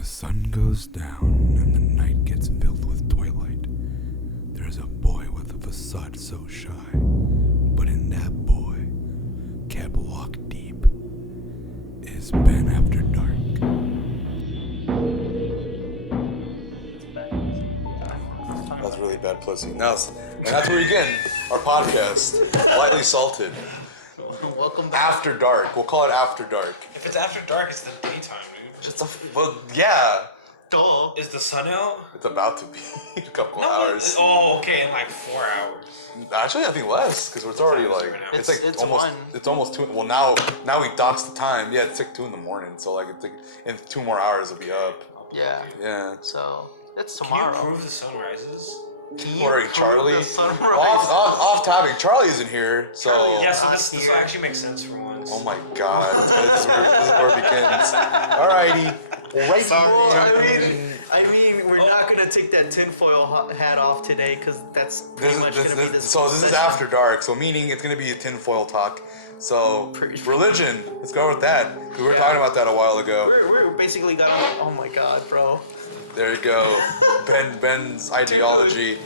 the sun goes down and the night gets filled with twilight, there's a boy with a facade so shy, but in that boy, kept locked deep, is Ben After Dark. That's really bad pussy. Now, and that's where we begin our podcast, Lightly Salted. Welcome back. After Dark. We'll call it After Dark. If it's after dark, it's the daytime, dude. Just well, yeah. Duh. Is the sun out? It's about to be a couple No, hours. Oh, okay, in like 4 hours. Actually, I think less because it's already like It's like it's almost one. it's almost 2. Well, now we dox the time. Yeah, it's like 2 in the morning. So like it's like in 2 more hours it'll be up. Yeah. Yeah. So it's Can tomorrow. you prove the sun rises? Or Charlie. The sunrise. Off topic. Charlie isn't here, so. Yeah, so not this here. will actually make sense for once. Oh my God! This is where it begins. Alrighty. I mean, we're not gonna take that tinfoil hat off today because that's pretty much gonna be this. So this is After Dark, so meaning it's gonna be a tinfoil talk. So Pretty- religion, let's go with that. 'Cause we were talking about that a while ago. We're basically got. Oh my God, bro. There you go. Ben's ideology.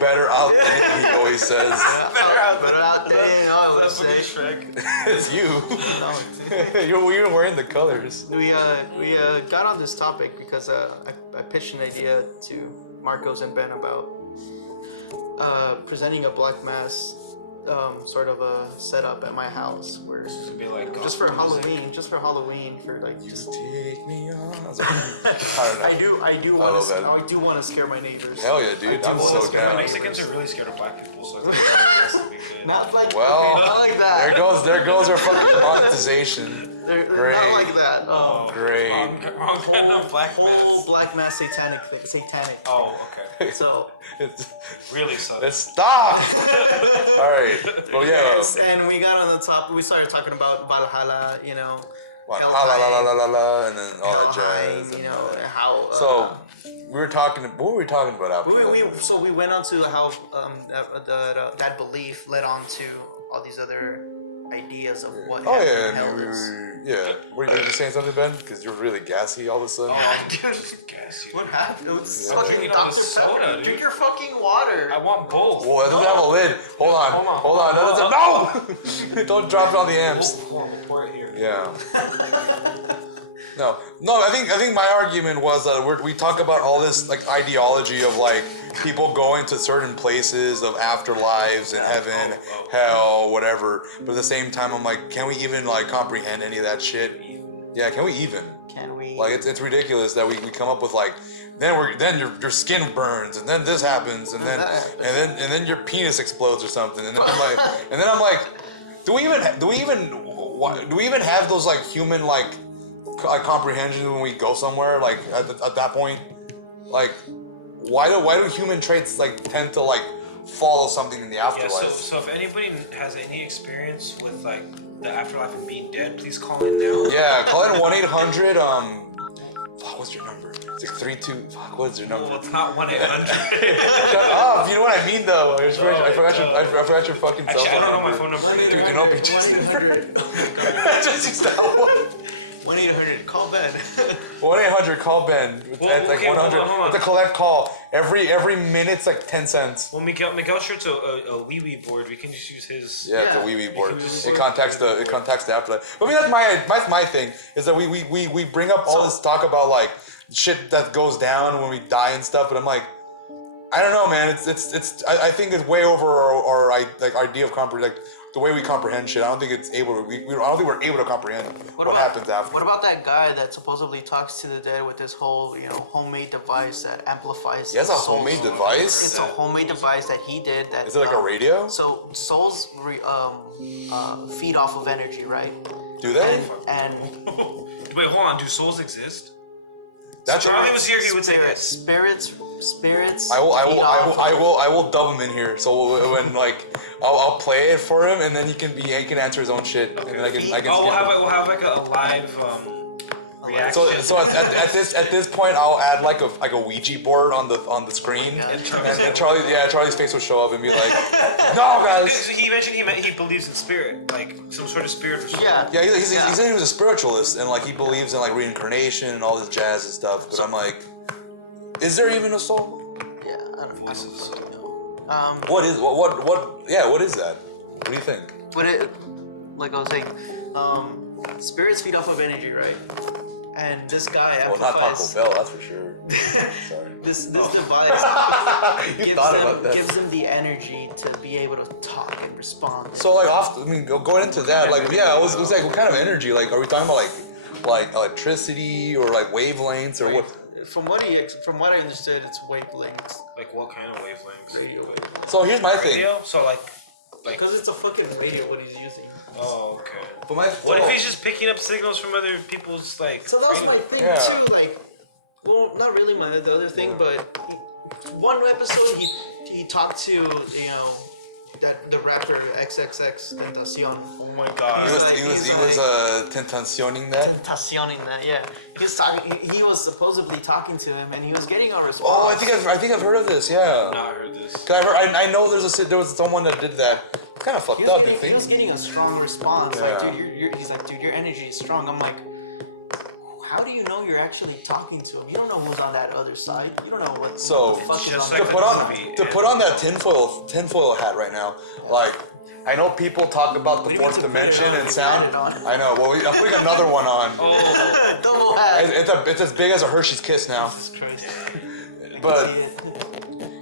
Better out than in, he always says. Better out than in, I would That's what say. Shrek. It's you. No, it's- You're wearing the colors. We got on this topic because I pitched an idea to Marcos and Ben about presenting a black mass sort of a setup at my house where It'd be like just for gospel music. Halloween, for like just Take me on. I don't know. I do love that. want to scare my neighbors. Hell yeah, dude. I'm so The down. Mexicans are really scared of black people, so I think that's gonna be good. Not like Well, not like that. There goes our fucking monetization. They're Great. not like that. Oh, Great. wrong kind of black Whole mass. black mass satanic. Oh, okay. So Really sucks. Let's stop. All right. Well, yeah. and we got on the top. We started talking about Valhalla, you know. What, Helheim. la la la la la la, and then all that Helheim, jazz. you know, and how. So we were talking. What were we talking about after that? So we went on to how that belief led on to all these other ideas of what Oh heaven yeah, and hell and is. yeah. Were you just saying something, Ben? Because you're really gassy all of a sudden. Oh, dude, just gas you. What happened? It's Yeah. fucking Drinking all Dr. the soda, Pepper. dude. Drink your fucking water. I want both. Well, it doesn't have a lid. Hold on. No! Don't drop it on the amps. Hold on, we'll pour it here. Yeah. No. I think my argument was that we talk about all this like ideology of like people going to certain places of afterlives and heaven, hell, whatever. But at the same time, I'm like, can we even like comprehend any of that shit? Yeah, can we even? Can we? Like it's ridiculous that we come up with like then your skin burns and then this happens and then your penis explodes or something and then I'm like do we even have those like human like comprehension when we go somewhere like at that point like why do human traits like tend to like follow something in the Yeah, afterlife? so if anybody has any experience with like the afterlife and being dead, please call in now. Yeah, call in 1-800 fuck, what's your number? It's like 32. Fuck, what's your number? Well, it's not 1-800. Shut up! You know what I mean, though. I forgot your fucking cell Actually, I phone don't know number. my phone number either. Dude, you know, be just just that one. 1-800 call Ben. 1-800 call Ben. It's Well, like okay, 100. hold on. It's a collect call. Every minute's like 10 cents. Well, Miguel's shirt's a wee board. We can just use his. Yeah, it's a Yeah. wee board. just- It contacts the afterlife. But I mean, that's my thing is that we bring up all this talk about like shit that goes down when we die and stuff. But I'm like, I don't know, man. I think it's way over our like idea of comprehend, like the way we comprehend shit. I don't think it's able to. I don't think we're able to comprehend what happens after. What about that guy that supposedly talks to the dead with this whole, homemade device that amplifies? He has a souls? homemade device. It's a homemade device that he did. That Is it like a radio? So souls feed off of energy, right? Do they? And Wait, hold on. Do souls exist? That's Charlie was here. He would say spirits. this. Spirits. I feed off of- I will dub him in here. So when like I'll play it for him, and then he can answer his own shit, and then I can. Oh, we'll have like a live So reaction. so at this point, I'll add like a Ouija board on the screen, and Charlie's face will show up and be like, "No, guys." He mentioned he believes in spirit, like some sort of spirit. Or something. Yeah, he said he was a spiritualist and like he believes in like reincarnation and all this jazz and stuff. But I'm like, is there even a soul? Yeah, I don't fucking know. What is that? What do you think? But like I was saying, spirits feed off of energy, right? And this guy Well, not Taco amplifies. Bell, that's for sure. Sorry. This You device thought about that. gives them the energy to be able to talk and respond. So like going into that, like it was like what kind of energy? Like are we talking about like electricity or like wavelengths or what? From what I understood, it's wavelengths. Like what kind of wavelengths? Radio wavelengths. So here's my thing. Radio? So like Because it's a fucking radio what he's using. oh, okay. But What if he's just picking up signals from other people's like? So that was my thing too. Like, well, not really the other thing, but one episode he talked to the rapper XXX Tentacion. Oh my god. He was tentacioning that. Tentacioning that, yeah. He was talking. He was supposedly talking to him, and he was getting a response. Oh, I think I've heard of this. Yeah. Not heard this. Cause I know there was someone that did that. Kind of fucked up. He was getting a strong response. Yeah. Like, dude, he's like, dude, your energy is strong. I'm like, how do you know you're actually talking to him? You don't know who's on that other side. You don't know what So the fuck is just on like that. to put on that tinfoil hat right now, like I know people talk about the fourth dimension and sound. I know. Well, I'm putting another one on. Oh. Double hat. It's as big as a Hershey's Kiss now. Jesus Christ. But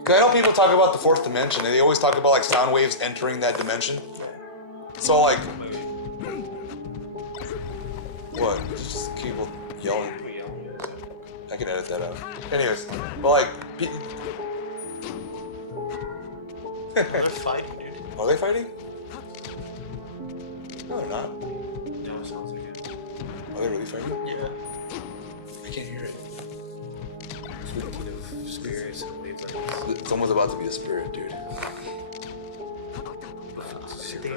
cause I know people talk about the fourth dimension, and they always talk about like sound waves entering that dimension. So like, what? Just people yelling. I can edit that out. Anyways, but like, They're fighting, dude. are they fighting? No, they're not. No, sounds like it. Are they really fighting? Yeah. I can't hear it. Speaking of spirits and wavelengths. It's almost about to be a spirit, dude.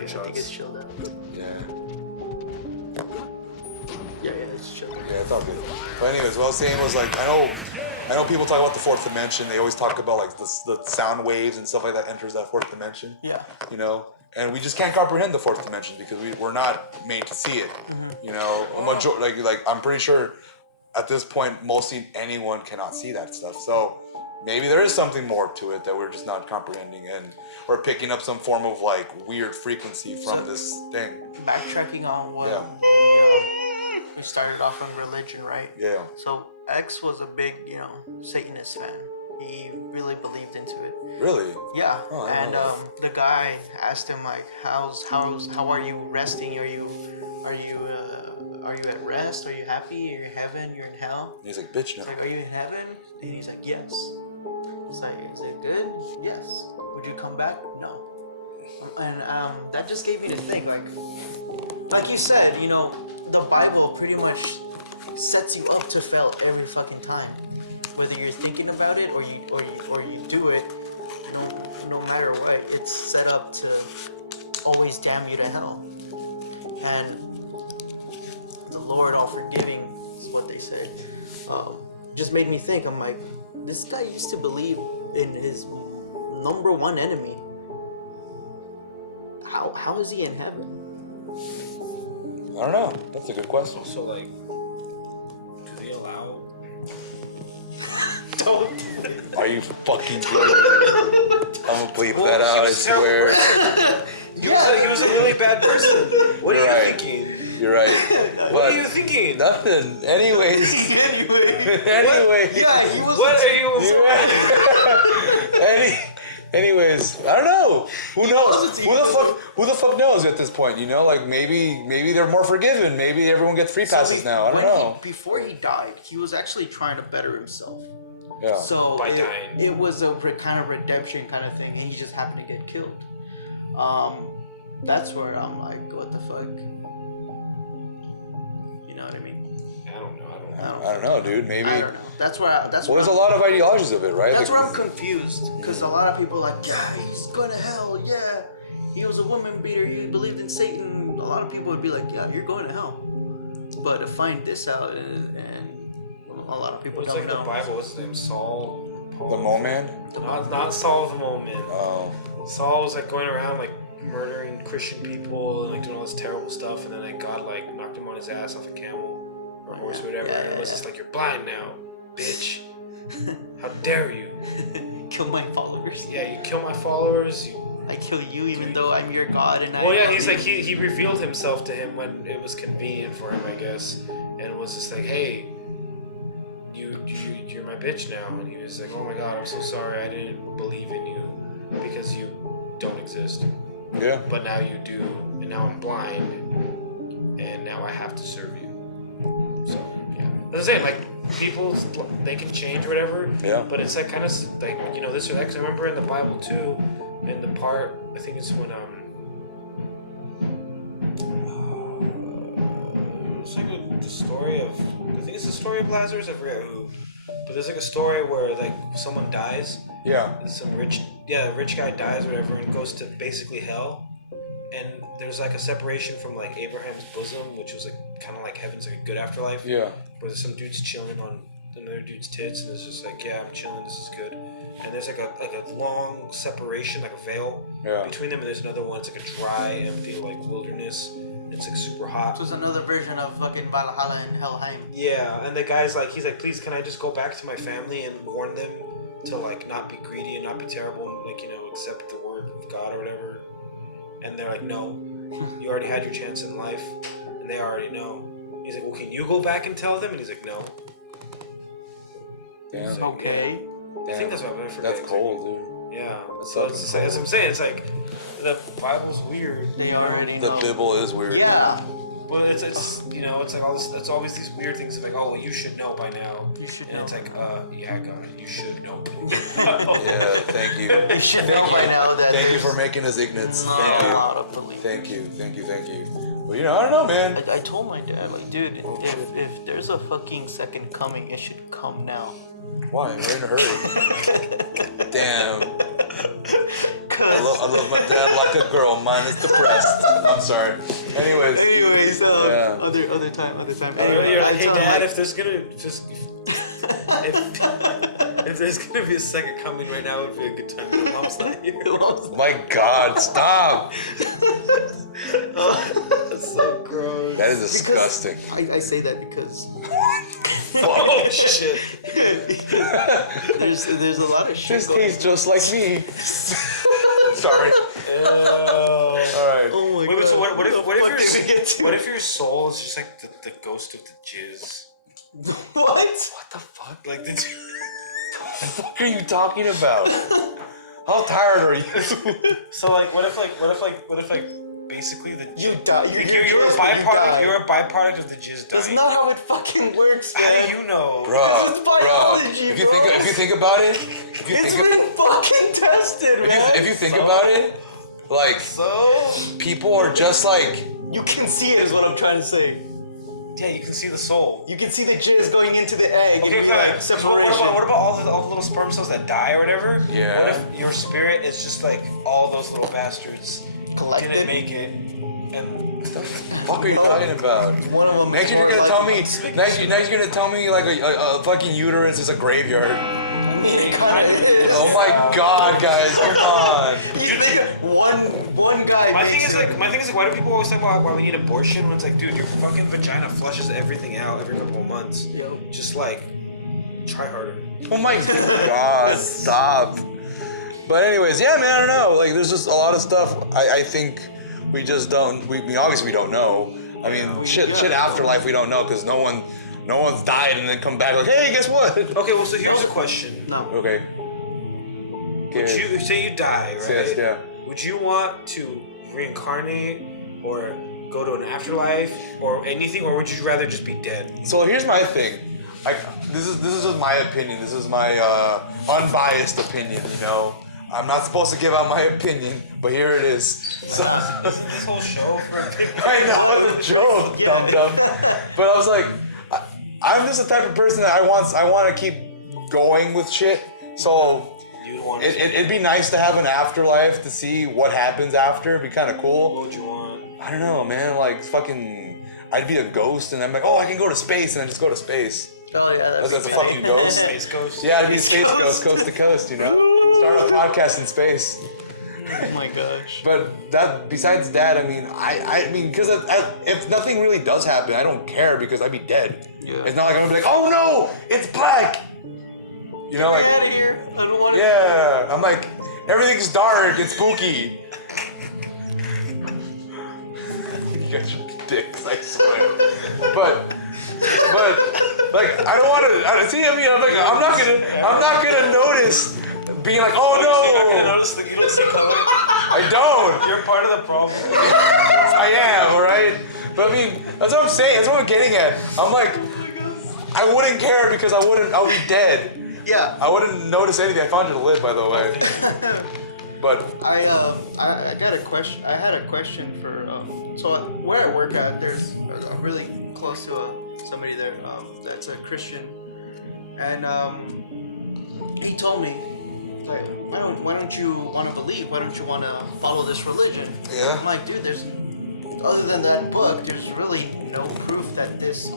I think it's chilled out. Yeah. Yeah, it's chilled out. Yeah, it's all good. But anyways, what I was saying was like, I know people talk about the fourth dimension. They always talk about like the sound waves and stuff like that enters that fourth dimension. Yeah. You know, and we just can't comprehend the fourth dimension because we're not made to see it. You know, like I'm pretty sure at this point mostly anyone cannot see that stuff. So maybe there is something more to it that we're just not comprehending, and we're picking up some form of like weird frequency from this thing. Backtracking on what we started off on religion, right? Yeah. So X was a big, Satanist fan. He really believed into it. Really? Yeah. Oh, I And know the guy asked him like, how are you resting? Are you at rest? Are you happy? Are you in heaven? You're in hell? And he's like, bitch, no. It's like, are you in heaven? And he's like, yes. It's like, is it good? Yes. Would you come back? No. And that just gave me to think, like you said, the Bible pretty much sets you up to fail every fucking time. Whether you're thinking about it or you do it, no matter what, it's set up to always damn you to hell. And the Lord all forgiving is what they said. Just made me think. I'm like, this guy used to believe in his number one enemy. How is he in heaven? I don't know. That's a good question. Also, like, do they allow? Don't. Are you fucking kidding? I'm gonna bleep that out, I swear. He was a really bad person. What You're are you right. thinking? You're right. What are you thinking? Nothing. Anyways. Anyway. Yeah, he was. What are you? Anyways, I don't know. Who knows? Who the fuck knows at this point? Like maybe they're more forgiven. Maybe everyone gets free passes now. I don't know. Before he died, he was actually trying to better himself. Yeah. So By dying. it was a kind of redemption kind of thing, and he just happened to get killed. That's where I'm like, what the fuck? You know what I mean? I don't know. I don't know, dude. Maybe. I don't know. That's Well, there's a lot of ideologies of it, right? That's Like, where I'm confused, because a lot of people are like, yeah, he's going to hell, yeah. He was a woman beater, he believed in Satan. A lot of people would be like, yeah, you're going to hell. but to find this out and a lot of people It's don't like know. the Bible. What's his name? Saul. Paul. The Mole Man? Not Saul the Mole Man. Oh. Saul was like going around like murdering Christian people and like doing all this terrible stuff, and then like God like knocked him on his ass off a camel or horse or whatever, and it was just like, you're blind now, bitch. How dare you? Kill my followers. Yeah, you kill my followers. I kill you even though I'm your God and I. Well, yeah, love he's you. like he revealed himself to him when it was convenient for him, I guess, and was just like, hey, you're my bitch now, and he was like, oh my God, I'm so sorry, I didn't believe in you because you don't exist, Yeah. but now you do, and now I'm blind, and now I have to serve you. So yeah, as I say, like people, they can change or whatever. Yeah. But it's like kind of like, you know, this or that. 'Cause I remember in the Bible too, in the part, I think it's when it's like the story of, I think it's the story of Lazarus. I forget who, but there's like a story where like someone dies. Yeah. And some rich guy dies or whatever and goes to basically hell. And there's like a separation from like Abraham's bosom, which was like kind of like heaven's like a good afterlife. Yeah. Where there's some dude's chilling on another dude's tits, and it's just like, yeah, I'm chilling, this is good. And there's like a long separation, like a veil between them, and there's another one. It's like a dry, empty like wilderness. It's like super hot. So it's another version of fucking Valhalla and Helheim. Yeah, and the guy's like, he's like, please, can I just go back to my family and warn them to like not be greedy and not be terrible and like, you know, accept the word of God or whatever. And they're like, no, you already had your chance in life, and they already know. He's like, well, can you go back and tell them? And he's like, no. Damn. He's like, Okay. yeah. I think that's what I forget. That's cold, Yeah. That's So it's just like, fucking as I'm saying, it's like the Bible's weird. They you know? already dude. The know. Bible is weird. Yeah. Well, it's you know, it's like all this. It's always these weird things of like, oh, well, you should know by now. You should And know. it's like, yeah, God, you should know. Yeah, thank you. You should know by now that Thank you for there's making us ignorance. not Thank a you. lot of belief. Thank you. Well, you know, I don't know, man. I told my dad, like, dude, if there's a fucking second coming, it should come now. Why? We're in a hurry. Damn. I love my dad like a girl. Mine is depressed. I'm sorry. Anyways. Yeah. other time. You're like, hey, I Dad, told if there's gonna just if there's gonna be a second coming right now, it would be a good time. My mom's not here. My God, stop. That's so gross. That is disgusting. I say that because Oh shit. there's a lot of shit. This tastes just like me. Sorry. All right. Oh my Wait, god. so what What if your soul is just like the ghost of the jizz? What? What the fuck? Like the What the fuck are you talking about? How tired are you? So like what if basically the You jizz, die. like you're a byproduct. You're a byproduct of the jizz That's dying. not how it fucking works, man. How do you know? Bruh, It's bruh. biology, If you bro. think about it, It's been fucking tested, man. if you think about it, like So people are just like you can see it, is what I'm trying to say. Yeah, you can see the soul. You can see the jizz going into the egg. Okay, and fine. like So separation. what about all the little sperm cells that die or whatever? Yeah. What if your spirit is just like all those little bastards Collected? didn't make it, and what the fuck are you talking about? One of them. Next you're gonna tell me. Next you're gonna tell me like a fucking uterus is a graveyard. I mean, it kind of is. Oh my God, guys, come on. One guy. my thing is like, why do people always talk about why we need abortion when it's like, dude, your fucking vagina flushes everything out every couple of months. Yep. Just like, try harder. Oh my God, stop. But anyways, yeah, man, I don't know. Like, there's just a lot of stuff. I think we just don't. We obviously we don't know. I mean, shit afterlife we don't know because no one's died and then come back like, hey, guess what? Okay, well, so here's a question. No. Okay. Would you say you die, right? Yes, yeah. Would you want to reincarnate or go to an afterlife or anything, or would you rather just be dead? So here's my thing. This is just my opinion. This is my unbiased opinion. You know, I'm not supposed to give out my opinion, but here it is. So This whole show for I know it's a joke, dum. But I was like, I'm just the type of person that I want to keep going with shit. So You'd want. it'd be nice to have an afterlife to see what happens after. It'd be kind of What cool. would you want? I don't know, man. Like fucking I'd be a ghost, and I'm like, oh, I can go to space, and I just go to space. Oh yeah, That's a fucking ghost. Space Ghost. Yeah, I'd be a space ghost, coast to coast, you know? Start a podcast in space. Oh my gosh. But that, besides that, I mean, because if nothing really does happen, I don't care because I'd be dead. Yeah. It's not like I'm gonna be like, oh no, it's black. You know, like, Get out of here. I don't want to. yeah, I'm like, everything's dark, it's spooky. You guys are dicks, I swear. But, like, I don't want to. See, I mean, I'm not gonna notice being like, oh You're not gonna no. notice that you don't see color. I don't. You're part of the problem. I am, alright? But I mean, that's what I'm saying, that's what I'm getting at. I'm like, I wouldn't care because I'll be dead. Yeah. I wouldn't notice anything. I found you to live, by the way. But I got a question. I had a question for so where I work at, I'm really close to somebody there that's a Christian, and he told me like, why don't you want to believe? Why don't you want to follow this religion? Yeah. I'm like, dude, there's other than that book, there's really no proof that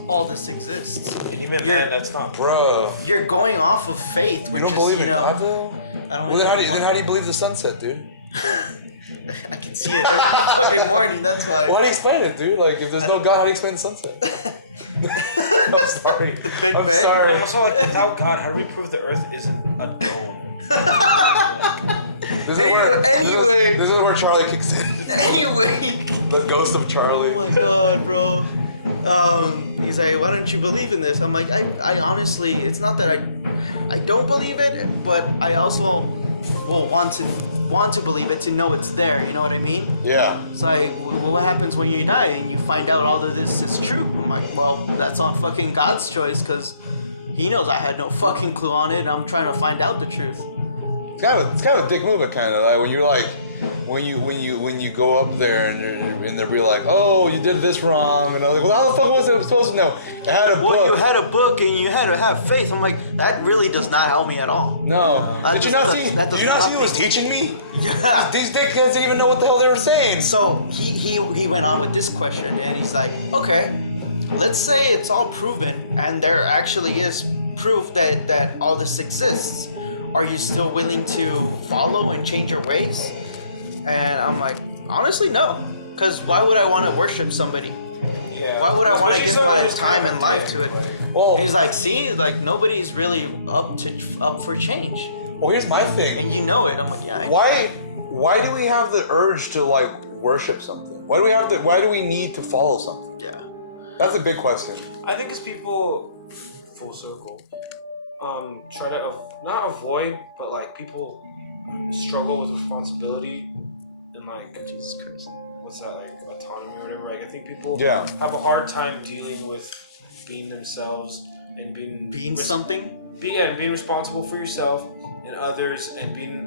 all this exists. And even then, that's not. bruh, You're going off of faith. you don't believe in God though? I don't Well, then how do you believe the sunset, dude? I can see it every morning. That's why. Well, how do you explain it, dude? Like, if there's no God, how do you explain the sunset? I'm sorry. I'm sorry. And also, like, without God, how do we prove the Earth isn't a dome? This is where Charlie kicks in. Anyway. The ghost of Charlie. Oh my god, bro. He's like, why don't you believe in this? I'm like, I honestly, it's not that I don't believe it, but I also will want to believe it to know it's there. You know what I mean? Yeah. It's like, well, what happens when you die and you find out all of this is true? I'm like, well, that's on fucking God's choice because He knows I had no fucking clue on it. And I'm trying to find out the truth. It's kind of a dick move, kind of like when you're like, when you go up there and they'll be like, oh, you did this wrong, and I was like, well, how the fuck was I supposed to know? I had a book. Well, you had a book and you had to have faith. I'm like, that really does not help me at all. No. Did you not see? Did you not see who was teaching me? Yeah. These dickheads didn't even know what the hell they were saying. So he went on with this question and he's like, okay, let's say it's all proven and there actually is proof that all this exists. Are you still willing to follow and change your ways? And I'm like, honestly, no. Because why would I want to worship somebody? Yeah. Why would I want to Especially give somebody my that's time and kind life of to it? Well, He's like, see, like nobody's really up for change, well, here's my thing. and you know it. I'm like, yeah. Why do we have the urge to like worship something? Why do we need to follow something? Yeah. That's a big question. I think it's people, full circle, try to not avoid, but like people struggle with responsibility and like Jesus Christ. what's that, like autonomy or whatever. Like I think people Yeah. have a hard time dealing with being themselves and being Something. being responsible for yourself and others and being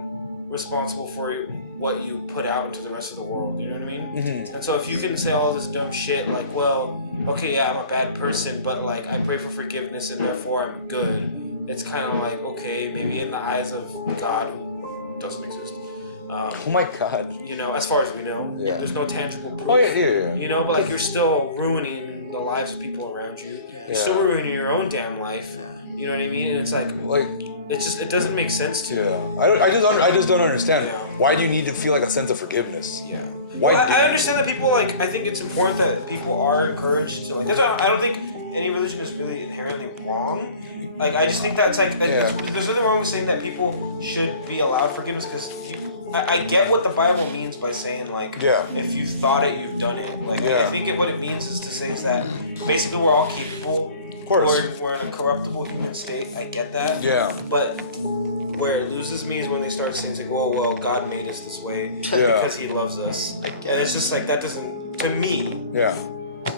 responsible for what you put out into the rest of the world. You know what I mean? Mm-hmm. And so if you can say all this dumb shit like, well, okay, yeah, I'm a bad person, but like I pray for forgiveness and therefore I'm good. It's kind of like, okay, maybe in the eyes of God, who doesn't exist. Oh my God. You know, as far as we know, Yeah. there's no tangible proof. Oh yeah. You know, but like you're still ruining the lives of people around you. You're Yeah. still ruining your own damn life. You know what I mean? And it's like it doesn't make sense to me. Yeah. I just don't understand. Yeah. Why do you need to feel like a sense of forgiveness? Yeah. Why Well, do I you- understand that people like. I think it's important that people are encouraged to like. That's why I don't think any religion is really inherently wrong. Like I just think that's like. Yeah. There's nothing wrong with saying that people should be allowed forgiveness because I get what the Bible means by saying like. Yeah. If you've thought it, you've done it. Like Yeah. I think what it means is to say is that basically we're all capable. Of course. We're in a corruptible human state. I get that. Yeah. But where it loses me is when they start saying like, well, God made us this way because He loves us, and it's just like that doesn't. To me, Yeah.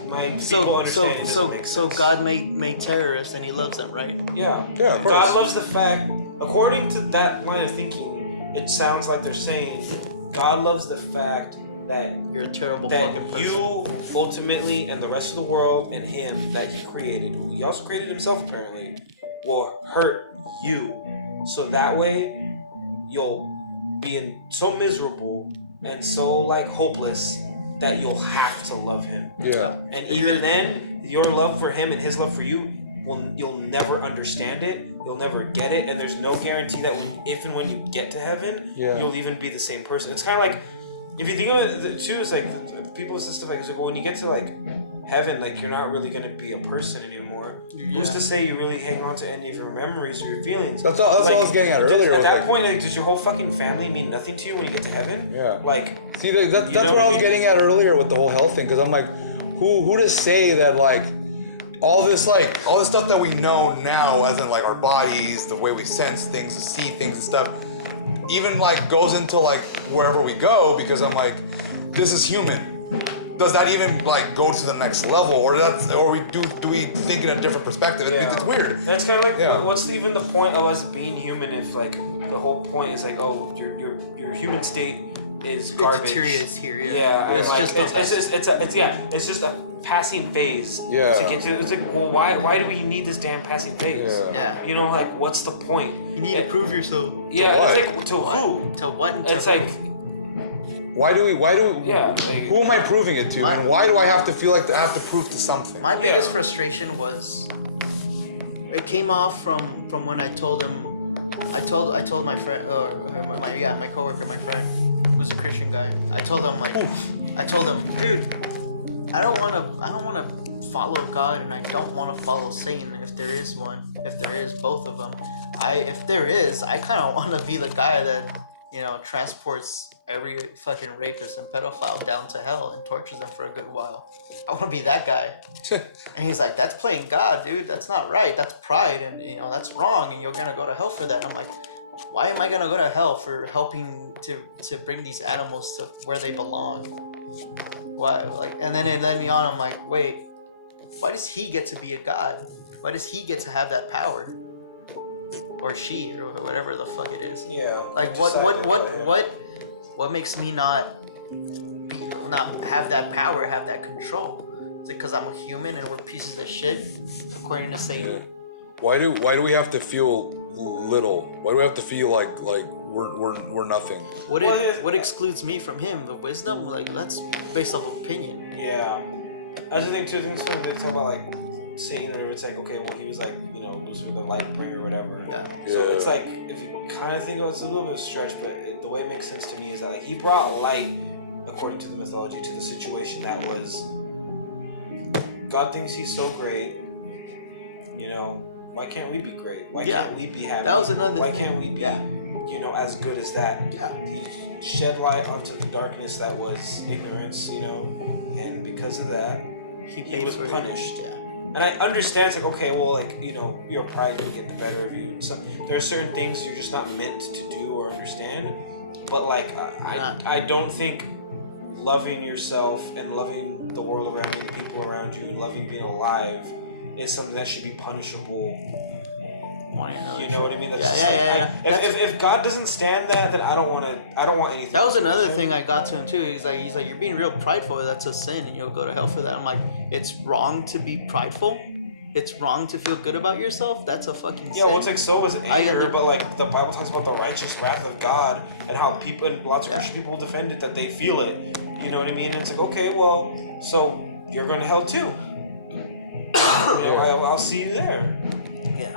my people understand it doesn't make So sense. God made terrorists and He loves them, right? Yeah. Yeah, of God course. loves the fact. According to that line of thinking, it sounds like they're saying God loves the fact that You're a terrible that fucking person. you ultimately and the rest of the world and Him that He created, who He also created Himself apparently, will hurt you. So that way you'll be so miserable and so like hopeless that you'll have to love him. Yeah. And even then, your love for him and his love for you, you'll never understand it. You'll never get it, and there's no guarantee that if and when you get to heaven, you'll even be the same person. It's kind of like, if you think of it too, it's like people say stuff like, when you get to like heaven, like you're not really gonna be a person anymore. Who's to say you really hang on to any of your memories or your feelings? That's all I was getting at earlier. At that point, like, does your whole fucking family mean nothing to you when you get to heaven? Yeah. Like, see, that's what I was getting at earlier with the whole health thing, because I'm like, who to say that like all this stuff that we know now, as in like our bodies, the way we sense things, see things and stuff, even like goes into like wherever we go, because I'm like, this is human. Does that even like go to the next level, or do we think in a different perspective? It's weird. That's kind of like, what's even the point of us being human if like the whole point is like, oh, your human state is garbage. Yeah, and like it's just a passing phase. Yeah. To get to, it's like, well, why do we need this damn passing phase? Yeah. You know, like, what's the point? You need to prove yourself. Yeah, it's like, to who? To what? And it's to like, why do we? Yeah. Like, who am I proving it to, and why do I have to feel like I have to prove to something? My biggest frustration was, it came off from when I told him, I told my friend, my coworker, my friend, who's a Christian guy. I told him dude, I don't wanna follow God, and I don't wanna follow Satan if there is one, if there is both of them. If there is, I kind of want to be the guy that, you know, transports every fucking rapist and pedophile down to hell and tortures them for a good while. I want to be that guy. And he's like, that's playing God, dude. That's not right. That's pride, and you know that's wrong, and you're gonna go to hell for that. I'm like, why am I gonna go to hell for helping to bring these animals to where they belong? Why? Like, and then on, I'm like, wait, why does he get to be a god? Why does he get to have that power? Or she, or whatever the fuck it is. Yeah. Like what makes me not have that power, have that control? Is it because I'm a human and we're pieces of shit, according to Satan? Yeah. Why do we have to feel little? Why do we have to feel like we're nothing? What excludes me from him? The wisdom? Like, that's based off opinion. Yeah. I just think two things when they talk about like Satan or whatever, it's like, okay, well, he was like, you know, Lucifer, the light bringer or whatever. Yeah. So it's like, if you kind of think of it, it's a little bit of a stretch, but the way it makes sense to me is that like he brought light, according to the mythology, to the situation that was, God thinks he's so great, you know, why can't we be great? Why can't we be happy? That was another Why thing. can't we be, you know, as good as that? Yeah. He shed light onto the darkness that was ignorance, you know, and because of that, he was punished. Yeah. And I understand, it's like, okay, well, like, you know, your pride will get the better of you. So there are certain things you're just not meant to do or understand. But, like, I don't think loving yourself and loving the world around you, the people around you, and loving being alive is something that should be punishable. You know what I mean? That's If God doesn't stand that, then I don't want anything. That was another thing I got to him too. He's like, you're being real prideful. That's a sin, and you'll go to hell for that. I'm like, it's wrong to be prideful. It's wrong to feel good about yourself. That's a fucking sin. Yeah, well, it's like, so is anger, but like the Bible talks about the righteous wrath of God and how people, and lots of Christian people defend it, that they feel it. You know what I mean? And it's like, okay, well, so you're going to hell too. You know, I'll see you there. Yeah.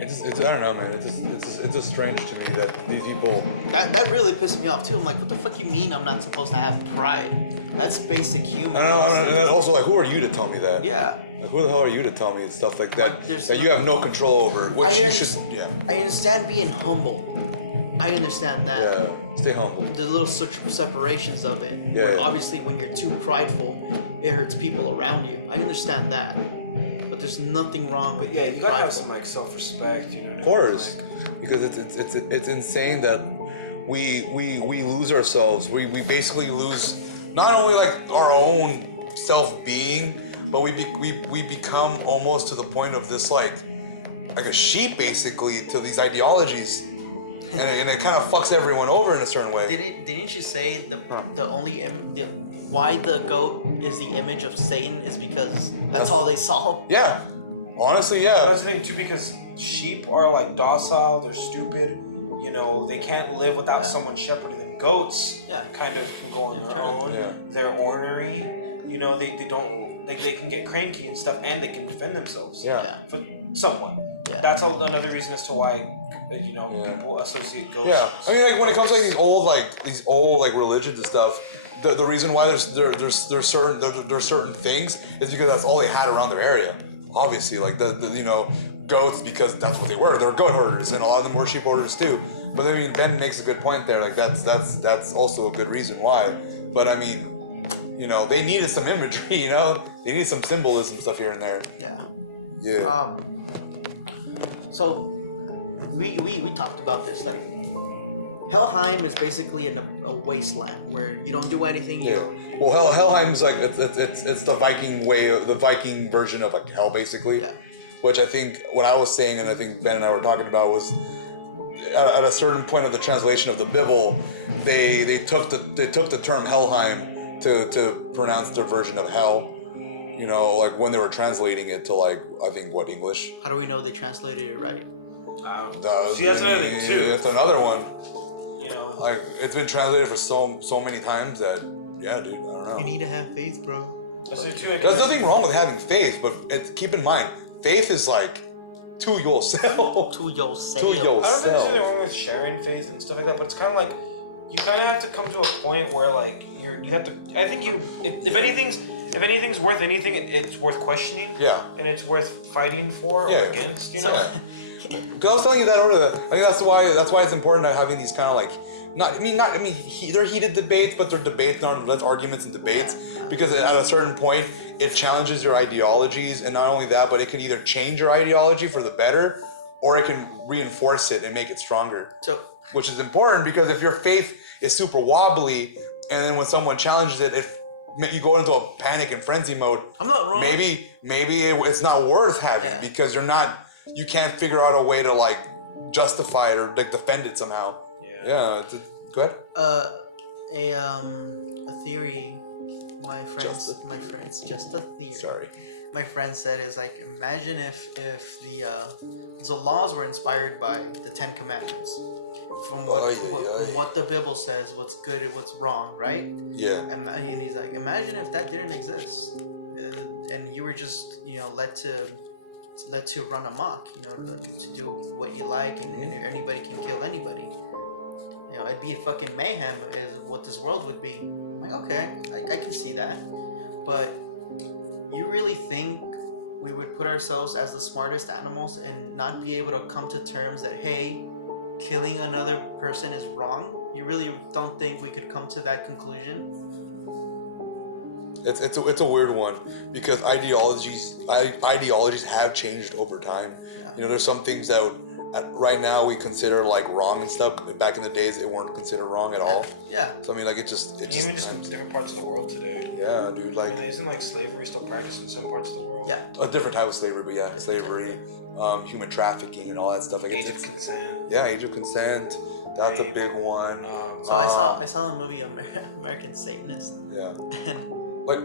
It's I don't know, man. It's just strange to me that these people. That really pissed me off too. I'm like, what the fuck you mean I'm not supposed to have pride? That's basic human. I don't know. And also, like, who are you to tell me that? Yeah. Like, who the hell are you to tell me stuff like that that you have no control over? Which you should, I understand being humble. I understand that. Yeah. Stay humble. The little separations of it. Yeah. Obviously, when you're too prideful, it hurts people around you. I understand that. But there's nothing wrong with you gotta have some like self-respect, you know. Of course, because it's insane that we lose ourselves. We basically lose not only like our own self-being, but we become almost to the point of this like a sheep basically to these ideologies, and it kind of fucks everyone over in a certain way. Didn't you say why the goat is the image of Satan is because that's all they saw? Yeah, honestly, yeah. I was thinking too, because sheep are like docile, they're stupid, you know, they can't live without someone shepherding them. goats Yeah. kind of can go on their own. Yeah. They're ornery. You know, they don't like they can get cranky and stuff, and they can defend themselves. Yeah. For somewhat. Yeah. That's another reason as to why Yeah. people associate ghosts. Yeah, I mean, like when it comes to like these old like religions and stuff, the reason why there's certain things is because that's all they had around their area. Obviously, like the goats, because that's what they were. They're goat herders, and a lot of them were sheep herders too. But I mean, Ben makes a good point there. Like that's also a good reason why. But I mean, they needed some imagery. They needed some symbolism stuff here and there. Yeah. Yeah. So we talked about this. Like, Helheim is basically a wasteland where you don't do anything. Yeah. Well, Helheim's like it's the Viking way, the Viking version of like hell, basically. Yeah. Which I think what I was saying, and I think Ben and I were talking about, was at a certain point of the translation of the Bible, they took the term Helheim to pronounce their version of hell. Like when they were translating it to like I think what English. How do we know they translated it right? See, that's another thing too. That's another one. Like it's been translated for so many times that yeah, dude, I don't know. You need to have faith, bro. There's nothing wrong with having faith, but keep in mind, faith is like to yourself. To yourself. To I don't think there's yourself. anything wrong with sharing faith and stuff like that, but it's kind of like you kind of have to come to a point where like you have to. I think if anything's worth anything, it's worth questioning. Yeah. And it's worth fighting for or against. Yeah. Because I was telling you that earlier. I think that's why it's important to having these kind of like they're heated debates, but they're debates, not less arguments and debates. Because at a certain point, it challenges your ideologies, and not only that, but it can either change your ideology for the better, or it can reinforce it and make it stronger. So, which is important because if your faith is super wobbly, and then when someone challenges it, you go into a panic and frenzy mode. I'm not wrong. Maybe it's not worth having because you can't figure out a way to like justify it or like defend it somehow. Yeah. Go ahead. A theory. My friends, just a theory. Sorry. My friend said is like, imagine if the laws were inspired by the Ten Commandments, from what the Bible says, what's good and what's wrong, right? Yeah. And he's like, imagine if that didn't exist, and you were just let to run amok, to do what you like, and anybody can kill anybody. It'd be fucking mayhem is what this world would be. I'm like, okay, I can see that. But you really think we would put ourselves as the smartest animals and not be able to come to terms that, hey, killing another person is wrong? You really don't think we could come to that conclusion? It's a weird one because ideologies have changed over time. Yeah. There's some things that right now we consider like wrong and stuff. Back in the days, it weren't considered wrong at all. Yeah. So I mean, like it just Even just in different parts of the world today. Yeah, dude. Like isn't like slavery still practiced in some parts of the world? Yeah. A different type of slavery, but yeah, slavery, human trafficking, and all that stuff. Like Age of consent. Yeah, age of consent. That's a big one. So I saw the movie American Satanist. Yeah. And Like,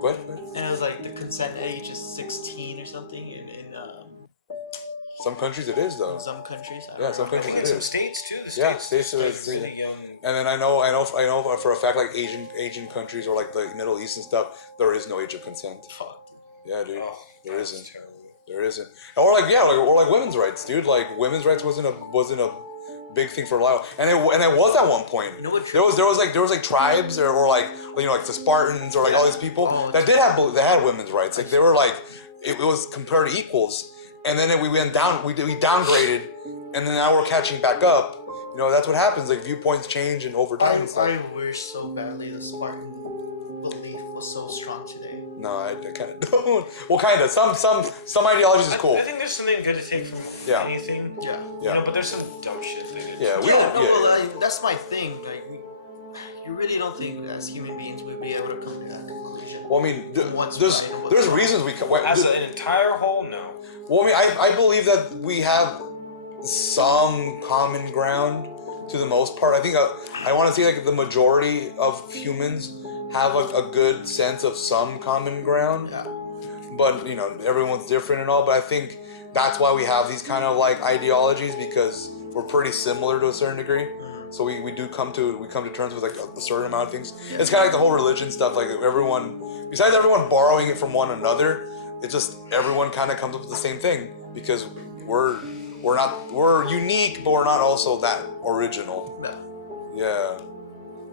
go ahead. And it was like the consent age is 16 or something in some countries it is though. in some countries. Some I countries think it in some is. states too. The Yeah, states states are really young. And then I know for a fact like Asian countries or like the Middle East and stuff, there is no age of consent. Fuck. Yeah, dude. Oh, there that's isn't. terrible. There isn't. Or like women's rights, dude. Like women's rights wasn't a big thing for a while, and it was at one point. You know what? There was like tribes or like like the Spartans or like all these people that had women's rights. Like they were like it was compared to equals, and then we went down. We downgraded, and then now we're catching back up. That's what happens. Like viewpoints change and over time and stuff. I wish so badly the Spartan belief was so strong today. No, I kind of don't. Well, kind of. Some ideologies is cool. I think there's something good to take from anything. Yeah. But there's some dumb shit. That's my thing. Like, you really don't think as human beings we'd be able to come to that conclusion? Well, I mean, there's reasons we can. As an entire whole, no. Well, I mean, I believe that we have some common ground to the most part. I think I want to say like the majority of humans have a good sense of some common ground. Yeah. But everyone's different and all. But I think that's why we have these kind of like ideologies because we're pretty similar to a certain degree. So we come to terms with like a certain amount of things. It's kind of like the whole religion stuff. Like besides everyone borrowing it from one another, it's just everyone kind of comes up with the same thing because we're unique, but we're not also that original. Yeah. Yeah.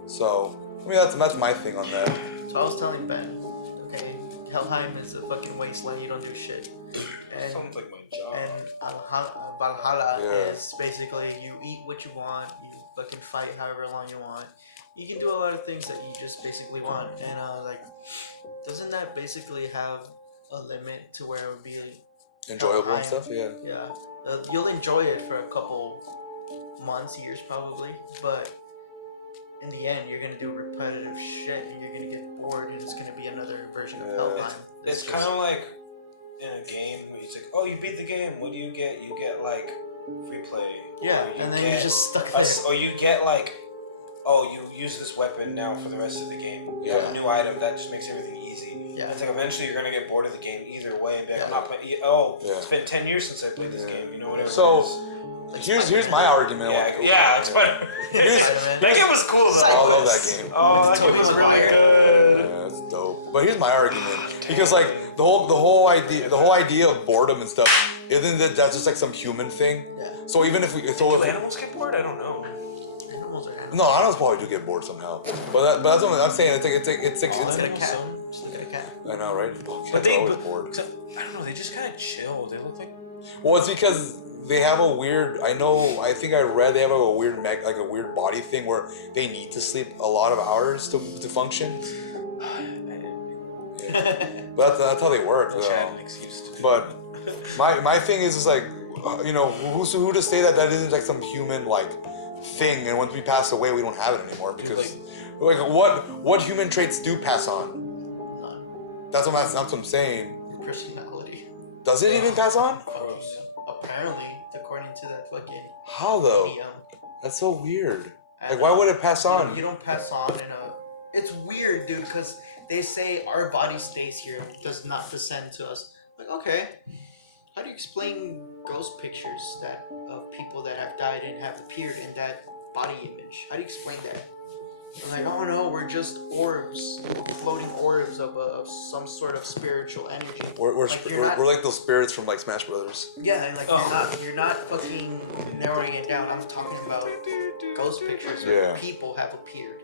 So I mean that's my thing on that. So I was telling Ben, okay, Helheim is a fucking wasteland. You don't do shit. And, Sounds like my job. and Valhalla Yeah. is basically you eat what you want, you fucking fight however long you want. You can do a lot of things that you just basically want. And like, doesn't that basically have a limit to where it would be Enjoyable and stuff. Yeah. Yeah, you'll enjoy it for a couple months, years probably, but in the end, you're gonna do repetitive shit, and you're gonna get bored, and it's gonna be another version of Helheim. It's kind of like in a game where it's like, oh, you beat the game. What do you get? You get like free play. Yeah, and then you're just stuck there. Or you get like, oh, you use this weapon now for the rest of the game. You have a new item that just makes everything easy. Yeah. It's like eventually you're gonna get bored of the game either way and be like, I'm not playing. It's been 10 years since I played this game. You know whatever. So here's my argument. Yeah, Spider. That game was cool though. I love that game. Oh, that game was really good. Yeah, that's dope. But here's my argument, because like the whole idea of boredom and stuff, isn't that's just like some human thing? Yeah. So even if Do animals get bored? I don't know. Animals are animals. No, animals probably do get bored somehow. But that's what I'm saying. It's Look at a cat. Just look at a cat. I know, right? But Cats are always bored. Except, I don't know. They just kind of chill. They look like. Well, it's because they have a weird. I think I read they have a weird a weird body thing where they need to sleep a lot of hours to function. But that's how they work, though. An excuse to But my thing is like, who to say that isn't like some human like thing, and once we pass away, we don't have it anymore because like what human traits do pass on? None. That's what I'm saying. Personality. Does it even pass on? Apparently, according to that fucking How though? medium. That's so weird. And, Like, why would it pass on? You don't pass on in a. It's weird, dude, because they say our body stays here, does not descend to us. Like, okay, how do you explain ghost pictures of people that have died and have appeared in that body image? How do you explain that? I'm like, oh no, we're just orbs, floating orbs of some sort of spiritual energy. We're Like, like those spirits from like Smash Brothers. Yeah, and like you're not fucking narrowing it down. I'm talking about ghost pictures where people have appeared.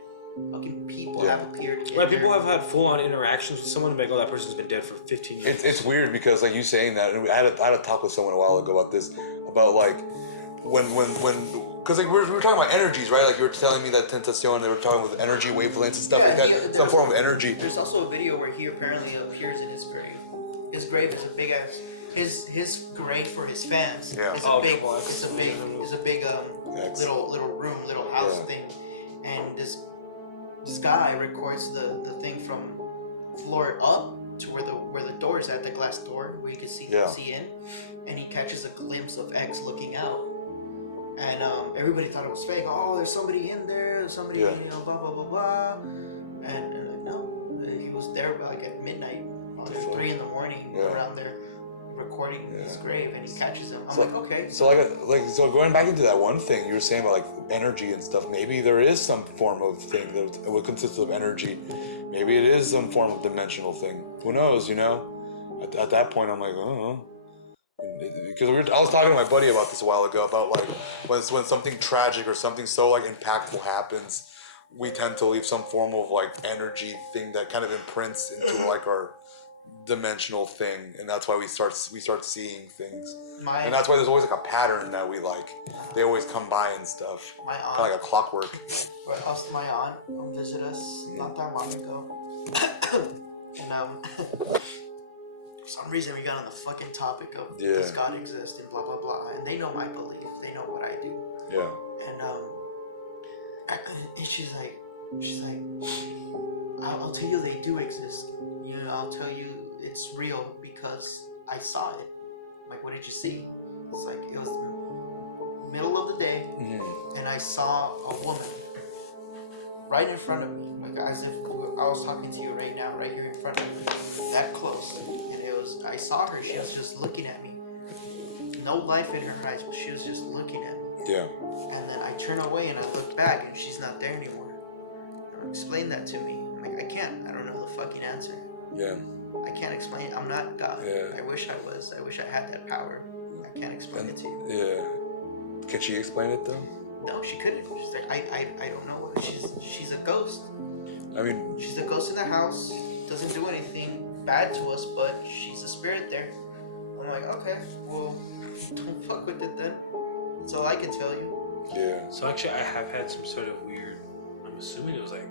Fucking people have appeared. Right, people have had full-on interactions with someone and be like, oh, that person's been dead for 15 years. It's weird because like you saying that, and I had a talk with someone a while ago about this, about like when because like we were talking about energies, right? Like you were telling me that Tentacion, they were talking with energy wavelengths and stuff like that, some form of energy. There's also a video where he apparently appears in his grave. His grave is a big ass. His grave for his fans. Yeah. It's a big little room, little house thing, and this guy records the thing from floor up to where the door is at, the glass door where you can see in, and he catches a glimpse of X looking out, and everybody thought it was fake. Oh, there's somebody in there. There's somebody, blah blah blah blah, and like no, he was there like at midnight, 3 in the morning, around there, recording his grave, and he catches him. I'm like, okay. So going back into that one thing you were saying about like energy and stuff, maybe there is some form of thing that would consist of energy. Maybe it is some form of dimensional thing. Who knows? At that point, I'm like, I don't know. Because I was talking to my buddy about this a while ago about like when something tragic or something so like impactful happens, we tend to leave some form of like energy thing that kind of imprints into like our dimensional thing, and that's why we start seeing things, and that's why there's always like a pattern that we like. They always come by and stuff, My aunt, kind of like a clockwork. my aunt visited us not that long ago, and for some reason we got on the fucking topic of does God exist and blah blah blah, and they know my belief, they know what I do. Yeah. And she's like, I'll tell you they do exist. I'll tell you it's real because I saw it. I'm like, what did you see? It's like it was the middle of the day, and I saw a woman right in front of me, like as if I was talking to you right now, right here in front of me, that close. And I saw her. She was just looking at me. No life in her eyes, but she was just looking at me. Yeah. And then I turn away and I look back and she's not there anymore. Explain that to me. I'm like, I can't. I don't know the fucking answer. Yeah. I can't explain it. I'm not God. Yeah. I wish I was. I wish I had that power. I can't explain it to you. Yeah. Can she explain it though? No, she couldn't. She's like, I don't know. She's a ghost. I mean, She's a ghost in the house. Doesn't do anything bad to us, but she's a spirit there. I'm like, okay, well, don't fuck with it then. That's all I can tell you. yeah. So actually, I have had some sort of weird. I'm assuming it was like,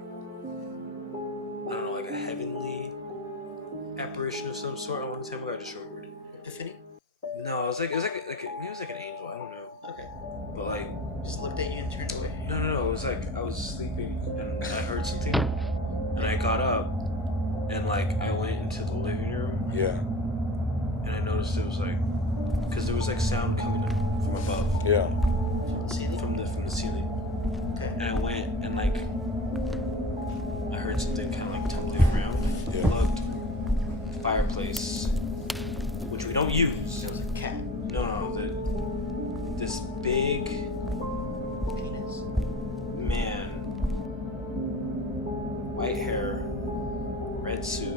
I don't know, like a heavenly apparition of some sort. I want to say I just remembered. Epiphany? No, it was like maybe it was like an angel. I don't know. Okay. But like, Just looked at you and turned away. no. It was like I was sleeping and I heard something, and I got up, and like I went into the living room, Yeah. and I noticed it was like, because there was like sound coming up from above, Yeah. From the ceiling? from the ceiling, Okay. and I went and like I heard something kind of like tumbling around. Yeah. I looked, fireplace, which we don't use. There was a cat. No, this big Penis. man, white hair, red suit,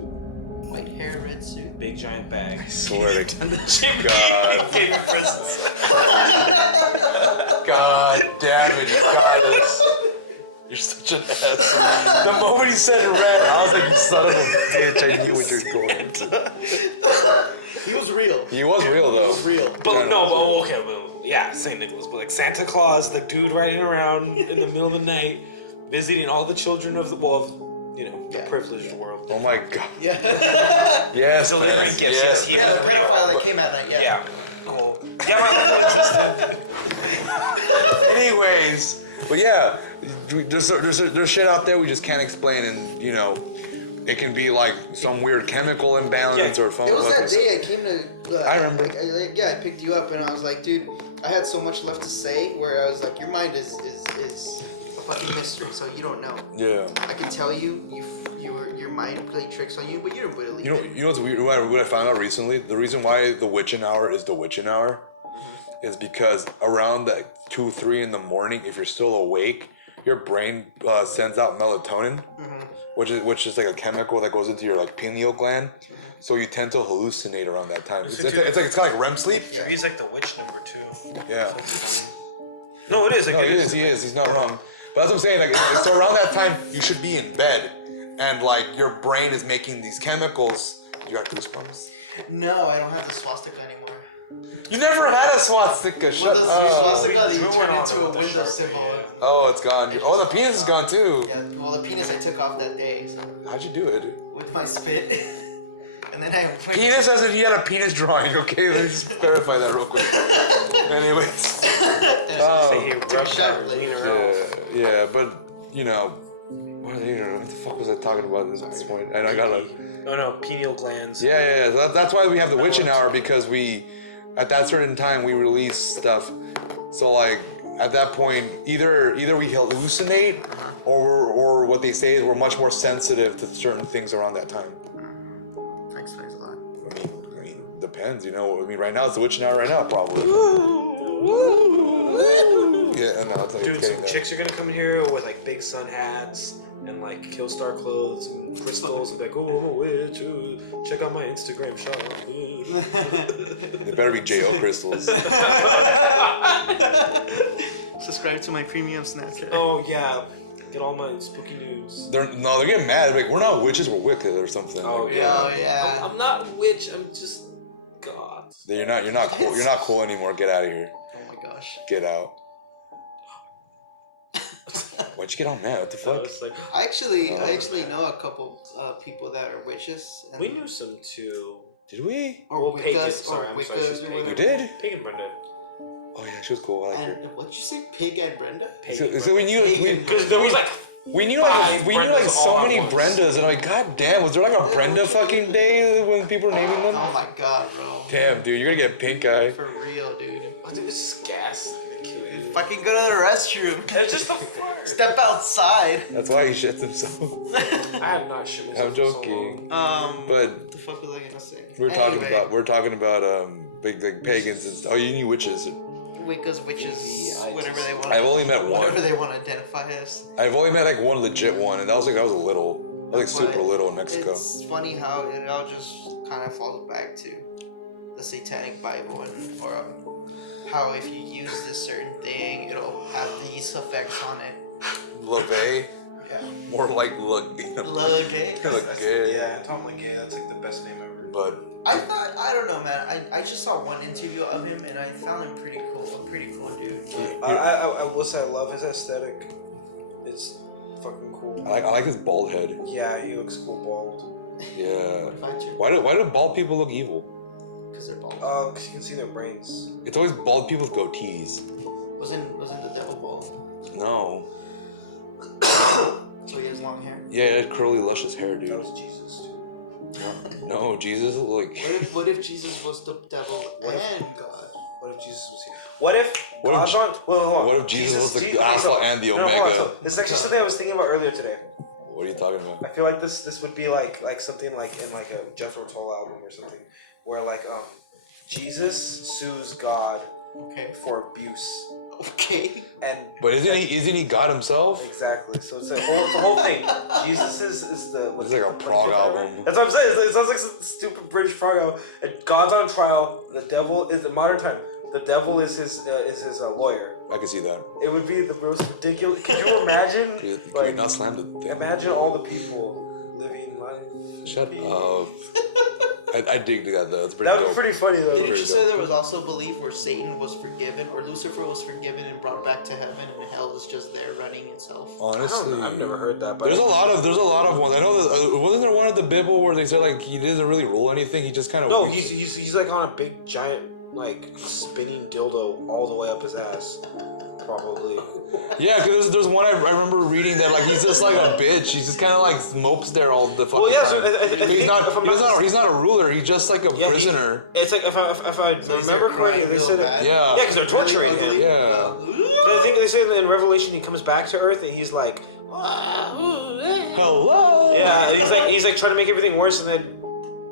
White hair, red suit. big giant bag. I swear to And the Jimmy God. gave me presents. God damn it, you got us. You're such an asshole. The moment he said red, I was like, you son of a bitch, I knew what you were going to. He was real. He was real He though. was real. But no, but okay, well, yeah, St. Nicholas, but like Santa Claus, the dude riding around in the middle of the night, visiting all the children of the the Yeah. privileged world. Oh my god. Yeah. Yes, Delivering man. gifts, Yes. yes, Yeah, the pedophile that came out of that, yeah. Yeah. Cool. Yeah, Anyways, but yeah, there's shit out there we just can't explain, and you know, it can be like some weird chemical imbalance or phone. It was that day I came to. I remember. I picked you up and I was like, dude, I had so much left to say. Where I was like, your mind is a fucking mystery, so you don't know. Yeah. I can tell you, your mind played tricks on you, but you don't believe it. You know what's weird? What I found out recently? The reason why the witching hour is the witching hour is because around like 2, 3 in the morning, if you're still awake, your brain sends out melatonin, which is like a chemical that goes into your like pineal gland. So you tend to hallucinate around that time. It's kind of like REM sleep. He's like the witch number 2. Yeah. No, it is. Like, No, he is. He's not wrong. But that's what I'm saying. Like, so around that time, you should be in bed, and like your brain is making these chemicals. You got goosebumps. No, I don't have the swastika anymore. You never had a swastika. Shut With the up. swastika, you drew turn one into on a with the window Sharpie, symbol. yeah. Oh, it's gone. Oh, the penis is gone too. Yeah, well, the penis I took off that day, so How'd you do it? with my spit, and then I went Penis as if you had a penis drawing. Okay, let's just clarify that real quick. Anyways. Say he rubbed shot, her like- wiener out. Yeah, but you know, what the fuck was I talking about at this point? And I got like. Oh no, pineal glands. Yeah. So that's why we have the witching hour, because at that certain time, we release stuff. So like, at that point, either we hallucinate, or what they say is we're much more sensitive to certain things around that time. That explains a lot. I mean, depends, you know. I mean, right now it's the witching hour. Right now, probably. Yeah, no, it's like Dude, it's getting some there. chicks are gonna come here with like big sun hats and like Killstar clothes and crystals and be like, oh, I'm a witch. Ooh, check out my Instagram shop. They better be J.O. crystals. Subscribe to my premium Snapchat. Oh yeah, get all my spooky news. They're getting mad. They're like, we're not witches, we're Wicked or something. Oh Like, yeah. Oh, yeah. I'm not a witch. I'm just God. You're not cool. You're not cool anymore. Get out of here. Oh my gosh. Get out. Why'd you get all mad? What the fuck? It's like, I actually know a couple people that are witches. And we knew some too. Did we? Or Well, Pagan, Wiccas, sorry, or I'm sorry, she's Wiccas, or Pagan. You whatever. did? Pig and Brenda. Oh yeah, she was cool. I like her. And what'd you say, Pig and Brenda? So we knew Because there was like we knew five like Brendas so all at many once. Brendas, and I'm like, god damn, was there like a Brenda fucking day when people were naming them? Oh my god, bro. Damn, dude, you're gonna get pink eye. For real, dude. oh, dude, it's just gas. They kill you. Fucking go to the restroom. It's just a fart. Step outside. That's why he shits himself. I have not shit myself. I'm for so joking. long. But What the fuck was I gonna say? we're talking Anyway. about big like pagans and stuff. Oh, you knew witches. Wicca's witches, whatever they want. I've only met one. Whatever they want to identify as. I've only met like one legit one, and that was little. I was like super But little in Mexico. It's funny how it all just kind of falls back to the Satanic Bible and how if you use this certain thing, it'll have these effects on it. LaVey? Yeah. More like Love Yeah, Tom LeGay, that's like the best name ever. But I don't know, man. I just saw one interview of him and I found him pretty cool. A pretty cool dude. I will say I love his aesthetic. It's fucking cool. I like his bald head. Yeah, he looks cool bald. Yeah. What if I turn? Why do bald people look evil? Because they're bald. Because you can see their brains. It's always bald people with goatees. Wasn't the devil bald? No. So he has long hair. Yeah, he had curly, luscious hair, dude. That was Jesus too. No, Jesus, like. What if Jesus was the devil and God? What if Jesus was here? What if What if God's Je- on? Well, hold on. What if Jesus was the Je- Alpha so- and the no, hold on, Omega? so this is actually something I was thinking about earlier today. What are you talking about? I feel like this would be like something like in like a Jethro Tull album or something, where like Jesus sues God Okay. for abuse, Okay. and But isn't he God himself? exactly. So it's a whole thing. Jesus is the It's like a prog album. That's what I'm saying. It sounds like some stupid British prog album. And God's on trial. The devil is the modern time. The devil is his lawyer. I can see that. It would be the most ridiculous. Could you imagine? Can you Like, not slam the thing? imagine all the people living life. Shut up. I dig that though. It's pretty That would be dope. pretty funny though. Didn't you Pretty say dope. there was also belief where Satan was forgiven, or Lucifer was forgiven and brought back to heaven, and hell is just there running itself? Honestly, I've never heard that. But There's a lot of ones. I know that wasn't there one in the Bible where they said like he didn't really rule anything. He just kind of No, he's like on a big giant like spinning dildo all the way up his ass. Probably. Yeah, because there's one I remember reading that like he's just like a bitch. He's just kind of like mopes there all the fucking Well, yeah. time. So I think he's not. if I'm He's not a ruler. He's just like a Yeah, prisoner. It's like if I So he's remember like correctly, crying they real said bad. it. Yeah. Yeah, because they're torturing Really ugly? him. Yeah. And I think they say that in Revelation he comes back to Earth and he's like, Hello. yeah, and he's like trying to make everything worse, and then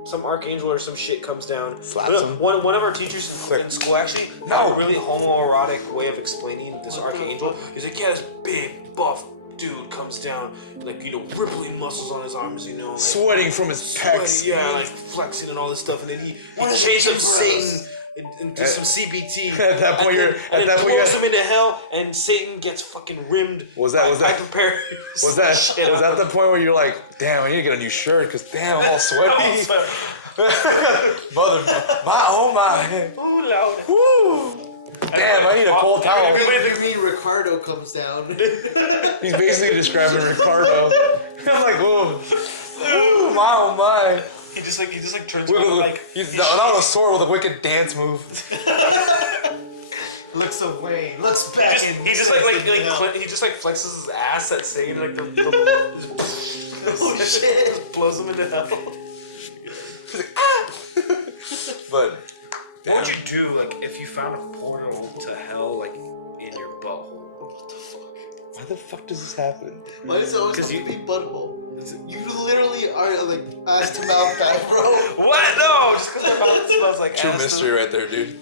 some archangel or some shit comes down. Slaps But, him. One of our teachers in school actually had a really homoerotic way of explaining this archangel. He's like, yeah, this big buff dude comes down, like rippling muscles on his arms, like, Sweating from his pecs. sweaty, yeah, like flexing and all this stuff, and then he chased up Satan into some CBT. At that point, and then throws him into hell, and Satan gets fucking rimmed. Was that- Was that the point where you're like, damn, I need to get a new shirt because damn, I'm all sweaty. my. Oh, Lord. Woo. Damn, I need a cold towel. Everybody thinks me Ricardo comes down. He's basically describing Ricardo. I'm like, whoa. Ooh, my oh my. He just turns Look, around look, like he's not a sword with a wicked dance move. Looks away. Looks back. he just like flexes his ass at Satan, like the Oh shit. just blows him into hell. But What would you do like if you found a portal to hell like in your butthole? What the fuck? why the fuck does this happen? Why is it always 'Cause supposed to be butthole? You literally are like ass to mouth guy, bro. What? No, just because my mouth smells like True ass. mystery right there, dude.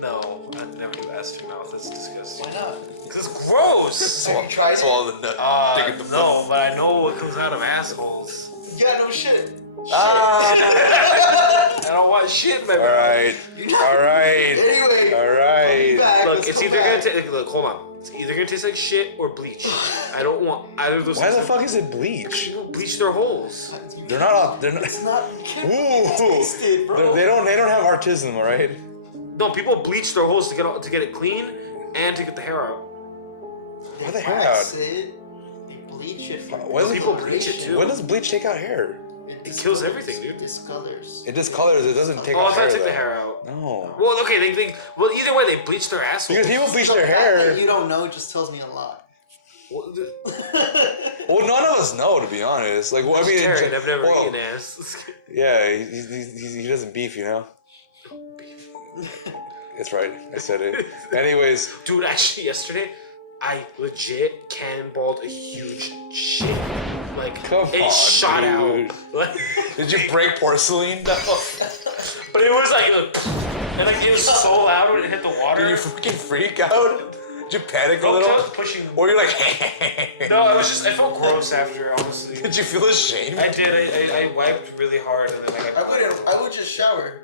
No, I'd never do ass to mouth. That's disgusting. Why not? Because it's gross. Have you tried it? Swallow the nut. Dig it the No, but I know what comes out of assholes. Yeah, no shit. Ah. I don't want shit, baby. All right. All right. Anyway. All right. Back, Look, let's it's go either back. gonna look. Hold on. It's either gonna taste like shit or bleach. I don't want either of those. Why the things. fuck is it bleach? People bleach their holes. They're not all. They're not. It's not. You can't Ooh. taste it, bro. They don't have artisan, all right? No, people bleach their holes to get it clean and to get the hair out. Why the hair Wax out? it. They bleach it. For Why does People bleach it too. When does bleach take out hair? It kills everything, dude. Discolors. It discolors. It doesn't take Oh, I out thought hair. I took the though. hair out. No. Well, okay, well, either way, they bleach their assholes. Because people bleach The their fact hair. that you don't know just tells me a lot. Well, Well, none of us know, to be honest. Like, well, I mean, Vegetarian, I've never well, eaten ass. yeah, he doesn't beef, you know. That's right. I said it. Anyways, Dude, actually, yesterday, I legit cannonballed a huge shit. Like, Come it on, shot dude. out. Like, did you break porcelain? but it was like, and like it was so loud when it hit the water. you freaking freak out? Did you panic a I little? was pushing. Or you're like, No, I felt gross after, honestly. Did you feel ashamed? I did. I wiped really hard and then I would just shower.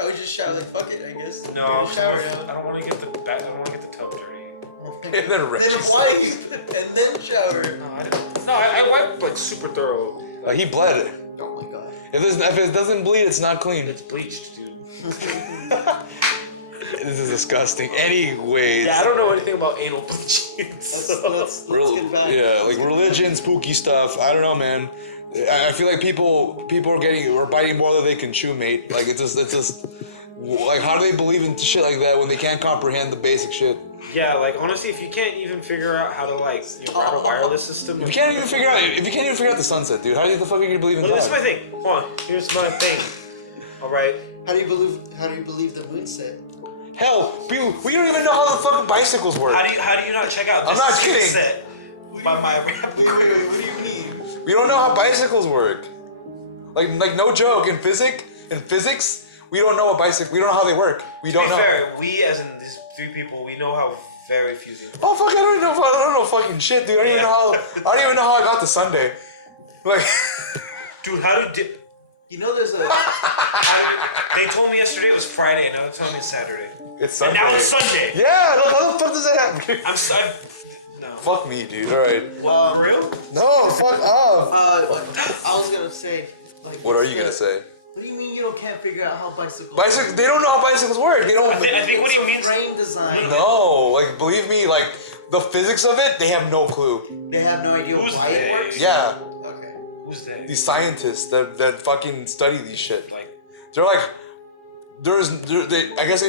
I would just shower like fuck it, I guess. No, shower. I don't want to get the tub dirty. And then rinse. Then wipe and then shower. No, I wiped like super thorough. He bled. Oh my god. If it doesn't bleed, it's not clean. It's bleached, dude. This is disgusting. Anyways. Yeah, I don't know anything about anal bleaching. Let's get back. Yeah, like religion, spooky stuff. I don't know, man. I feel like people are biting more than they can chew, mate. Like it's just like how do they believe in shit like that when they can't comprehend the basic shit? Yeah, like honestly, if you can't even figure out how to like route a wireless system, If you can't even figure out the sunset, dude, how the fuck are you gonna believe in well, God? this is my thing. Hold on, here's my thing. All right. How do you believe the moon set? Hell, we don't even know how the fucking bicycles work. How do you not check out? I'm not kidding. Set by my Wait, what do you mean? We don't know how bicycles work. Like no joke. In physics, we don't know we don't know how they work. We don't know. To be fair, we as in these three people, we know how very few things. Oh fuck! I don't know fucking shit, dude. I don't even know how I got to Sunday. Like, Dude, how do You know there's a they told me yesterday it was Friday, now they're telling me it's Saturday. it's And Sunday. now it's Sunday. Yeah. Look, how the fuck does that happen? No. Fuck me, dude. All right. well, For real? No, fuck off. I was gonna say like. What are you gonna say? What do you mean you can't figure out how bicycles? They don't know how bicycles work. They don't. I think what he means. Frame design. No, like believe me, like the physics of it, they have no clue. They have no idea Who's why they? it works. Yeah, Okay. Who's they? these scientists that fucking study these shit. Like, They're like, I guess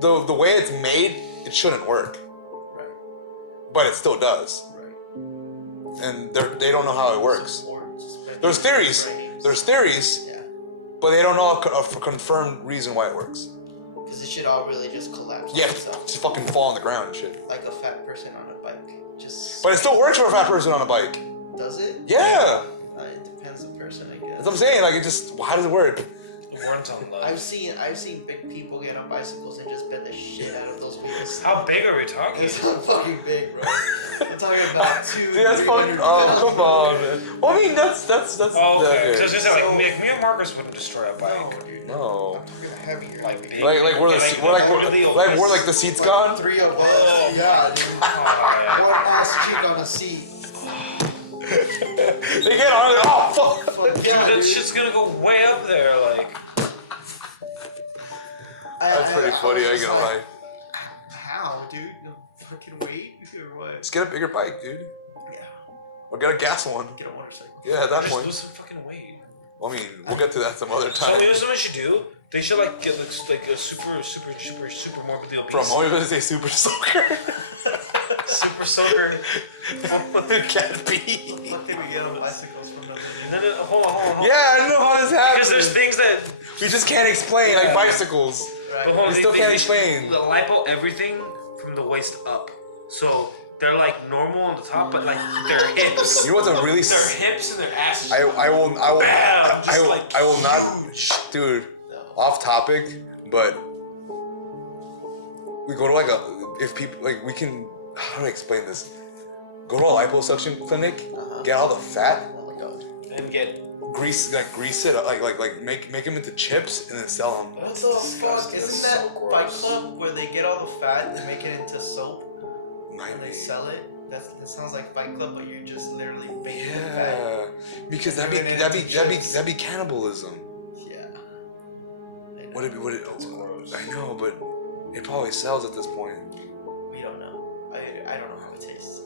the way it's made, it shouldn't work, Right. but it still does, Right. and they don't know how it works. There's theories, Yeah. but they don't know a confirmed reason why it works. Because it should all really just collapse. on Yeah, itself. just fucking fall on the ground and shit. Like a fat person on a bike. Just. But it still works for a fat person on a bike. Does it? Yeah, It depends on the person, I guess. that's what I'm saying. Like, how does it work? warrants on love. I've seen big people get on bicycles and just bend the shit out of those people's. How big are we talking? It's not fucking big, bro. I'm talking about 200. Dude, that's fucking. Oh, come on, man. Well, I mean, that's. Oh, okay. okay. So I was just like, me and Marcus wouldn't destroy a bike. No, dude. No. I'm talking heavier. Like big. Like where like the seat's gone. 3 of us. Yeah, dude. Oh, yeah. One ass cheek on a seat. They get on it. Oh fuck. Fuck yeah, That dude. shit's gonna go way up there, like. That's pretty funny. I ain't gonna lie. How, dude? No fucking weight or what? Just get a bigger bike, dude. Yeah. Or get a gas one. Get a motorcycle. Yeah, at that Just point. lose some fucking weight. I mean, we'll get to that some other So time. you know what they should do? They should like get like a super morbidly obese. From what you gonna say, super soaker? Super soaker. It can't be. What did we get on bicycles from the And then hold on. Yeah, I don't know how this Because there's happens. things that. We just can't explain, like bicycles. But hold on, We still can't explain. The lipo everything from the waist up. So they're like normal on the top, but like their hips. You know what's a really Their hips and their asses. I will Bam, just like I will not, dude. Off topic, but we go to like if people like we can. How do I explain this? Go to a liposuction clinic, get all the fat, Oh my god. And get. grease it, like make them into chips and then sell them. What the fuck? That's Isn't so that Fight gross. Club where they get all the fat and make it into soap Might and they be. sell it? That sounds like Fight Club, but you're just literally baking the fat. Yeah, because that'd be cannibalism. Yeah. Would it be? Would it? That's gross. I know, but it probably sells at this point. We don't know. I don't know how it tastes.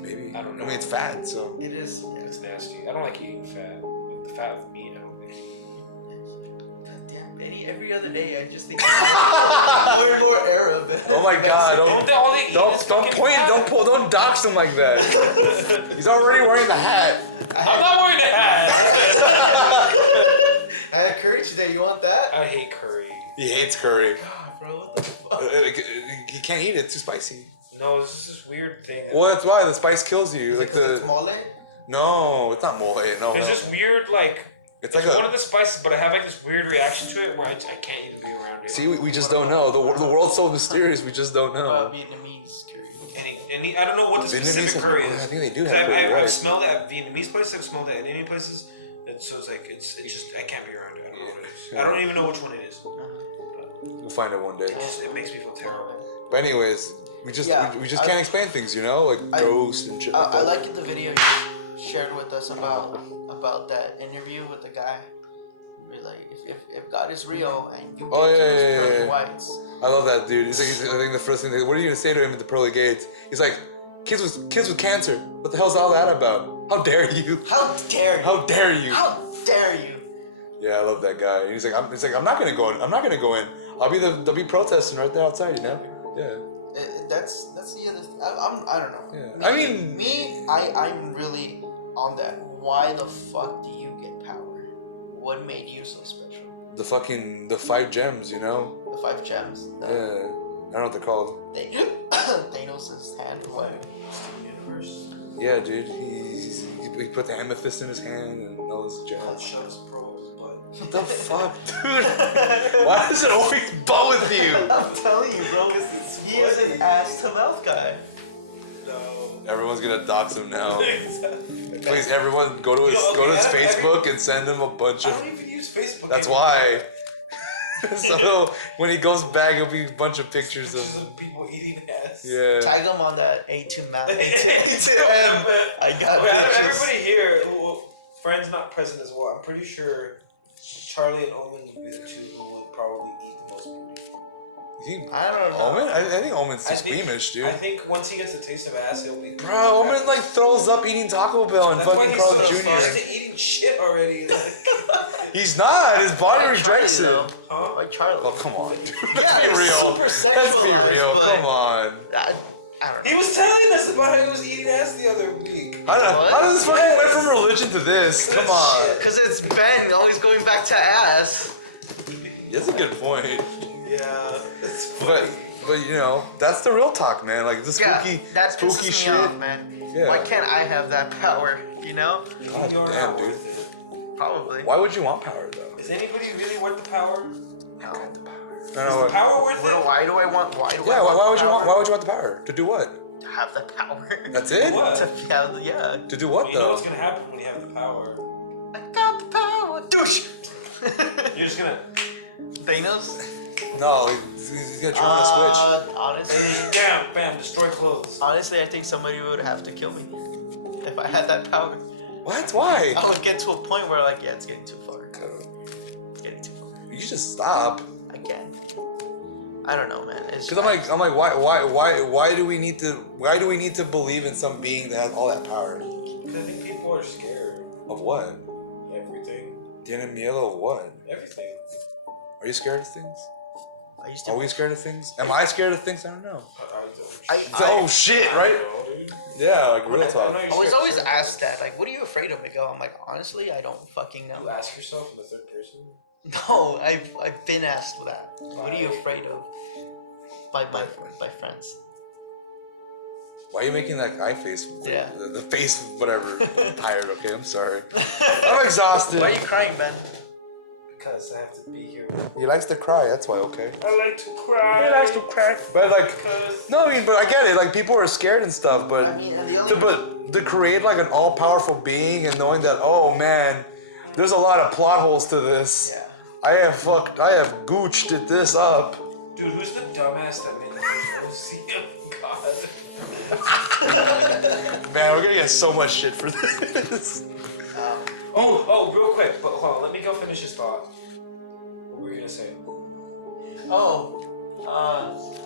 Maybe. I don't know. I mean, it's fat, so. It is. Yeah. It's nasty. I don't like eating fat. Like the fat of meat, I don't think. God damn, Benny. Every other day, I just think we're more Arab. Oh my God! All they eat is Don't fucking point! fat. Don't dox him like that. He's already wearing the hat. I'm not wearing a hat. I had curry today. You want that? I hate curry. He hates curry. God, bro, what the fuck? He can't eat it. It's too spicy. No, this is this weird thing. Well, that's why the spice kills you. Like Is it the mole? no, it's not mole. No, There's no. this weird like It's like one of the spices, but I have like this weird reaction to it where I can't even be around it. See, we just don't know. The world's so mysterious. We just don't know. Vietnamese curry. I don't know what the specific curry is. I think they do have I've curry, right? smelled it at Vietnamese places. I've smelled it at Indian places. And so it's like it's just I can't be around it. I don't know what it is. I don't even know which one it is. We'll find it one day. It makes me feel terrible. But anyways, we just can't explain things, you know, like ghosts and shit. Like I that. like the video you shared with us about that interview with the guy. We're like, if God is real and you pearly whites. I love that dude. He's like, I think the first thing, what are you gonna say to him at the pearly gates? He's like, kids with cancer. What the hell's all that about? How dare you? How dare you? How dare you? How dare you? Yeah, I love that guy. And he's like, I'm not gonna go in. I'm not gonna go in. They'll be protesting right there outside, you know? Yeah. That's the other thing. I don't know. Yeah. I'm really on that. Why the fuck do you get power? What made you so special? The 5 gems, you know? The 5 gems. Yeah. I don't know what they're called. Thanos' hand. What? Universe. Yeah, dude. He put the amethyst in his hand and all those gems. Shut his bros, but What the fuck, dude? Why does it always butt with you? I'm telling you, bro. He is an ass to mouth guy. no. Everyone's gonna dox him now. Please, everyone, go to his Facebook and send him a bunch I of. don't even use Facebook. That's anymore. why. So when he goes back, it'll be a bunch of pictures Pictures of. of people eating ass. Yeah. Tag him on that A2 map. I got everybody here, friends not present as well. I'm pretty sure Charlie and Omen would be the two who would probably eat the most booty. You think I don't know. Omen? I think Omen's too squeamish, dude. I think once he gets a taste of ass, he'll be. Bro, Omen like throws up eating Taco Bell and That's why fucking he's Carl so Jr. used to eating shit already. Like, He's not. His body rejects it. huh? Like Charlie. Oh, come on, dude. Yeah, Let's be it's real. super Let's be sexualized, real. but- Come on. I don't know. He was telling us about how he was eating ass the other week. How does this fucking went from religion to this? Come on. Because it's Ben always going back to ass. That's a good point. Yeah, it's But you know, that's the real talk, man. Like the spooky, that spooky pisses me shit. off, man. Yeah. Why can't I have that power? You know? God You're damn, not dude. worth it. Probably. Why would you want power though? Is anybody really worth the power? No. Is No. the power worth it? Why do I want? Why Yeah. Why would you want? Why would you want the power? To do what? to have the power? That's it. What? To have yeah. To do what You know though? what's gonna happen when you have the power. I got the power. Douche. You're just gonna. Thanos. No, he's gonna turn on a switch. Honestly, Bam, bam, destroy clothes. honestly, I think somebody would have to kill me if I had that power. What? Why? I would get to a point where like, yeah, it's getting too far. It's getting too far. You just stop. Again. I don't know, man. It's Cause I'm like, why do we need to believe in some being that has all that power? I think people are scared. Of what? Everything. Tienen miedo of what? Everything. Are you scared of things? I used to. Are we scared of things? Am I scared of things? I don't know. I Oh shit, right? Yeah, like real talk. I was always asked that, like, what are you afraid of, Miguel? I'm like, honestly, I don't fucking You know. ask yourself in the third person. No, I've been asked that. What are you afraid of? By friends. Why are you making that eye face? Yeah. The face, whatever. I'm tired, okay? I'm sorry. I'm exhausted. Why are you crying, Ben? Because I have to be here. He likes to cry, that's why, okay? I like to cry. He likes to cry. But like, Because no, I mean, but I get it. Like, people are scared and stuff, but I mean, and the only to create like an all-powerful being and knowing that, oh man, there's a lot of plot holes to this. yeah. I have gooched it this up. dude, who's the dumbass that made the first see of God? Man, we're gonna get so much shit for this. Oh, real quick, but hold on, let me go finish this thought. What were you gonna say?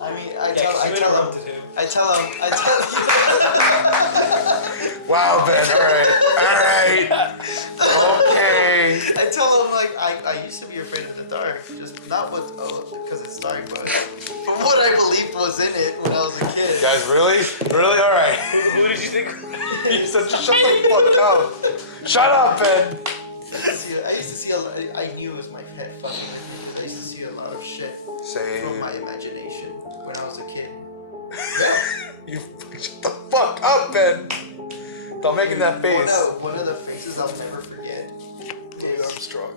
I mean, I Yeah, tell 'cause you him. interrupted him. I tell him. Wow, Ben. All right. Okay. I tell him like I used to be afraid of the dark, just not what because it's dark, but from what I believed was in it when I was a kid. Guys, really? Really? All right. Who did you think? You said just shut the fuck up. Shut up, Ben. I used to see a lot. I knew it was my head fucking. I used to see a lot of shit from Same. my imagination when I was a kid. You shut the fuck up, Ben. Stop making that face. One of the faces I'll never forget. struck.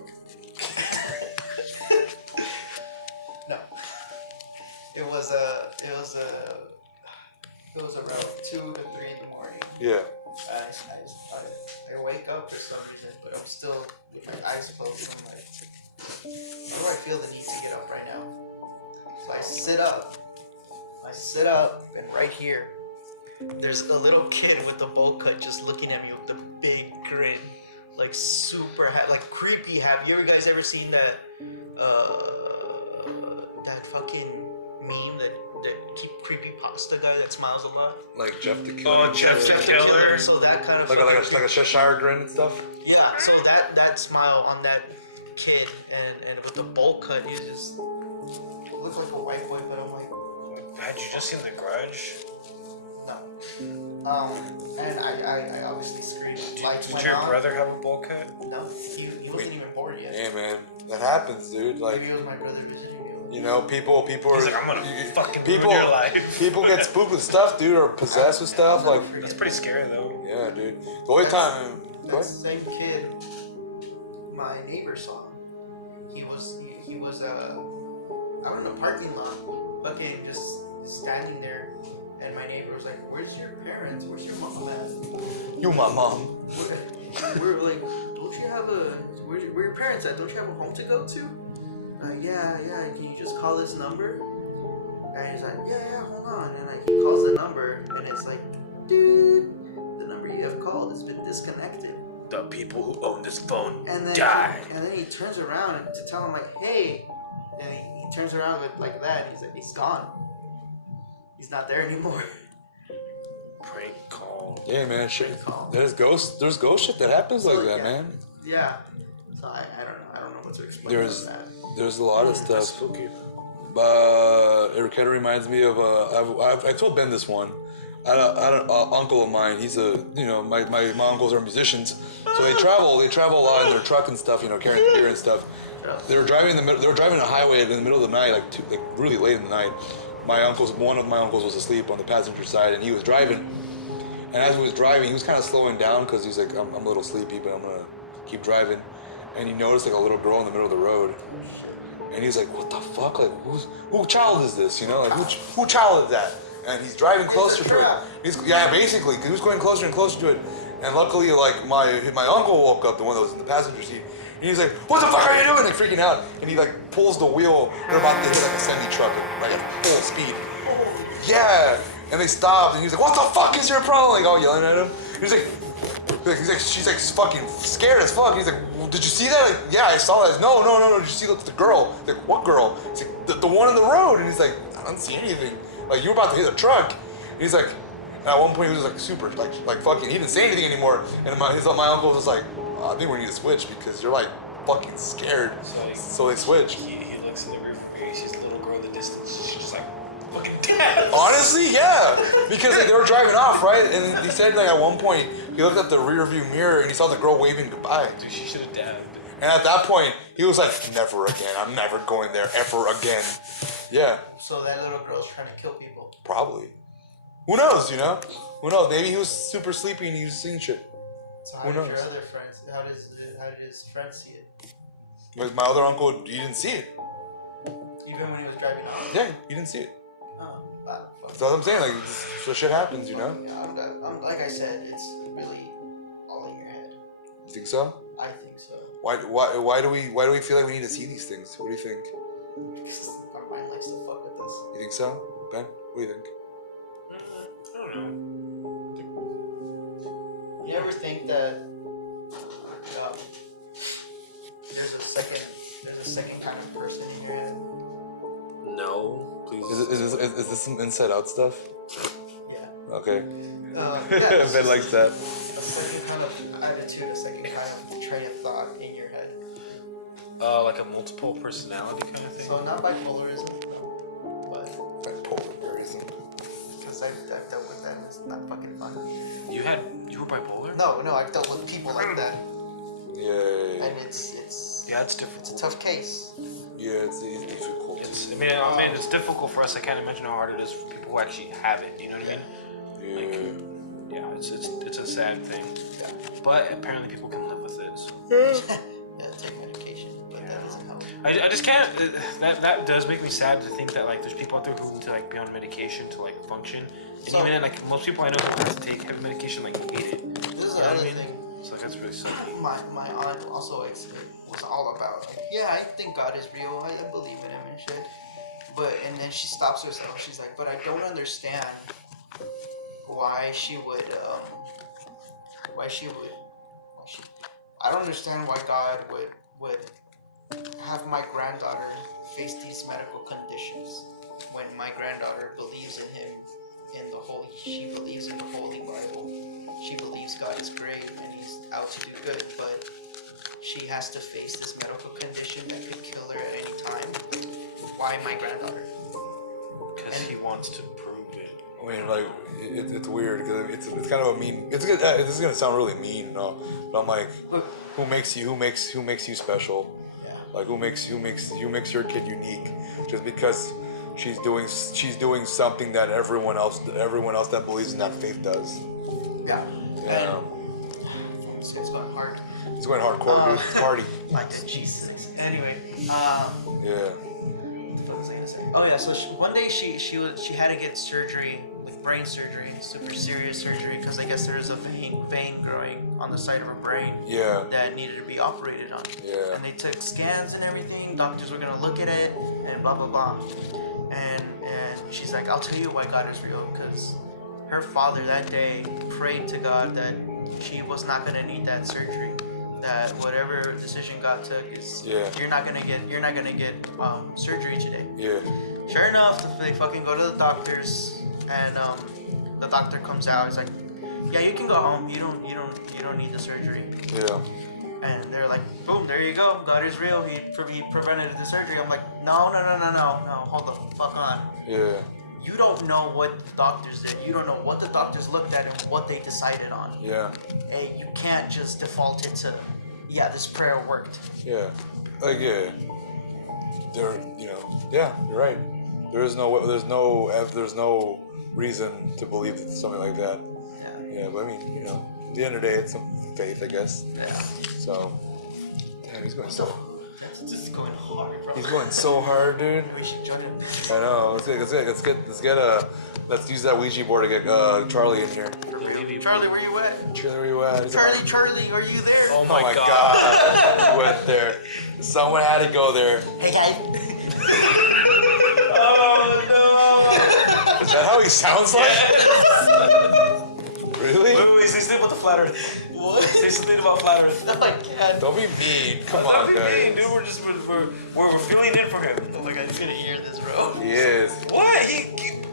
No. It was around 2 to 3 in the morning. Yeah. I wake up for some reason, but I'm still with my eyes closed. I'm like, why do I feel the need to get up right now? So I sit up, and right here, there's a little kid with a bowl cut just looking at me with a big grin, like super happy, like creepy happy. You guys ever seen that fucking meme that creepy pasta guy that smiles a lot? Like Jeff the Killer. Oh, Jeff the Killer. So that kind of Like a Cheshire grin and stuff. yeah. So that smile on that kid and with the bowl cut, he just looks like a white boy. But I'm like, Had you just seen The Grudge? no. And I obviously screamed. Lights Did went your on. brother have a bowl cut? No, he wasn't even born yet. Yeah, man, that happens, dude. Like, Maybe it was my brother visiting me. you know, people are. He's like, I'm gonna fucking people, ruin your life. people get spooked with stuff, dude, or possessed with stuff. Like, That's pretty scary though. yeah, dude. The only time. Go That ahead. same kid, my neighbor saw him. He was out in the parking lot, fucking just standing there, and my neighbor was like, "Where's your parents? Where's your mom at?" You, my mom. We were like, "Don't you have where your parents at? Don't you have a home to go to?" Yeah. Can you just call this number? And he's like, yeah. Hold on. And he calls the number, and it's like, dude, the number you have called has been disconnected. The people who own this phone And then died. And then he turns around to tell him like, hey, and he turns around like that. And he's like, he's gone. He's not there anymore. Prank call. Yeah, man. Shit. Call. There's ghost shit that happens like that, yeah. man. Yeah. So I don't know. I don't know what to explain. There's about that. there's a lot of That's stuff. spooky. It kind of reminds me of I told Ben this one. I had an uncle of mine. He's my uncles are musicians, so they travel a lot in their truck and stuff. You know, carrying beer and stuff. They were driving a highway in the middle of the night, like really late in the night. One of my uncles was asleep on the passenger side, and he was driving. And as he was driving, he was kind of slowing down because he's like, I'm a little sleepy, but I'm gonna keep driving. And he noticed like a little girl in the middle of the road. And he's like, what the fuck? Like, who child is this? You know, like, who child is that? And he's driving closer to it. Basically, he was going closer and closer to it. And luckily, like, my uncle woke up, the one that was in the passenger seat. And he's like, what the fuck are you doing? Like, freaking out. And he, like, pulls the wheel. They're about to hit, like, a semi-truck, like, at full speed. Yeah. And they stopped, and he's like, what the fuck is your problem? Like, all yelling at him. He's like, she's like fucking scared as fuck. He's like, well, did you see that? Like, yeah, I saw that. No. Did you see the girl? He's like, what girl? He's like, the one in the road. And he's like, I don't see anything. Like, you're about to hit a truck. And he's like, at one point he was like super, like fucking. He didn't say anything anymore. And my uncle was like, I think we need to switch because you're like fucking scared. So they switch. He looks in the rear view. He sees the little girl in the distance. She's just like looking dead. Honestly, yeah, because like, they were driving off, right? And he said like at one point he looked at the rear view mirror and he saw the girl waving goodbye. Dude, she should have dabbed. And at that point he was like, never again. I'm never going there ever again. Yeah, So that little girl's trying to kill people. probably. Who knows? You know? Who knows? Maybe he was super sleepy and he was seeing shit. So Who how did your knows? other friends? How did his friend see it? But my other uncle, he didn't see it. Even when he was driving off. Yeah, he didn't see it. Oh, wow. That's what I'm saying. Like, so shit happens, you know? Yeah, I'm like I said, it's really all in your head. You think so? I think so. Why do we feel like we need to see these things? What do you think? Because our mind likes to fuck with us. You think so, Ben? What do you think? I don't know. You ever think that there's a second kind of person in your head? No, please. Is this some inside out stuff? Yeah. Okay. Yeah, Ben likes that. a second kind of attitude, a second kind of train of thought in your head. Like a multiple personality kind of thing. So not bipolarism, but Bipolarism. because I've dealt with that and it's not fucking fun. You were bipolar? No, I've dealt with people like that, Yeah. and it's Yeah, it's difficult. it's a tough case. Yeah, it's difficult. I mean, it's difficult for us. I can't imagine how hard it is for people who actually have it. You know what I mean? Yeah. Yeah, it's a sad thing. Yeah. But apparently people can live with it. So. take medication, but that doesn't help. I just can't. That does make me sad to think that like there's people out there who need to like be on medication to like function, and So- even then like most people I know who have to take heavy medication like hate it. This is You know what another I mean? thing. So like that's really sucky. My aunt also was all about like, yeah, I think God is real. I believe in him and shit. But and then she stops herself. She's like, but I don't understand why she would I don't understand why God would have my granddaughter face these medical conditions when my granddaughter believes in him she believes in the Holy Bible. She believes God is great and he's out to do good, but she has to face this medical condition that could kill her at any time. Why my granddaughter? Because he wants to prove it. I mean, like, it's weird because it's kind of a mean. This is gonna sound really mean, no? But I'm like, who makes you special? Yeah. Like, who makes your kid unique? Just because she's doing something that everyone else that believes in that faith does. Yeah. Yeah. It's going hard. It's going hardcore, dude. It's party. Like Jesus. Anyway, Yeah. what was I gonna say? Oh yeah, so one day she had to get surgery, like brain surgery, super serious surgery, because I guess there was a vein growing on the side of her brain Yeah. that needed to be operated on. Yeah. And they took scans and everything. Doctors were gonna look at it and blah blah blah. And she's like, I'll tell you why God is real, because her father that day prayed to God that she was not gonna need that surgery. That whatever decision God took is you're not gonna get surgery today. Yeah. Sure enough, they fucking go to the doctors, and the doctor comes out. He's like, yeah, you can go home. You don't need the surgery. Yeah. And they're like, boom, there you go. God is real. He prevented the surgery. I'm like, no, hold the fuck on. Yeah. You don't know what the doctors did. You don't know what the doctors looked at and what they decided on. Yeah. Hey, you can't just default it to, yeah, this prayer worked. Yeah. Like, yeah. Yeah, you're right. There's no reason to believe something like that. Yeah. Yeah, but I mean, at the end of the day, it's some faith, I guess. Yeah. So, damn, he's going so. That's just going hard, bro. He's going so hard, dude. We should join him. I know. Let's use that Ouija board to get Charlie in here. Charlie, where you at? Charlie, where you at? Charlie, are you there? Oh Oh my God. You went there. Someone had to go there. Hey guys. Oh no! Is that how he sounds like? Really? Wait, say something about the flat Earth. What? Say something about flat Earth. Oh my God. Don't be mean. Come Don't on, be guys. mean, dude. We're filling in for him. Oh my God, you're gonna hear this, bro. He is. What?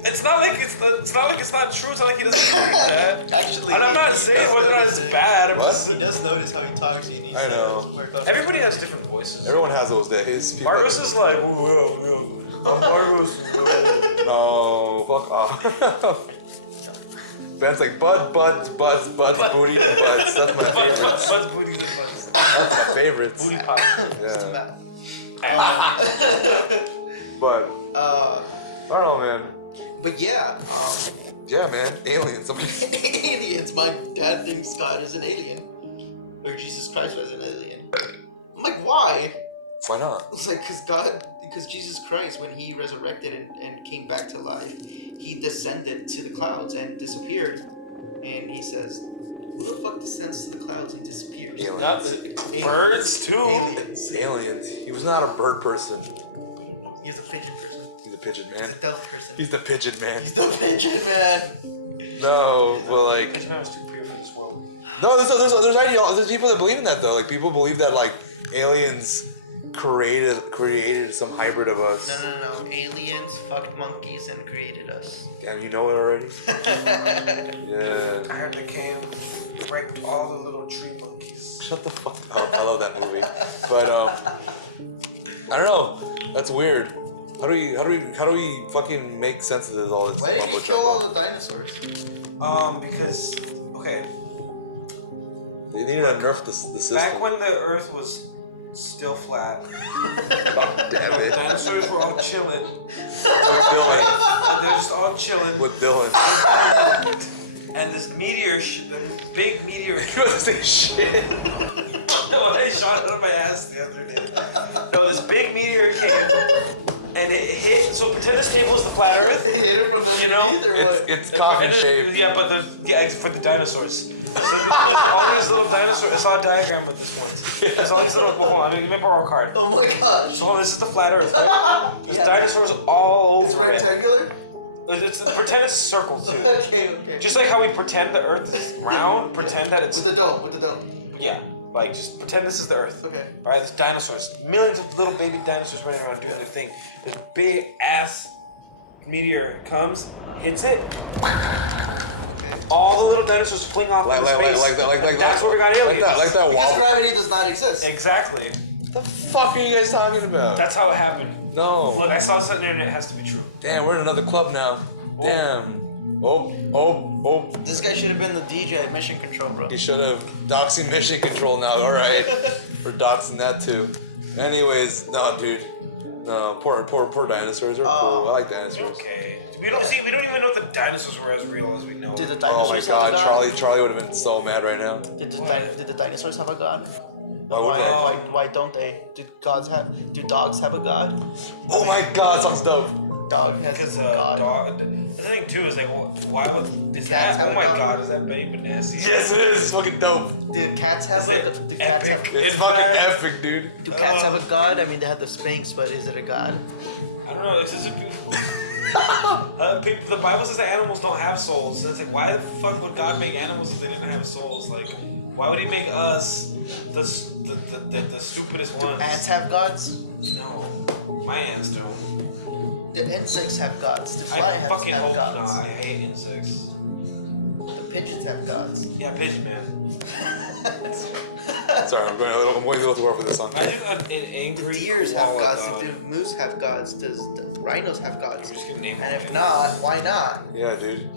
It's not like it's not true. It's not like he doesn't hear that. Actually, And I'm not saying whether or not it's bad. I'm What? just, He does notice how he talks. He needs I to know. work on it. everybody has different voices. Everyone has those days. People Marcos is like, I'm Marcos. No, fuck off. Ben's like butts, booty, butts. That's my favorites. Butts, booty, butts. That's my favorites. Booty pop. Yeah. Matt. But Uh, I don't know, man. but yeah, Yeah, man. Aliens. aliens. My dad thinks God is an alien, or Jesus Christ was an alien. I'm like, why? Why not? It's like, because Jesus Christ, when he resurrected and came back to life, he descended to the clouds and disappeared. And he says, who the fuck descends to the clouds and disappears? Aliens. Birds too. Aliens. Aliens. He was not a bird person. He's a pigeon person. He's a pigeon man. He's a dove person. He's the pigeon man. He's the pigeon man. No, but like, Pigeon man was too pure for this world. no. There's people that believe in that though. Like people believe that like aliens created some hybrid of us. No. Aliens fucked monkeys and created us. Damn, you know it already. Yeah. I heard they came, raped all the little tree monkeys. Shut the fuck up. I love that movie. But I don't know. That's weird. How do we fucking make sense of this all this Why did mumbo you kill all jumbo? the dinosaurs? Because okay, They needed to nerf the system. back when the Earth was still flat, God damn it. dinosaurs were all chilling. With Dylan. They're just all chilling. With Dylan. And this meteor, the big meteor. You don't say shit. No, I shot it up my ass the other day. No, this big meteor came and it hit. So pretend this table is the flat Earth. You know, It's coffin shaped. Yeah, but for the dinosaurs. So all these little dinosaurs. I saw a diagram of this once. There's all these little. Hold on, let me borrow a card. Oh my gosh. So this is the flat Earth. Right? There's dinosaurs all It's over it. rectangular? Pretend it's a circle too. Okay. Just like how we pretend the Earth is round, pretend that it's With the dome. yeah. Like just pretend this is the Earth. Okay. All right, there's dinosaurs, millions of little baby dinosaurs running around doing their thing. This big ass meteor comes, hits it. All the little dinosaurs fling off into space. That's where we got aliens. Like that Because wobble. gravity does not exist. Exactly. What the fuck are you guys talking about? That's how it happened. No. Look, I saw something and it has to be true. Damn, we're in another club now. Damn. Oh. This guy should have been the DJ at Mission Control, bro. He should have. Doxing mission control now. Alright. We're doxing that too. Anyways, no, dude. No, poor dinosaurs are cool. I like dinosaurs. Okay. We don't even know if the dinosaurs were as real as we know. Did the Oh my dinosaurs have a god, god? Charlie would have been so mad right now. Did the dinosaurs have a god? Why would they? Why don't they? Do dogs have a god? Oh my god, sounds dope. Dog has Because a god. dog. The thing too is like, why is Cats that? have Oh a my god. god, is that Benny Benassi? Yes, it is. It's fucking dope. Do cats have Is it do cats epic? have It's In fucking fact- epic, dude. do cats have a god? I mean, they have the Sphinx, but is it a god? I don't know. This is the Bible says that animals don't have souls. So it's like, why the fuck would God make animals if they didn't have souls? Like, why would He make us the stupidest ones? Ants have gods. No, my ants do. The insects have gods. The I fly fucking have hope not. gods. I hate insects. The pigeons have gods. Yeah, pigeon man. Sorry, I'm way a little too hard for this song. I think an The angry deers have koala gods. dog. The moose have gods. Does the rhinos have gods? I'm just gonna name And them. if not, why not? Yeah, dude.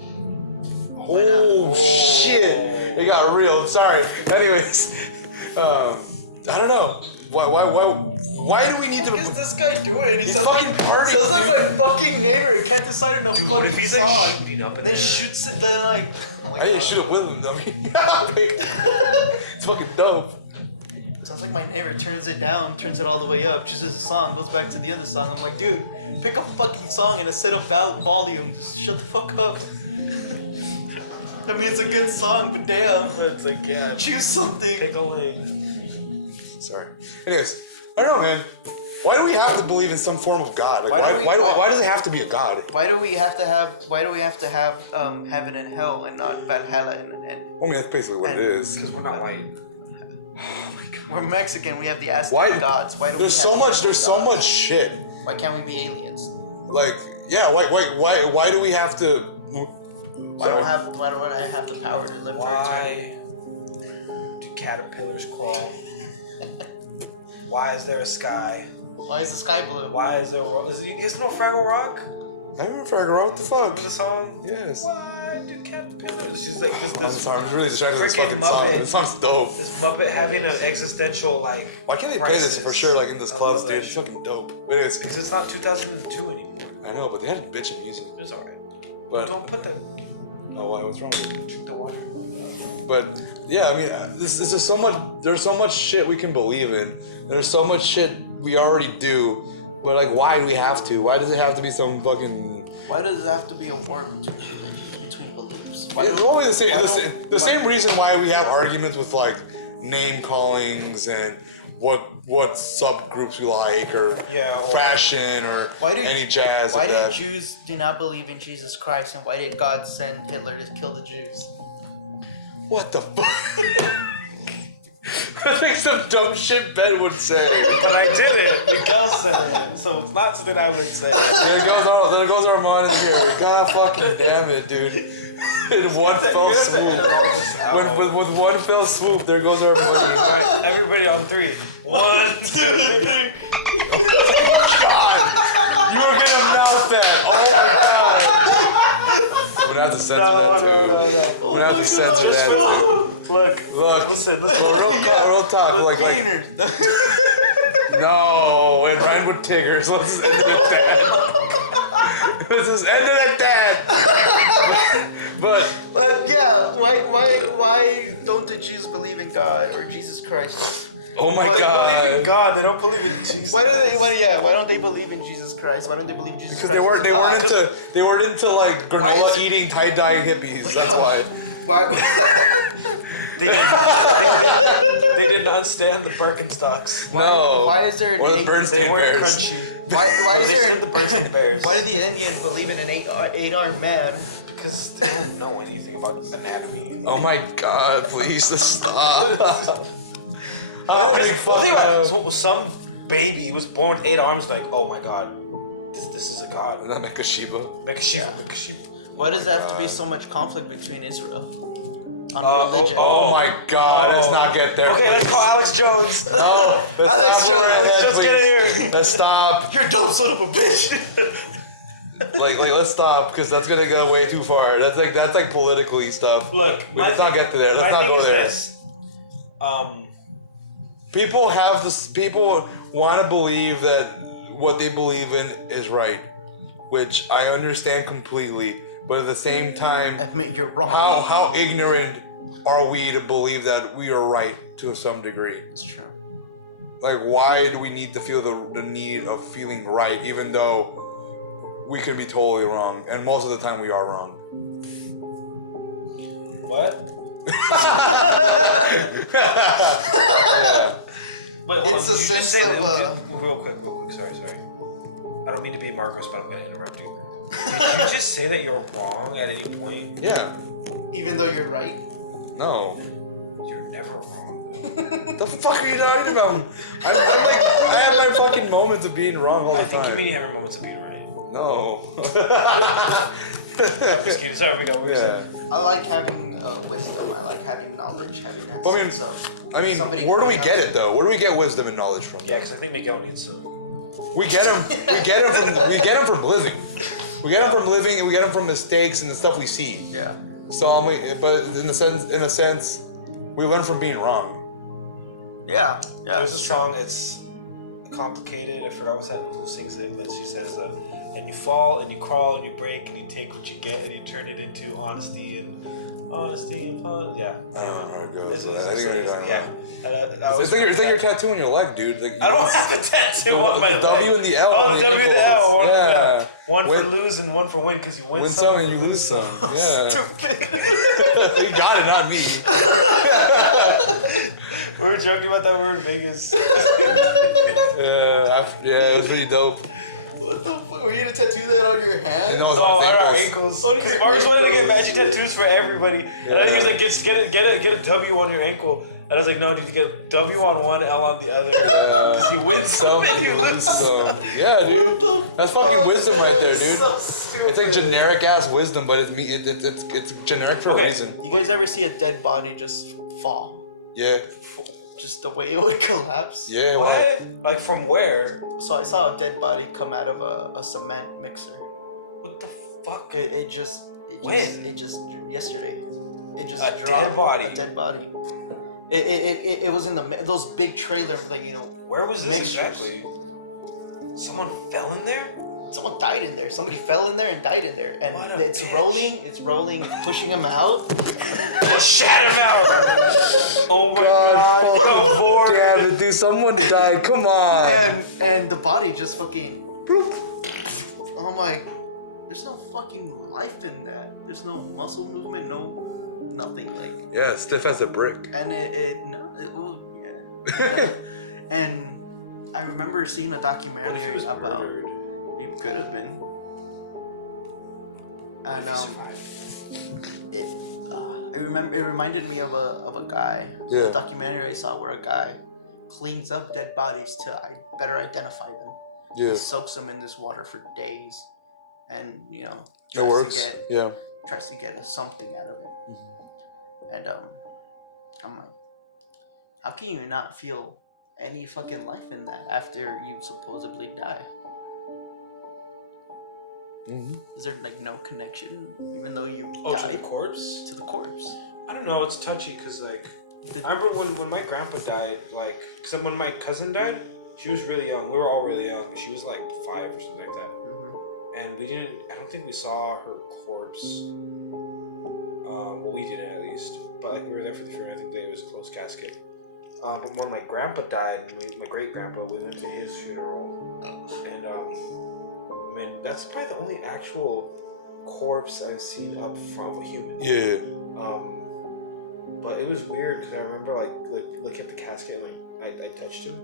Why not? Oh shit! It got real. Sorry. Anyways, I don't know. Why do we need to? What is this guy doing? He's fucking partying, Sounds like my fucking neighbor. He can't decide on a Dude, what if he's like song. shooting up in And there? then shoots it. Then like. Oh my I didn't God. shoot it with him. I mean, it's fucking dope. Sounds like my neighbor turns it down, turns it all the way up, chooses a song, goes back to the other song. I'm like, dude, pick up a fucking song and a set of volume. Just shut the fuck up. I mean, it's a good song, but damn. But it's like, yeah, Choose something. take a lane. Sorry. Anyways, I don't know, man. Why do we have to believe in some form of God? Like, why does it have to be a God? Why do we have to have heaven and hell and not Valhalla and I mean, that's basically what it is. Because we're not white. we're Mexican, we have the Aztec Why? gods. Why do There's we so have much. There's so gods? much shit. Why can't we be aliens? Like, yeah. Why do we have to? Why don't I have the power to live for eternity? Why do caterpillars crawl? Why is there a sky? Why is the sky blue? Why is there isn't no Fraggle Rock? I remember Fraggle Rock. What the fuck? The song? Yes. Why do caterpillars? She's like I'm sorry. I'm really distracted with this freaking fucking song. Muppet. This song's dope. This Muppet having an existential like. Why can't they play this crisis. for sure? Like in those I clubs, love dude. that It's shit. fucking dope. But anyways, Because it's not 2002 anymore. I know, but they had bitchin' music. It's alright. But Don't put that. oh, why? What's wrong with it? Drink the water. But yeah, I mean, this is so much. There's so much shit we can believe in. There's so much shit we already do. But like, why do we have to? Why does it have to be some fucking? Why does it have to be a war between beliefs? Why It's do- always the why same. don't- The same reason why we have arguments with like name callings and what subgroups we like or Yeah, or- fashion or Why do- any jazz Why like did that. Jews do not believe in Jesus Christ, and why did God send Hitler to kill the Jews? What the fuck? That's like some dumb shit Ben would say. But I did it. Miguel said it. So it's not something I would say. There goes Armand in here. God fucking damn it, dude. In one fell swoop. With one fell swoop, there goes our money. Alright, everybody on 3. 1, 2, 3. God! You were gonna mouth that. Oh my god. I'm gonna have to censor that too. I'm gonna have to censor that too. Look. Listen. Well, real talk. Like. No, it rhymed with Tiggers. Let's just end it at that. Let's just end it at that. But But yeah, why don't the Jews believe in God or Jesus Christ? Oh my They believe in god. God. They don't believe in Jesus. Why don't they believe in Jesus Christ? Why don't they believe Jesus Because Christ? they weren't into like granola eating tie-dye hippies. That's why. They didn't understand the Birkenstocks. No. Why is there an Or the egg- Bernstein They weren't Bears. crunchy. Why is They there said the Bernstein Bears. Why do the Indians believe in an eight-armed man? Because they don't know anything about anatomy. Oh my god, please just stop. Oh my Well, think about it. fuck. So some baby was born with 8 arms. Like, oh my god, this is a god. Is that Mikashiba? Make a sheep. Make a sheep. Why does there have to be God. so much conflict between Israel on religion? Oh my god, let's not get there. Okay, let's please. call Alex Jones. No, let's stop over our head, Just get in please. here. Let's stop. You're a dumb son of a bitch. Like, let's stop, because that's gonna go way too far. That's like politically stuff. Look, Let's not get to there. Let's not go there. People have this. People want to believe that what they believe in is right, which I understand completely. But at the same time, Admit you're wrong. how ignorant are we to believe that we are right to some degree? It's true. Like, why do we need to feel the need of feeling right, even though we can be totally wrong, and most of the time we are wrong? What? Yeah. But hold on, It's a you just sense say of, that. Real quick. Sorry. I don't mean to be Marcos, but I'm gonna interrupt you. Did you just say that you're wrong at any point? Yeah. Even though you're right. No. You're never wrong. The fuck are you talking about? I'm like, I have my fucking moments of being wrong all the I think you time. mean you have your moments of being right. No. I'm just kidding. Sorry, we got weird. Yeah. I like having wisdom. I like having knowledge. Having that But I mean, sense of I mean, where do we get it though? Where do we get wisdom and knowledge from? Yeah, because I think Miguel needs some. We get them from living. We get them from living, and we get them from mistakes and the stuff we see. Yeah. So, but in a sense, we learn from being wrong. Yeah. Yeah. There's a song. It's complicated. I forgot who sings it, but she says, "And you fall, and you crawl, and you break, and you take what you get, and you turn it into honesty and yeah." I don't know how it goes. It's- But I think what you're talking yeah. about. It's like your tattoo on your leg, dude. Like, I don't have a tattoo on my the leg. W and the L on the the W ankles. and the L. Yeah. One Win- for lose and one for win, because you Win some and you lose some. Yeah. Stupid. You got it, not me. We were joking about that word in Vegas. Yeah, it was pretty dope. What the fuck? Were you gonna tattoo that on your hand? And that was Oh, on on our his ankles. ankles. Because Marcus wanted to get magic tattoos for everybody. And I think he was like, get a W on your ankle. And I was like, no, you need to get a W on one, L on the other. Because you win some and you lose some. Yeah, dude. That's fucking wisdom right there, dude. So stupid. It's like generic ass wisdom, but it's generic for a Okay. reason. You guys ever see a dead body just fall? Yeah. Just the way it would collapse? Yeah. Why? What? Like from where? So I saw a dead body come out of a cement mixer. What the fuck? It just When? yesterday. It just A dropped. dead body? A dead body. It was in those big trailer thing, you know. Where was this Mixers. exactly? Someone fell in there? Someone died in there. Somebody fell in there and died in there. And What a it's bitch. rolling, it's pushing him out. Shut him out! Oh my god, fucking bored. damn it, dude. Someone died. Come on. And the body just fucking bloop. I'm like, there's no fucking life in that. There's no muscle movement, no nothing. Like, Yeah, stiff as a brick. and it was, yeah. And I remember seeing a documentary What if he was about murdered? it could have been. What And if he survived? it reminded me of a guy. Yeah. A documentary I saw where a guy cleans up dead bodies to better identify them. Yeah. He soaks them in this water for days, and It tries works. to Yeah. tries to get something out of it. And I'm like, how can you not feel any fucking life in that after you supposedly die? Mm-hmm. Is there like no connection, even though you Oh, to died the corpse? to the corpse? I don't know, it's touchy because, like, I remember when my grandpa died, like, because when my cousin died, she was really young. We were all really young. She was like 5 or something like that. And I don't think we saw her corpse. Well, we didn't at least. But, like, we were there for the funeral. I think it was a closed casket. But when my grandpa died, my great grandpa, we went to his funeral, and man, that's probably the only actual corpse I've seen up from a human. Yeah. But it was weird because I remember like looking at the casket and like I touched him.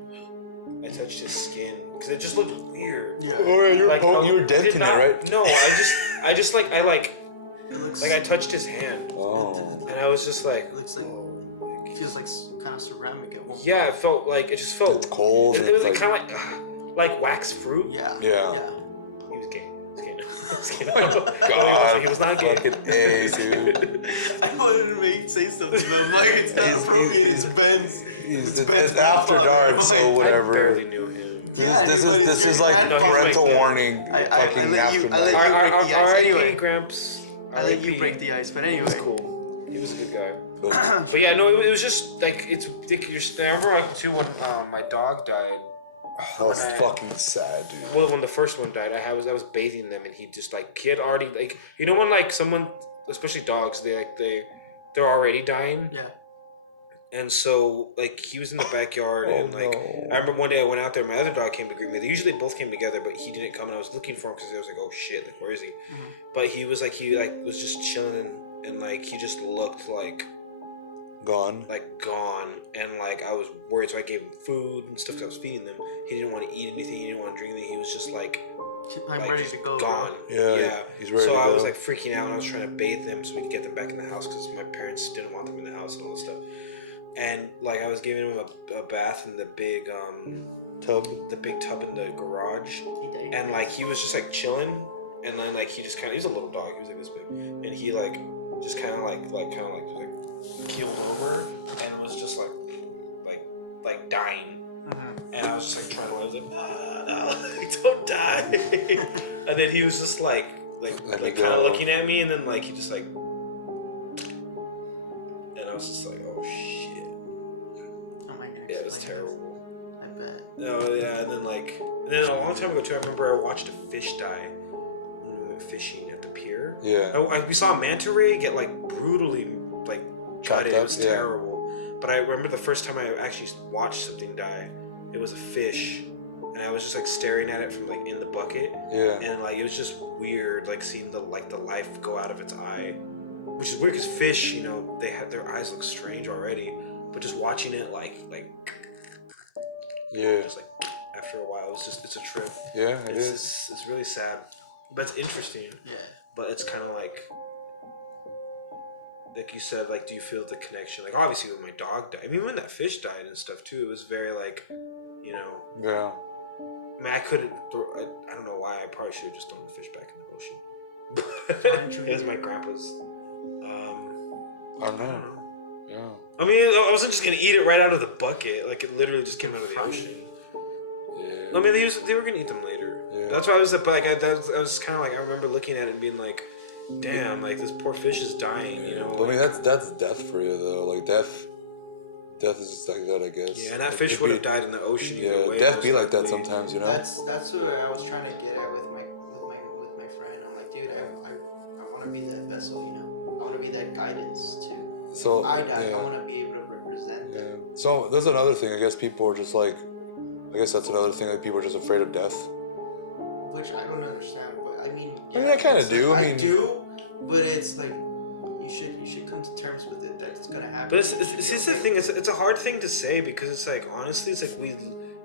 I touched his skin because it just looked weird. Yeah. Oh yeah, you were I did denting it, not- right? No, I just like It looks I touched his hand Oh. and I was just like, It looks like it feels like kind of ceramic at one point. yeah, it felt like it just felt. It's cold. It was kind of like wax fruit. Yeah. Yeah. He was gay. He was gay. God. He was not gay. Fucking A, dude. I wanted to say something, but I'm like, it's not appropriate. It's Ben's. It's after dark, so whatever. I barely knew him. This is like No, he's parental like that. warning. Fucking let you- after I let dark. you- break the ice. R.I.P. Anyway. Gramps. I let you R.I.P. break the ice, but anyway. He was cool. He was a good guy. But yeah, no, it was just like it's ridiculous. I remember like too when my dog died. That was fucking sad, dude. Well, when the first one died, I was bathing them, and he just like he had already like when like someone, especially dogs, they're already dying, Yeah. and so like he was in the backyard, and like I remember one day I went out there, my other dog came to greet me. They usually both came together, but he didn't come, and I was looking for him because I was like, oh shit, like where is he? Mm-hmm. But he was just chilling, and like he just looked like Gone. gone, and like I was worried, so I gave him food and stuff 'cause I was feeding them. He didn't want to eat anything, he didn't want to drink anything. He was just like I'm ready to go. gone. Yeah, he's ready So to I was go. like freaking out, and I was trying to bathe them so we could get them back in the house because my parents didn't want them in the house and all this stuff. And like I was giving him a bath in the big Tub. tub in the garage, He died. and like he was just like chilling, and then like he just he's a little dog, he was like this big, and he like just kind of like keeled over and was just like dying. Mhm. And I was just like trying to, I was like, no, don't die. And then he was just like Let me kind of go. looking at me, and then like he just like, and I was just like, oh shit. Oh my goodness. Yeah, it was Like, terrible. I bet. No, yeah, and then a long time ago too, I remember I watched a fish die when we went fishing at the pier. Yeah. We saw a manta ray get like brutally like Chopped gutted. up, It was yeah. terrible. But I remember the first time I actually watched something die, it was a fish, and I was just like staring at it from like in the bucket, Yeah. and like it was just weird, like seeing the life go out of its eye, which is weird because fish, their eyes look strange already, but just watching it like Yeah. just like after a while, it's a trip. Yeah, it is. It's really sad, but it's interesting. Yeah. But it's kind of like you said, like, do you feel the connection? Like, obviously, when my dog died, I mean, when that fish died and stuff too, it was very like, Yeah. I mean, I couldn't. I don't know why. I probably should have just thrown the fish back in the ocean. It was my grandpa's. I don't know. Yeah. I mean, I wasn't just gonna eat it right out of the bucket. Like, it literally just came out of the ocean. Yeah. I mean, they were gonna eat them later. Yeah. That's why I was like, I was kind of like, I remember looking at it and being like, damn, like this poor fish is dying, I mean, that's death for you though. Like death is just like that, I guess. Yeah, and that It fish could would have be- died in the ocean Yeah, either way. death be most like that likely. sometimes, you know. That's what I was trying to get at with my friend. I'm like, dude, I want to be that vessel, I want to be that guidance to. So if I die, yeah. I want to be able to represent Yeah. that. So that's another thing. I guess people are just like, I guess that's another thing. Like people are just afraid of death. Which I don't understand, but I mean. I mean, I kinda it's do. like, I mean- do, but it's like you should come to terms with it that it's gonna happen. But it's the thing. It's a hard thing to say because it's like honestly, it's like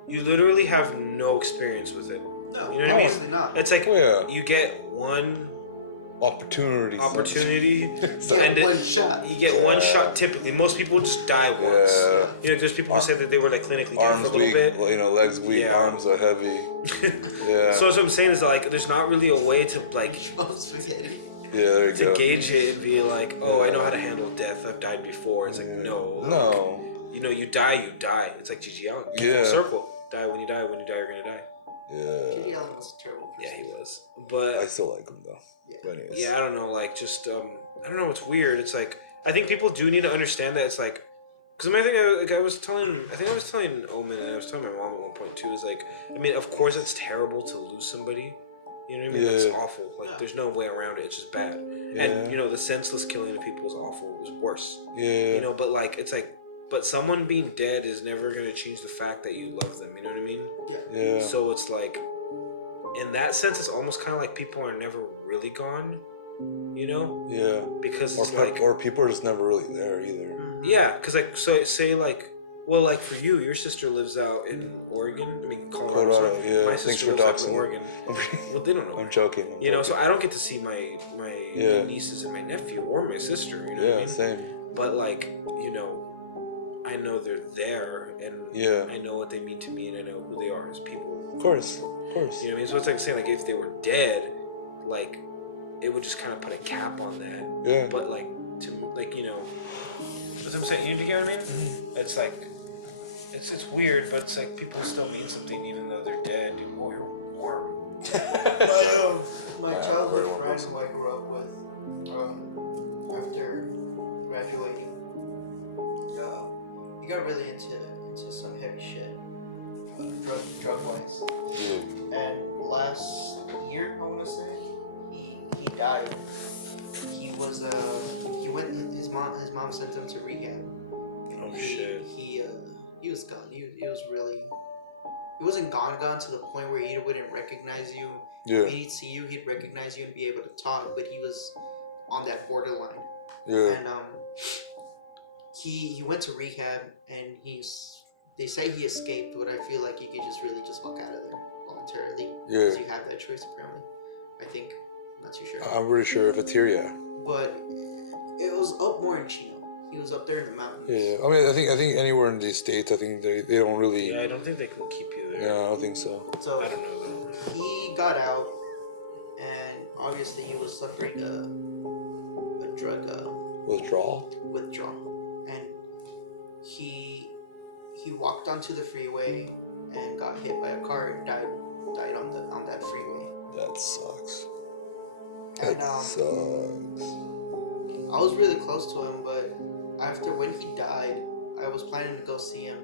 you literally have no experience with it. No, You know what I mean? obviously not. It's like Oh, yeah. you get one Opportunity. opportunity, So- and one shot. you get one shot. Typically, most people just die once. Yeah. There's people who say that they were like clinically dead Arms for a little weak, bit. legs weak, Yeah. arms are heavy. Yeah. So what I'm saying is like, there's not really a way to like Oh, spaghetti. Yeah, there you to go. gauge it and be like, oh, I know how to handle death. I've died before. It's like no, No. you die. It's like Gigi Allen. Yeah. Full circle. Die when you die. When you die, you're gonna die. Yeah. J.D. Allen was a terrible person. Yeah, he was. But I still like him though. Yeah. But anyways. yeah, I don't know. Like, just I don't know. It's weird. It's like I think people do need to understand that it's like, because I was telling Omen and I was telling my mom at one point too. Is like, I mean, of course it's terrible to lose somebody. You know what I mean? It's Yeah. awful. Like, there's no way around it. It's just bad. Yeah. And the senseless killing of people is awful. It was worse. Yeah. But like, it's like but someone being dead is never gonna change the fact that you love them. You know what I mean? Yeah. So it's like, in that sense, it's almost kind of like people are never really gone. You know? Yeah. Because it's like, or people are just never really there either. yeah, because like, so say like, well, like for you, your sister lives out in Oregon. I mean, Colorado. Colorado, sorry. yeah. My Thanks sister for lives out in doxing. Oregon. Well, they don't know. I'm joking. You know, so I don't get to see my Yeah. nieces and my nephew or my sister. You know what I mean? Same. But like, you know, I know they're there, and Yeah. I know what they mean to me, and I know who they are as people. Of course. You know what I mean? So it's like saying, like, if they were dead, like, it would just kind of put a cap on that. Yeah. But like, to like, you know, that's what I'm saying. You get what I mean? It's like, it's weird, but it's like people still mean something even though they're dead. Oh, you're warm. My childhood friend who I grew up with, after graduating, he got really into some heavy shit, drug wise. And last year, I want to say, he died. He was he went. His mom sent him to rehab. Oh shit. He was gone. He was really. He wasn't gone to the point where he wouldn't recognize you. Yeah. When he'd see you, he'd recognize you and be able to talk, but he was on that borderline. Yeah. And he went to rehab, and they say he escaped, but I feel like you could just really just walk out of there voluntarily. Yeah. Because you have that choice apparently. I think. I'm not too sure. I'm pretty sure if it's here, yeah. But it was up more in Chino. He was up there in the mountains. Yeah. I mean, I think anywhere in these states, I think they don't really. Yeah, I don't think they can keep you there. Yeah, I don't think so. So I don't know though. he got out, and obviously he was suffering a drug withdrawal, and he walked onto the freeway and got hit by a car and died on that freeway. That sucks. And That sucks. I was really close to him, but after when he died, I was planning to go see him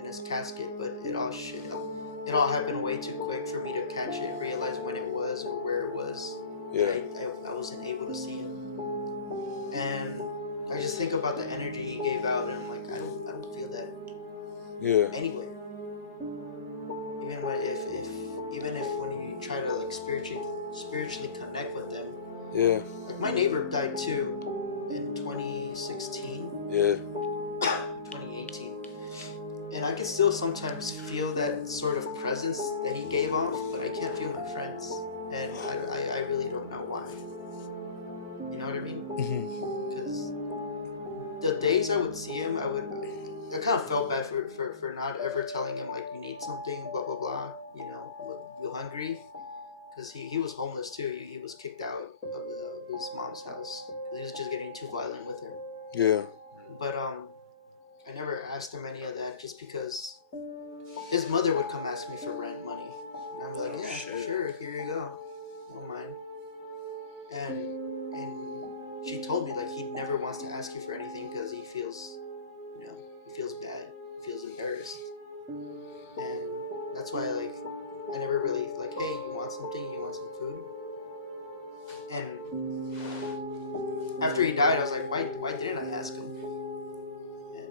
in his casket, but it all happened way too quick for me to catch it, realize when it was or where it was. Yeah. I wasn't able to see him, and I just think about the energy he gave out, and I'm like, I don't feel that Yeah. anywhere. Even if when you try to like spiritually connect with them. Yeah. Like my neighbor died too in 2016. Yeah. 2018, and I can still sometimes feel that sort of presence that he gave off, but I can't feel my friends, and I really don't know why. You know what I mean? Because the days I would see him, I kind of felt bad for not ever telling him like, you need something, blah blah blah, you know, you hungry, because he was homeless too. He was kicked out of his mom's house because he was just getting too violent with her. Yeah. But I never asked him any of that, just because his mother would come ask me for rent money. And I'm like, yeah, sure, here you go. Don't mind. And she told me like he never wants to ask you for anything because he feels, you know, he feels bad. He feels embarrassed. And that's why I never really like, hey, you want something? You want some food? And after he died, I was like, why didn't I ask him? And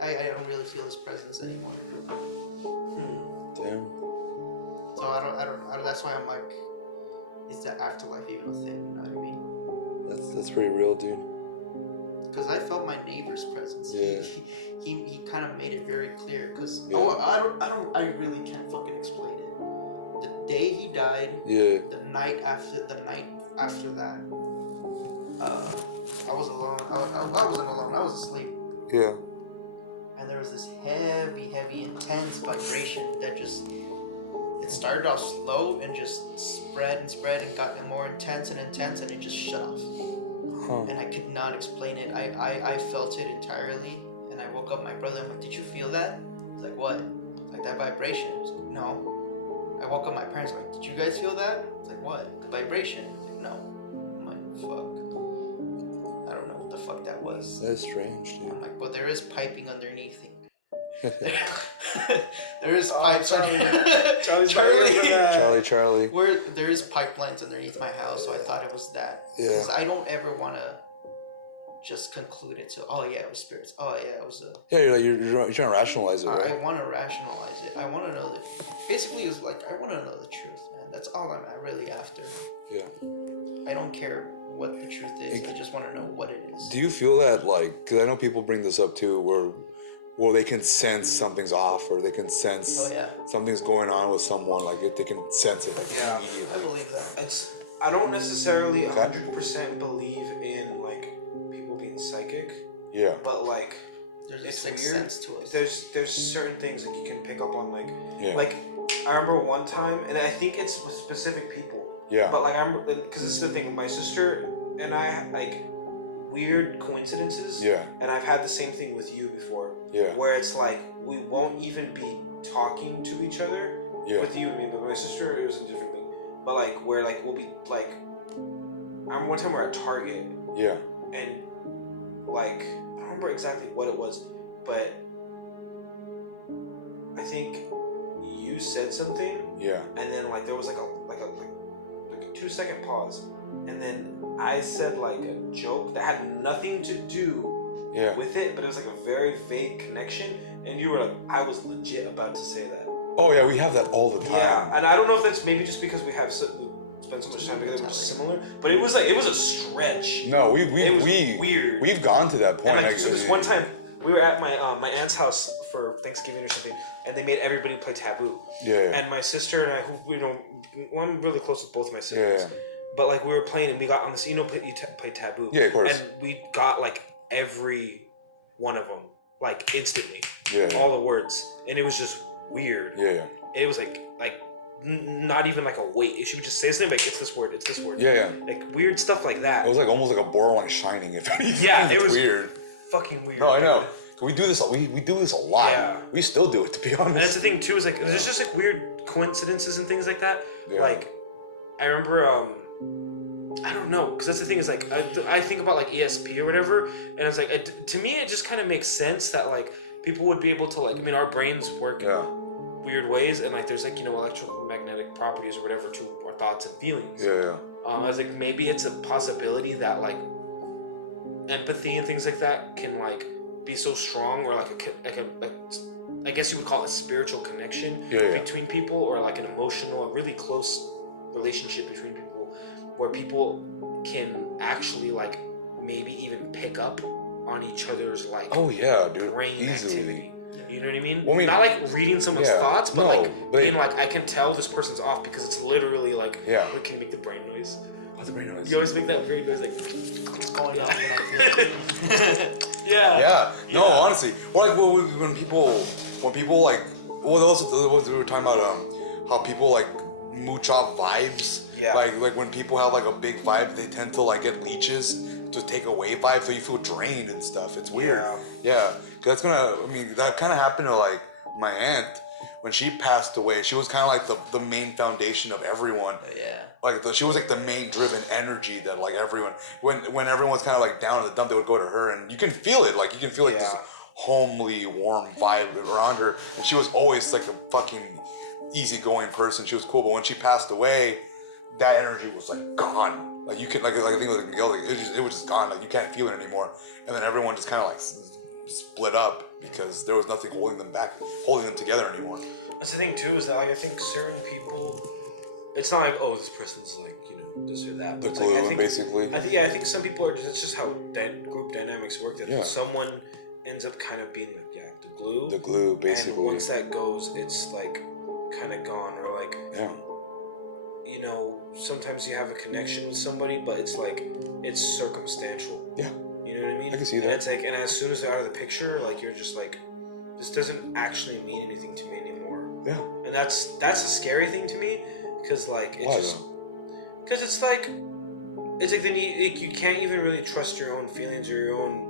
I don't really feel his presence anymore. Damn. So I don't. That's why I'm like, is the afterlife even a thing? You know what I mean? That's pretty real, dude. Because I felt my neighbor's presence. Yeah. He kind of made it very clear. Because Yeah. I really can't fucking explain it. The day he died. Yeah. The night after that. I was alone. I wasn't alone. I was asleep. Yeah. And there was this heavy, intense vibration that just. It started off slow and just spread and got more intense and it just shut off. Huh. And I could not explain it. I felt it entirely, and I woke up my brother. I'm like, did you feel that? He's like, what? Like that vibration? I was like, no. I woke up my parents. Like, did you guys feel that? It's like, what? The vibration? He's like, no. I'm like, fuck. I don't know what the fuck that was. That is strange, dude. I'm like, but there is piping underneath it. There is pipes. Charlie. Where there is pipelines underneath my house, so I thought it was that. Yeah. Because I don't ever want to just conclude it to, oh yeah, it was spirits. Oh yeah, it was a. Yeah, you're trying to rationalize it, right? I want to rationalize it. I want to know basically, it's like I want to know the truth, man. That's all I'm really after. Yeah. I don't care what the truth is. I just want to know what it is. Do you feel that, like, because I know people bring this up too, where they can sense something's off, or they can sense something's going on with someone, like they can sense it, like immediately. I believe that. I don't necessarily 100% believe in like people being psychic. Yeah. But like, there's a it's sixth weird. sense to it. There's certain things that you can pick up on, like I remember one time, and I think it's with specific people. Yeah. But like I remember, because this is the thing, my sister and I, like, weird coincidences. Yeah. And I've had the same thing with you before. Yeah. Where it's like we won't even be talking to each other. Yeah. With you and me, but with my sister it was a different thing. But like where like we'll be like, I remember one time we're at Target. Yeah. And like I don't remember exactly what it was, but I think you said something. Yeah. And then like there was like a 2-second pause, and then I said like a joke that had nothing to do with it, but it was like a very vague connection, and you were like, I was legit about to say that. Oh yeah, we have that all the time. Yeah, and I don't know if that's maybe just because we spent so much time together, we're similar, but it was a stretch. No, it was weird. We've gone to that point. And like, so this one time we were at my aunt's house for Thanksgiving or something, and they made everybody play Taboo. Yeah. And my sister and I, who I'm really close with both my siblings. Yeah. But like we were playing, and we got on this, you play Taboo. Yeah, of course. And we got like every one of them, like instantly. Yeah. All the words, and it was just weird. Yeah. It was like not even like a wait. She would just say something like, it's this word. Yeah. Like weird stuff like that. It was like almost like a borderline Shining, if anything. Yeah, it was weird. Fucking weird. No, I know. We do this. We do this a lot. Yeah. We still do it, to be honest. And that's the thing too. Is like there's just like weird coincidences and things like that. Yeah. Like I remember. I don't know, because that's the thing is like I think about like ESP or whatever, and it's like to me it just kind of makes sense that like people would be able to like, I mean, our brains work in weird ways, and like there's like, you know, electromagnetic properties or whatever to our thoughts and feelings. Yeah. I was like, maybe it's a possibility that like empathy and things like that can like be so strong, or like I guess you would call it a spiritual connection between people, or like an emotional, a really close relationship between people, where people can actually like maybe even pick up on each other's like brain activity. You know what I mean? Well, I mean, not like reading someone's thoughts, but being like, I can tell this person's off because it's literally like, we can make the brain noise. What's the brain noise? You always make that brain noise, like, it's going on. Yeah. No, honestly, well, like when people like, well, also we were talking about how people like mooch off vibes. Yeah. Like when people have like a big vibe, they tend to like get leeches to take away vibes, so you feel drained and stuff. It's weird. Yeah. Cause that kind of happened to like my aunt when she passed away. She was kind of like the main foundation of everyone. Yeah. Like she was like the main driven energy that like everyone, when everyone's kind of like down in the dump, they would go to her, and you can feel it. Like you can feel like this homely, warm vibe around her, and she was always like a fucking easygoing person. She was cool, but when she passed away, that energy was like gone. Like you could like I think with Miguel, it was just gone. Like you can't feel it anymore. And then everyone just kind of like split up because there was nothing holding them together anymore. That's the thing too, is that like I think certain people, it's not like, oh, this person's like, you know, this or that. The glue, like, I think, basically. I think some people are. That's just how group dynamics work. That someone ends up kind of being like the glue. The glue, basically. And once that goes, it's like kind of gone, or like you know, sometimes you have a connection with somebody, but it's like it's circumstantial. Yeah. You know what I mean? I can see that. And it's like, and as soon as they're out of the picture, like you're just like, this doesn't actually mean anything to me anymore. Yeah. And that's a scary thing to me, because like it's because it's like then you can't even really trust your own feelings or your own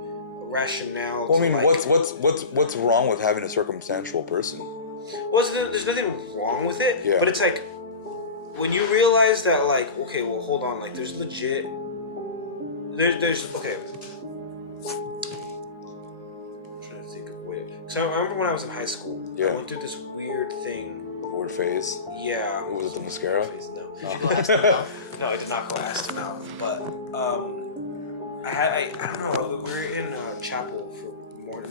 rationale. Well, I mean, like, what's wrong with having a circumstantial person? Well, there's nothing wrong with it. Yeah. But it's like when you realize that, like, okay, well, hold on, like, there's legit. There's okay. I'm trying to think of a way. Because I remember when I was in high school, I went through this weird thing. Weird phase? Yeah. Was it the mascara? Phase? No. Did you go ask them out? No, I did not go ask them out. But I I don't know. We were in chapel for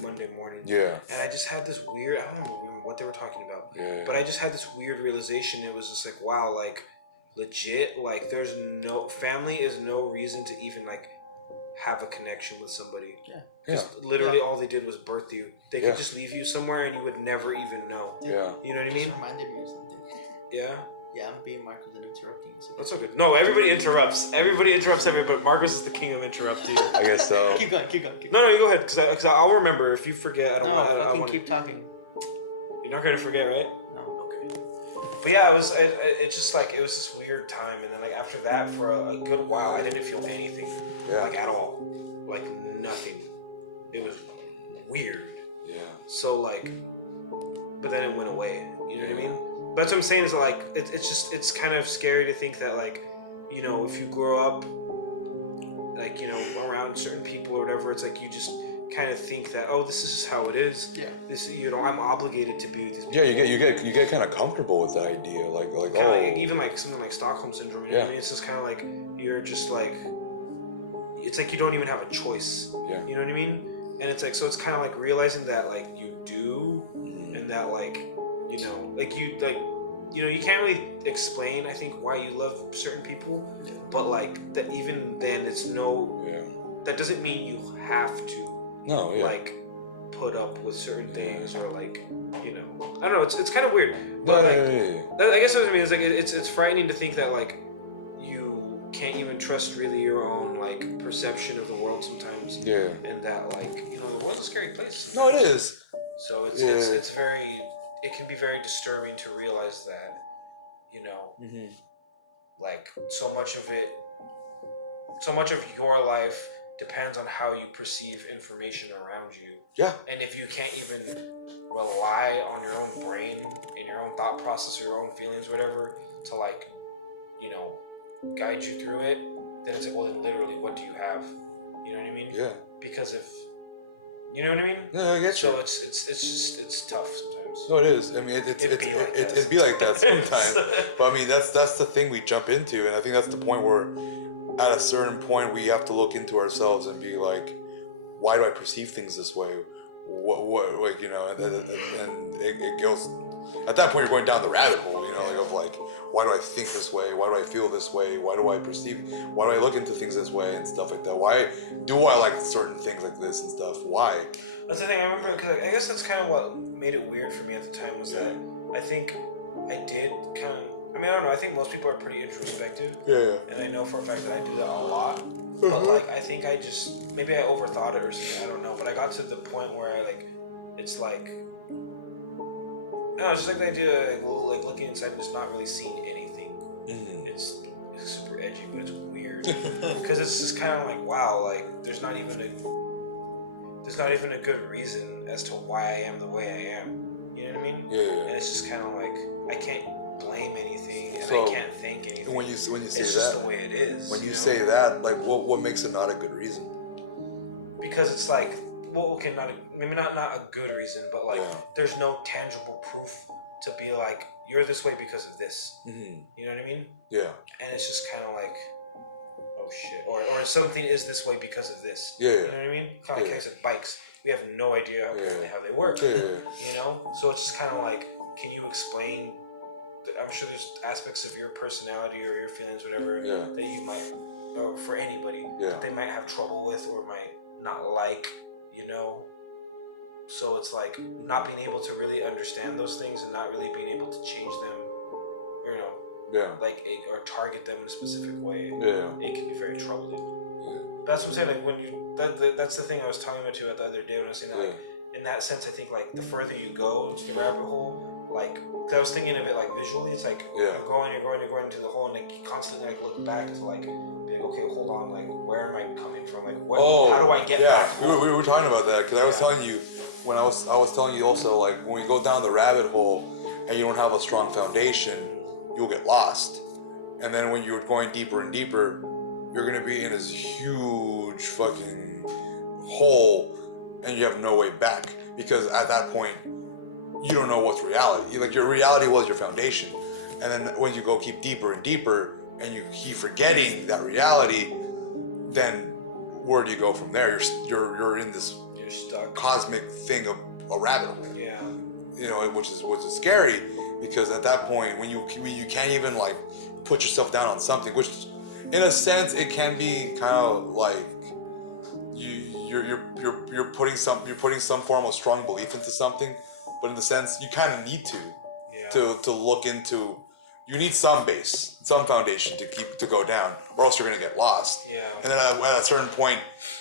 Monday morning. Yeah. And I just had this weird. I don't remember what they were talking about. Yeah. But I just had this weird realization. It was just like, wow, like legit, like there's no family is no reason to even like have a connection with somebody. Yeah. Because literally all they did was birth you. They Yeah. could just leave you somewhere and you would never even know. Yeah. You know what I mean? Just reminded me of something. Yeah. Yeah, I'm being Marcus and interrupting. So That's okay. No, everybody interrupts. Everybody interrupts everybody, but Marcos is the king of interrupting. I guess so. keep going. No, you go ahead, because I'll remember. If you forget, I don't want No, to. keep talking. You're not going to forget, right? No. Okay. But yeah, it just like, it was this weird time. And then like after that, for a good while, I didn't feel anything. Yeah. Like at all. Like nothing. It was weird. Yeah. So like, but then it went away. You know what I mean? But that's what I'm saying is like, it's kind of scary to think that like, you know, if you grow up like, you know, around certain people or whatever, it's like you just kind of think that, oh, this is just how it is. Yeah. This, you know, I'm obligated to be with these people. Yeah, you get kind of comfortable with the idea, like Kinda like, even like something like Stockholm syndrome. You know what I Yeah. mean? It's just kind of like you're just like, it's like you don't even have a choice. Yeah. You know what I mean? And it's like, so it's kind of like realizing that like you do, and that like, you know, like you like, you know, you can't really explain, I think, why you love certain people, but like that even then it's no, that doesn't mean you have to. No, yeah. Like put up with certain things or like, you know, I don't know, it's kind of weird, but like I guess what I mean is like it's frightening to think that like you can't even trust really your own like perception of the world sometimes. Yeah. And that like, you know, the world's a scary place. No, it is. So it's very, it can be very disturbing to realize that, you know, like so much of your life depends on how you perceive information around you. Yeah. And if you can't even rely on your own brain and your own thought process or your own feelings, whatever, to like, you know, guide you through it, then it's like, well, then literally, what do you have? You know what I mean? Yeah. Because if, you know what I mean? Yeah, I get you. So it's tough sometimes. No, it is. I mean, it'd be like that sometimes. But I mean, that's the thing we jump into, and I think that's the point where, at a certain point, we have to look into ourselves and be like, why do I perceive things this way? What like, you know, and it goes. At that point, you're going down the rabbit hole, you know, like of like, why do I think this way? Why do I feel this way? Why do I perceive? Why do I look into things this way and stuff like that? Why do I like certain things like this and stuff? Why? That's the thing. I remember, because I guess that's kind of what made it weird for me at the time, was that I think I did kind of. I mean, I don't know. I think most people are pretty introspective. Yeah. And I know for a fact that I do that a lot. But like, I think I just, maybe I overthought it or something. I don't know. But I got to the point where I like, it's like, I don't know, it's just like the idea of like looking inside and just not really seeing anything. It's super edgy, but it's weird because it's just kind of like, wow, like there's not even a good reason as to why I am the way I am. You know what I mean? Yeah. And it's just kind of like I can't blame anything and So, I can't think anything. When you say it's that, just the way it is. when you know? say that, like, what makes it not a good reason? Because it's like, well, okay, maybe not a good reason, but like there's no tangible proof to be like you're this way because of this. You know what I mean? Yeah. And it's just kind of like, oh shit, or something is this way because of this. Yeah. You know what I mean? Kind of like I said, bikes. We have no idea apparently how they work. Yeah. You know, so it's just kind of like, can you explain? I'm sure there's aspects of your personality or your feelings, whatever, that you might, or for anybody, that they might have trouble with or might not like. You know. So it's like not being able to really understand those things and not really being able to change them, you know, like or target them in a specific way. It can be very troubling. That's what I'm saying. Like when you, that's the thing I was talking about to you the other day when I was saying that, like in that sense, I think like the further you go into the rabbit hole, like cause I was thinking of it like visually. It's like you're going into the hole, and like you constantly like look back to like. Okay, hold on, like, where am I coming from? Like, how do I get back? We were talking about that, because I was telling you, when I was telling you also, like, when you go down the rabbit hole, and you don't have a strong foundation, you'll get lost. And then when you're going deeper and deeper, you're gonna be in this huge fucking hole, and you have no way back. Because at that point, you don't know what's reality. Like, your reality was your foundation. And then when you keep deeper and deeper, and you keep forgetting that reality, then where do you go from there? You're in this You're stuck. cosmic thing of a rabbit hole. Yeah. You know, which is scary, because at that point when you can't even like put yourself down on something, which in a sense it can be kind of like you're putting some form of strong belief into something, but in the sense you kind of need to look into. You need some base, some foundation to go down, or else you're gonna get lost. Yeah. And then at a certain point,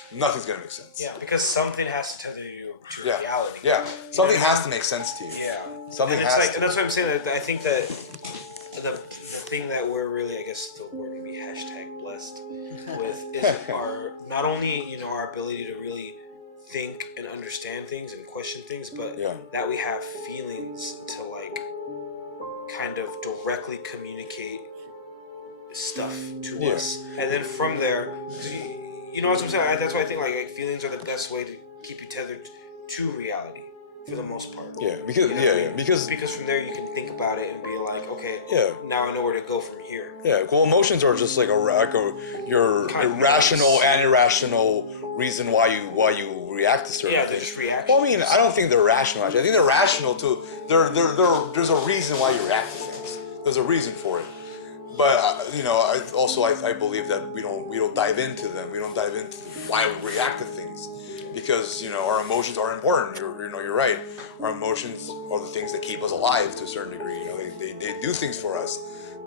nothing's gonna make sense. Yeah, because something has to tether you to Yeah. reality. Yeah. Something has to make sense to you. Yeah. Something and it's has like, to. and that's what I'm saying. I think that the thing that we're really, I guess, the word maybe #blessed with is our not only our ability to really think and understand things and question things, but that we have feelings to like kind of directly communicate stuff to us, and then from there, you know what I'm saying. That's why I think like feelings are the best way to keep you tethered to reality for the most part. Yeah, because because from there you can think about it and be like, okay, now I know where to go from here. Yeah, well, emotions are just like your irrational and irrational reason why you react to certain things. They're just reactions. Well, I mean, I don't think they're rational. Actually, I think they're rational too. There's a reason why you react to things. There's a reason for it. But I believe that we don't dive into them. We don't dive into why we react to things, because our emotions are important. You're right. Our emotions are the things that keep us alive to a certain degree. They do things for us.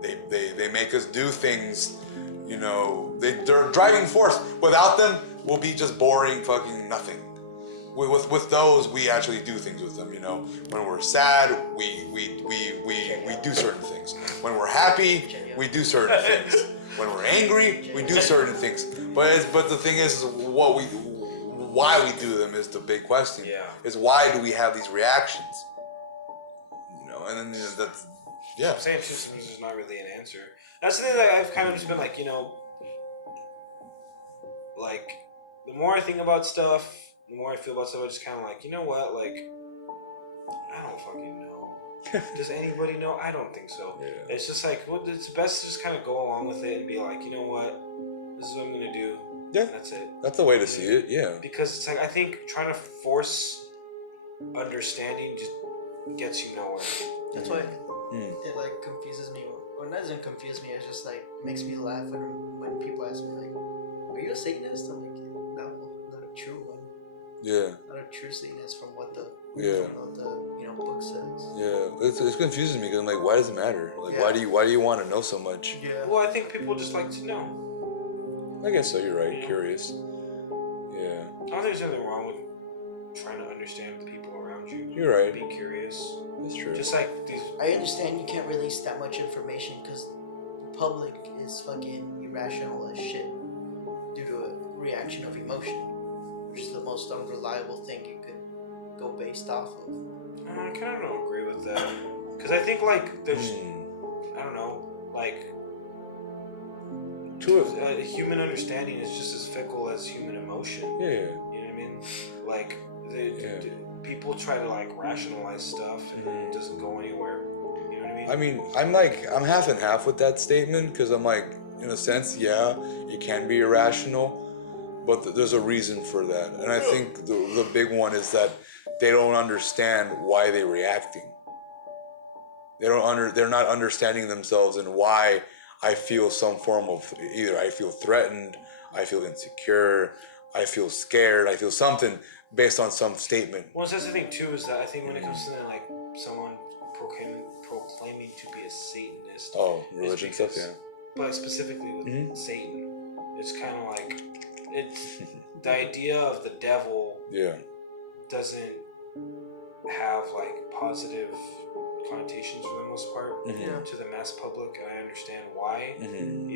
They make us do things. They're a driving force. Without them, we'll be just boring fucking nothing. With those, we actually do things with them. When we're sad, we do certain things. When we're happy, we do certain things. When we're angry, we do certain things. But the thing is why we do them is the big question. Yeah. Is why do we have these reactions? And then that's I'm saying too, sometimes there's not really an answer. That's the thing that I've kind of just been like, like the more I think about stuff, the more I feel about stuff, I just kind of like, you know what, like I don't fucking know. Does anybody know? I don't think so. Yeah. It's just like, well, it's best to just kind of go along with it and be like, you know what, this is what I'm gonna do. Yeah. That's it. That's the way to see it. Yeah. Because it's like, I think trying to force understanding just gets you nowhere. That's why it like confuses me. Or not doesn't confuse me. It's just like makes me laugh when people ask me like, "Are you a Satanist?" I'm like, "No, not a true one. Yeah. Not a true Satanist from what the book says." Yeah, it confuses me because I'm like, why does it matter? Like, why do you want to know so much? Yeah. Well, I think people just like to know. I guess so. You're right. Curious. Yeah. I don't think there's anything wrong with trying to understand the people around you. You're right. Being curious. That's true. Just like these. I understand you can't release that much information because the public is fucking irrational as shit due to a reaction of emotion, which is the most unreliable thing you could go based off of. I kind of don't agree with that, because I think like there's, I don't know, like human understanding is just as fickle as human emotion. Yeah. You know what I mean? Like people try to like rationalize stuff and it doesn't go anywhere. You know what I mean? I'm half and half with that statement, because I'm like, in a sense, it can be irrational, but there's a reason for that. And I think the big one is that they don't understand why they're reacting. They're not understanding themselves and why I feel some form of, either I feel threatened, I feel insecure, I feel scared, I feel something based on some statement. Well, that's the thing too, is that I think when it comes to like someone proclaiming to be a Satanist. Oh, religion stuff, yeah. But specifically with Satan, it's kind of like it's the idea of the devil. Yeah. Doesn't have like positive connotations for the most part to the mass public, and I understand why. And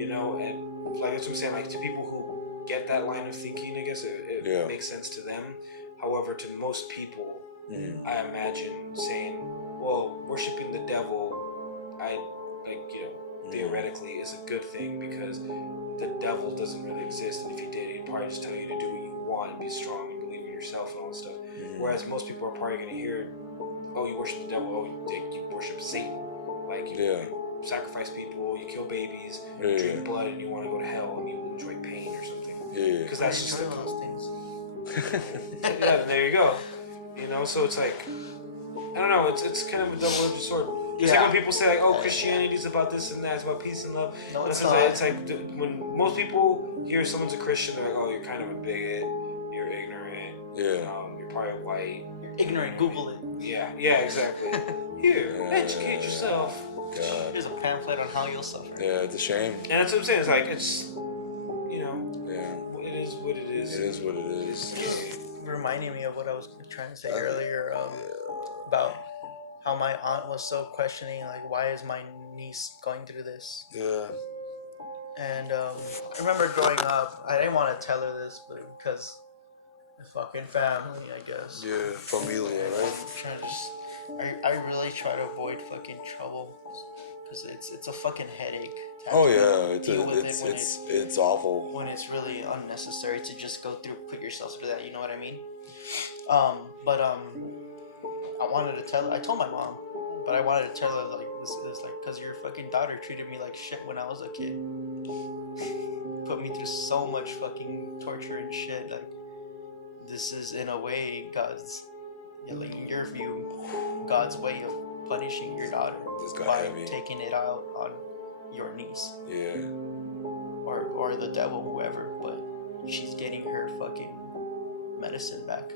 like that's what I'm saying. Like to people who get that line of thinking, I guess it makes sense to them. However, to most people, I imagine saying, "Well, worshiping the devil, theoretically, is a good thing because the devil doesn't really exist, and if he did, he'd probably just tell you to do what you want and be strong and believe in yourself and all that stuff." Whereas most people are probably going to hear, "Oh, you worship the devil. Oh, you worship Satan. Like you sacrifice people, you kill babies, drink blood, and you want to go to hell and you enjoy pain or something." Yeah. because that's just enjoy the those things. yeah. There you go. You know, so it's like I don't know. It's kind of a double-edged sword. It's like when people say like, "Oh, Christianity's about this and that. It's about peace and love." No, And it's like, not. it's like when most people hear someone's a Christian, they're like, "Oh, you're kind of a bigot. You're ignorant. Yeah. You're probably white. You're ignorant. Google it. Yeah. Yeah. Exactly. Here, educate yourself." God. Here's a pamphlet on how you'll suffer. Yeah, it's a shame. And that's what I'm saying. It's like it's, you know, Yeah. it is what it is. It is what it is. Reminding me of what I was trying to say earlier about how my aunt was so questioning, like, why is my niece going through this? Yeah. And I remember growing up, I didn't want to tell her this, but because the fucking family, I guess. Yeah, familia, right? Trying to just, I really try to avoid fucking trouble, because it's a fucking headache. To have Oh to yeah, deal with it when it's awful. when it's really unnecessary to just go through, put yourself through that. You know what I mean? I told my mom, but I wanted to tell her like this like because your fucking daughter treated me like shit when I was a kid. Put me through so much fucking torture and shit. Like this is in a way God's, like in your view, God's way of punishing your daughter This got by heavy. taking it out on your niece Yeah. or the devil, whoever. But she's getting her fucking medicine back.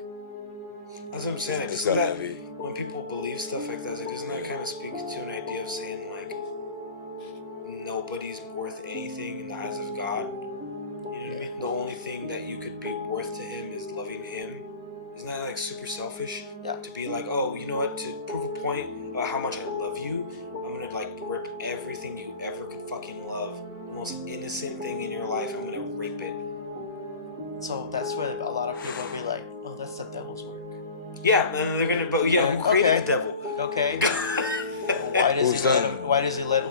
That's what I'm saying. Like, This doesn't got that, heavy. when people believe stuff like that, like, doesn't that kind of speak to an idea of saying like nobody's worth anything in the eyes of God? You know what I mean? The only thing that you could be worth to Him is loving Him. Isn't that like super selfish? Yeah. To be like, oh, you know what? To prove a point about how much I love you, I'm gonna like rip everything you ever could fucking love. The most innocent thing in your life, I'm gonna rape it. So that's where a lot of people be like, "Oh, that's the devil's work." Yeah, and they're gonna. But yeah, who created Okay. the devil? Okay.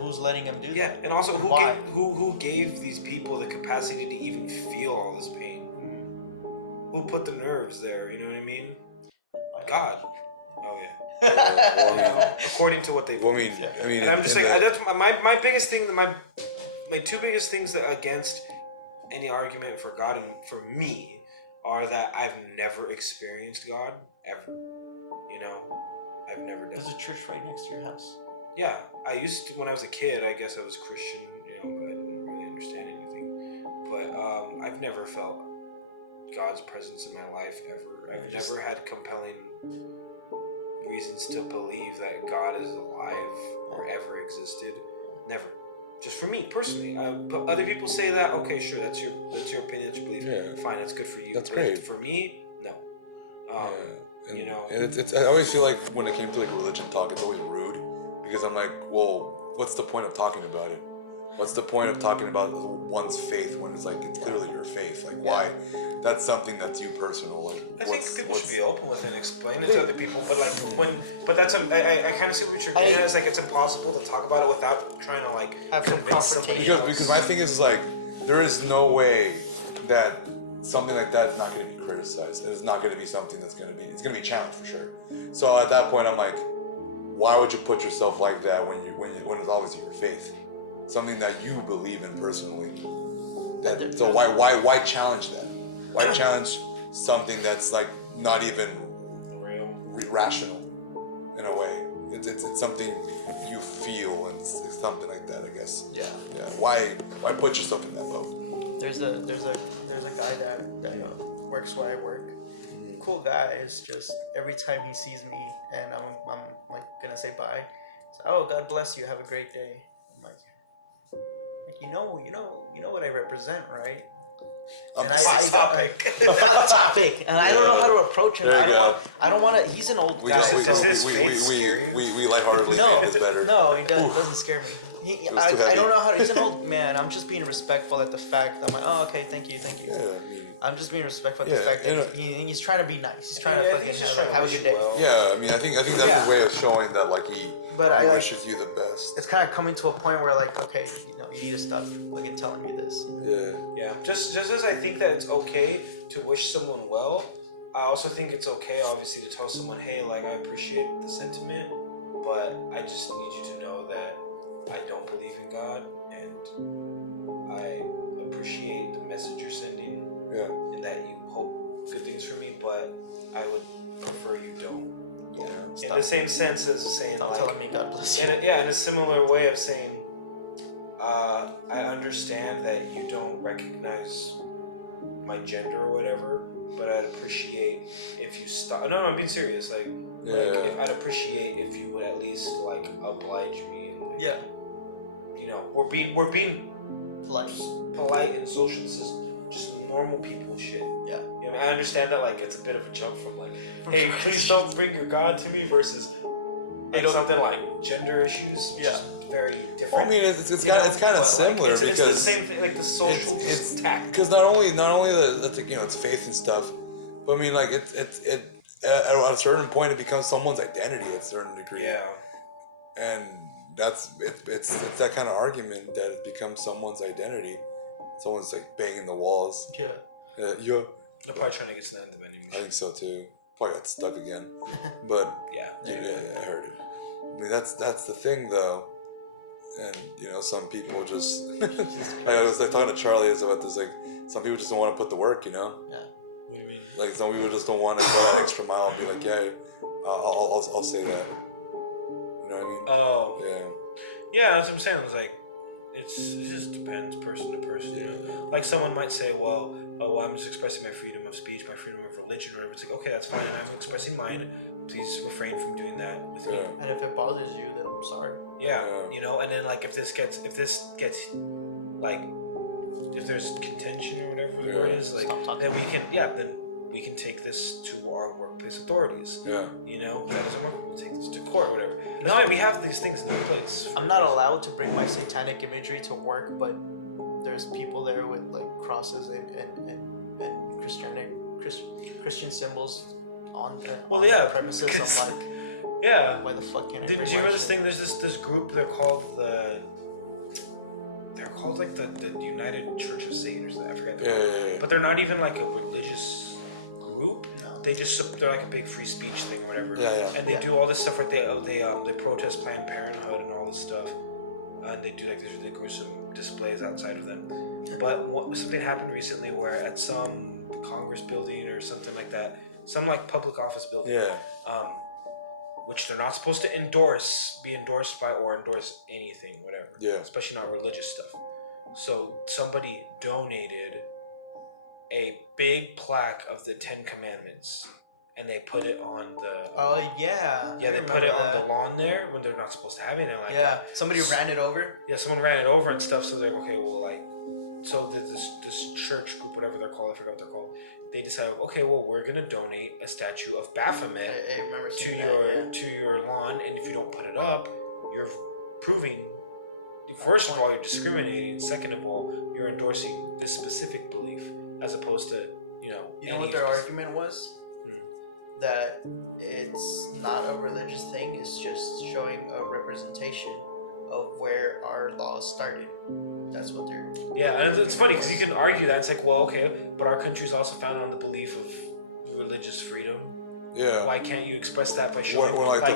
Who's letting him do that? Yeah, and also Why? who gave these people the capacity to even feel all this pain? Who put the nerves there? You know what I mean? God. Oh yeah. Well, You know, according to what they. I mean, And I'm just in like, the- that's my biggest thing. My two biggest things that against any argument for God and for me are that I've never experienced God ever. You know, I've never done. There's a church right next to your house. Yeah, I used to when I was a kid. I guess I was Christian. You know, but I didn't really understand anything. But I've never felt God's presence in my life ever. I've never had compelling reasons to believe that God is alive or ever existed. Never. Just for me personally. But other people say that. Okay, sure. That's your opinion. That's your belief. Yeah. Fine. That's good for you. That's But great. For me, no. Yeah. And, You know. and it's I always feel like when it came to like religion talk, it's always rude because I'm like, well, what's the point of talking about it? What's the point of talking about one's faith when it's like it's clearly your faith? Like, why? That's something that's you personal. Like, I think people should be open with it and explain it to other people. But like I kind of see what you're getting at. It's like it's impossible to talk about it without trying to like Have some convince somebody confrontation. because my thing is like there is no way that something like that is not going to be criticized. It's not going to be something that's going to be. It's going to be challenged for sure. So at that point, I'm like, why would you put yourself like that when it's obviously your faith, something that you believe in personally? So why challenge that? Why challenge something that's like not even real. rational in a way? It's something you feel and it's something like that, I guess. Yeah. Yeah. Why put yourself in that boat? There's a guy that works where I work. Cool guy. Is just every time he sees me and I'm like gonna say bye. So, oh, God bless you. Have a great day. I'm like you know what I represent, right? I'm And sorry. Topic. topic, and I don't know how to approach him. There you go. I don't want to. He's an old We guy. don't, so- we lightheartedly No, made this better. No, he doesn't scare me. was too I heavy. don't know how to. He's an old man. I'm just being respectful at the fact that I'm like, oh, okay, thank you. Yeah, I mean, I'm just being respectful at Yeah, the fact and, that he's trying to be nice. He's trying Yeah, I to think fucking he's just have, trying to have a wish good you day. well. yeah, I mean, I think that's Yeah. his way of showing that like he But I like- wishes you the best. It's kind of coming to a point where like, okay, you need to stop fucking telling me this. Yeah. Yeah, just as I think that it's okay to wish someone well, I also think it's okay, obviously, to tell someone, hey, like, I appreciate the sentiment, but I just need you to know that I don't believe in God, and I appreciate the message you're sending, Yeah. in the same sense as saying Stop like, telling me God bless you. in a similar way of saying, I understand that you don't recognize my gender or whatever, but I'd appreciate if you stop. No, I'm being serious. Like, I'd appreciate if you would at least like oblige me. And, like, Yeah. You know, we're being polite and social. This is just normal people shit. Yeah. You know, I understand that like it's a bit of a jump from like, hey, please don't bring your God to me versus like something like gender issues. Which is very different. Well, I mean, it's kind of similar like, because it's the same thing, like the social it's tact. because not only the you know, it's faith and stuff, but I mean like it at a certain point it becomes someone's identity at a certain degree. Yeah. And it's that kind of argument that it becomes someone's identity. Someone's like banging the walls. Yeah. Yeah. They're probably trying to get to the end of vending I machine. think so too. Probably got stuck again. But Yeah. I heard it. I mean that's the thing though. And you know, some people just I was like talking to Charlie about this, like some people just don't want to put the work, you know? Yeah. What do you mean? Like some people just don't want to go that extra mile and be like, yeah, I'll say that. You know what I mean? Oh. Yeah. Yeah, that's what I'm saying. It's like, it just depends person to person, you know? Like, someone might say, well, I'm just expressing my freedom of speech, my freedom of religion, or whatever. It's like, okay, that's fine, and I'm expressing mine. Please refrain from doing that with me. And if it bothers you, then I'm sorry. Yeah, you know, and then, like, if this gets, like, if there's contention or whatever the word is, like, then we can take this to our workplace authorities. Yeah. You know, if that doesn't work, we'll take this to court or whatever. No, we have these things in place. I'm not allowed to bring my satanic imagery to work, but there's people there with like crosses and Christian symbols on the premises. I'm like, yeah. why the fuck can't I Do bring you my remember this shit? thing? There's this group. They're called like the United Church of Satan or something. I forget. Yeah. But they're not even like a religious group. No. They're like a big free speech thing or whatever. Yeah. And they do all this stuff where they protest Planned Parenthood and all this stuff. And they do like these really gruesome displays outside of them. But something happened recently where at some Congress building or something like that, some like public office building. Yeah. Which they're not supposed to be endorsed by or endorse anything, whatever. Yeah. Especially not religious stuff. So somebody donated a big plaque of the 10 Commandments, and they put it on the. Oh yeah. Yeah, they put it on the lawn there when they're not supposed to have it. And like, yeah, somebody ran it over. Yeah, someone ran it over and stuff. So they're like, okay, well, like, so this church group, whatever they're called, I forgot what they're called. They decided, okay, well, we're gonna donate a statue of Baphomet I remember to seeing to your lawn, and if you don't put it up, you're proving. First of all, you're discriminating. Second of all, you're endorsing this specific belief as opposed to, you know. You know what their argument was? That it's not a religious thing. It's just showing a representation of where our laws started. That's what they're. Yeah, and it's funny because you can argue that it's like, well, okay, but our country's also founded on the belief of religious freedom. Yeah. Why can't you express that by showing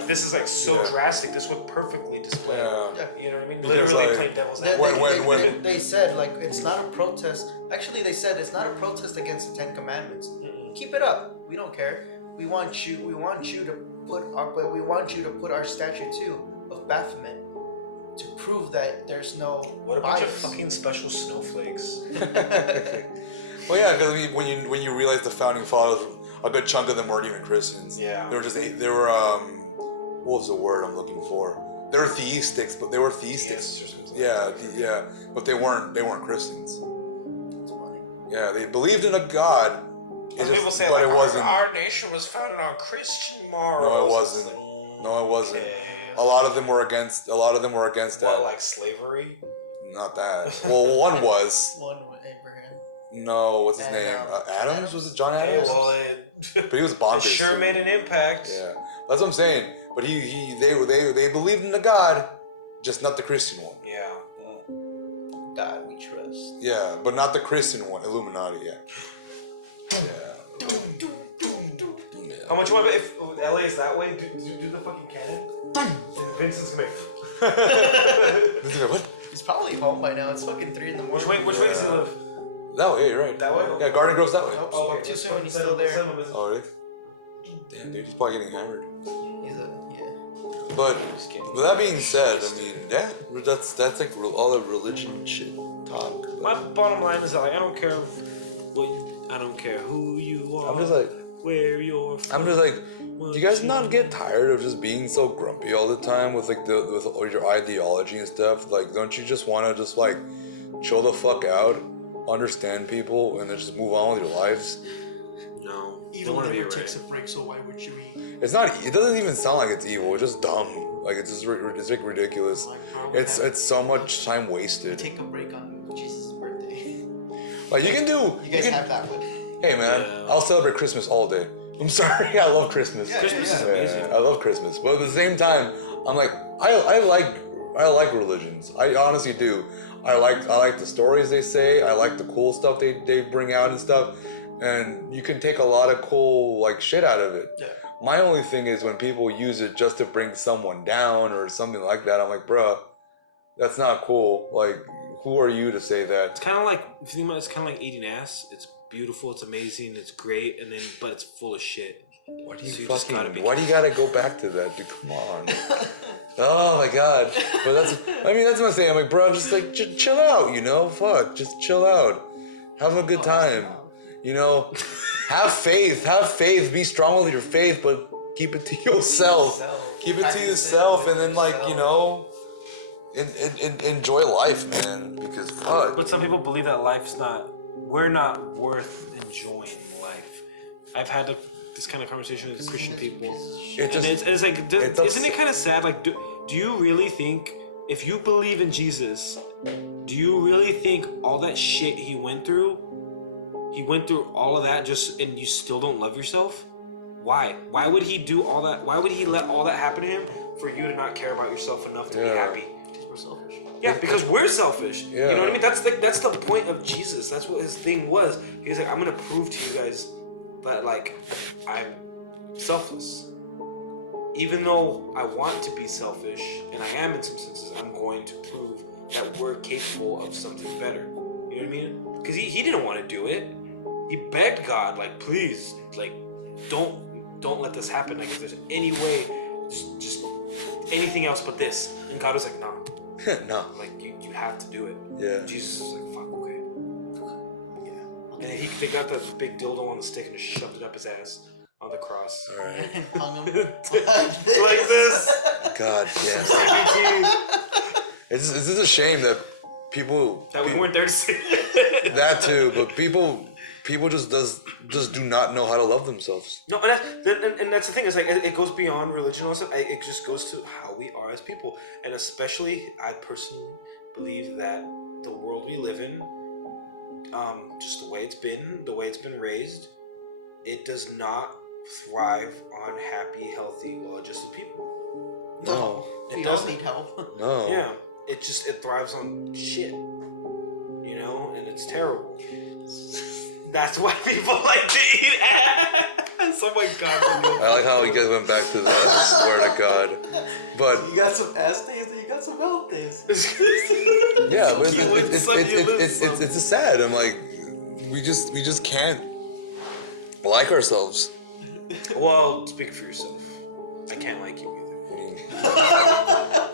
this is like so drastic? This would perfectly display. Yeah. You know what I mean? Because, literally like, plain devil's They, advocate. they said like it's not a protest. Actually, they said it's not a protest against the 10 Commandments. Keep it up. We don't care. We want you to put our statue too of Baphomet to prove that there's no. What a bunch of fucking special snowflakes. Well, yeah, because I mean, when you realize the founding fathers, a good chunk of them weren't even Christians. Yeah. They were what was the word I'm looking for? They were theistics, but they were theistics. Yeah, but they weren't Christians. That's funny. Yeah, they believed in a God. People say but like, it wasn't. Our nation was founded on Christian morals. No, it wasn't. No, it wasn't. Okay. A lot of them were against that. What, like slavery? Not that. Well, one was. One with Abraham. No, what's his name? Adams? Was it John Adams? But he was a bond. It sure made an impact. Yeah, that's what I'm saying. But they believed in the God, just not the Christian one. Yeah. God we trust. Yeah, but not the Christian one. Illuminati. Yeah. How much you want? If LA is that way, do the fucking cannon. Vincent's gonna. What? He's probably home by now. It's fucking 3 in the morning. Which way does he live? That way, you're right. That way? Yeah, Garden Grove's that way. Nope, Oh, spoke okay. too soon. He's still there. Oh, really? Damn, dude, he's probably getting hammered. He's But Just kidding. with that being said, I mean, yeah, that's like all the religion shit talk. My bottom line is that like, I don't care I don't care who you are. I'm just like, where you're from. do you guys not get tired of just being so grumpy all the time with like with all your ideology and stuff? Like, don't you just want to just like chill the fuck out, understand people, and then just move on with your lives? No. Evil never takes a break, so why would you eat? It's not. It doesn't even sound like it's evil. It's just dumb. Like it's just it's like ridiculous. It's so much time wasted. Take a break on Jesus' birthday. Like you can have that one. Hey man, I'll celebrate Christmas all day. I'm sorry, I love Christmas. Christmas is amazing. I love Christmas, but at the same time, I'm like I like religions. I honestly do. I like the stories they say. I like the cool stuff they bring out and stuff, and you can take a lot of cool like shit out of it. Yeah. My only thing is when people use it just to bring someone down or something like that. I'm like, bruh, that's not cool. Like, who are you to say that? It's kind of like, if you think about it, it's kind of like eating ass. It's beautiful, it's amazing, it's great, and then but it's full of shit. Why do you So why do you gotta go back to that, dude? Come on. Oh my god. But that's what I'm saying. I'm like, bro, just like chill out, you know? Fuck, just chill out. Have a good time. You know? Have faith, be strong with your faith, but keep it to yourself. Keep it to yourself, and then like, you know, enjoy life, man. Because fuck. But some people believe that we're not worth enjoying life. I've had this kind of conversation with Christian people. It's like, isn't it kind of sad? Like, do you really think, if you believe in Jesus, do you really think all that shit he went through all of that and you still don't love yourself? Why? Why would he do all that? Why would he let all that happen to him for you to not care about yourself enough to be happy? Because we're selfish. Yeah, because we're selfish. Yeah. You know what I mean? That's the point of Jesus. That's what his thing was. He was like, I'm gonna prove to you guys that like I'm selfless. Even though I want to be selfish, and I am in some senses, I'm going to prove that we're capable of something better. You know what I mean? Because he didn't want to do it. He begged God, like, please, like, don't let this happen. Like, if there's any way, just anything else but this. And God was like, no. No. Like, you have to do it. Yeah. Jesus was like, fuck, okay. Yeah. And then they got the big dildo on the stick and just shoved it up his ass on the cross. All right. Hung him Like this. God damn. It's just a shame that people That we weren't there to see it. that too, but people just do not know how to love themselves. No, and that's the thing. Is like it goes beyond religion. Also, it just goes to how we are as people, and especially I personally believe that the world we live in, just the way it's been raised, it does not thrive on happy, healthy, well-adjusted people. No. We all need help. No. Yeah, it thrives on shit, you know, and it's terrible. That's why people like to eat ass. Oh my god. I like how you guys went back to that. I swear to God. But You got some ass days and you got some health days. yeah, but it's just sad. I'm like, we just can't like ourselves. Well, speak for yourself. I can't like you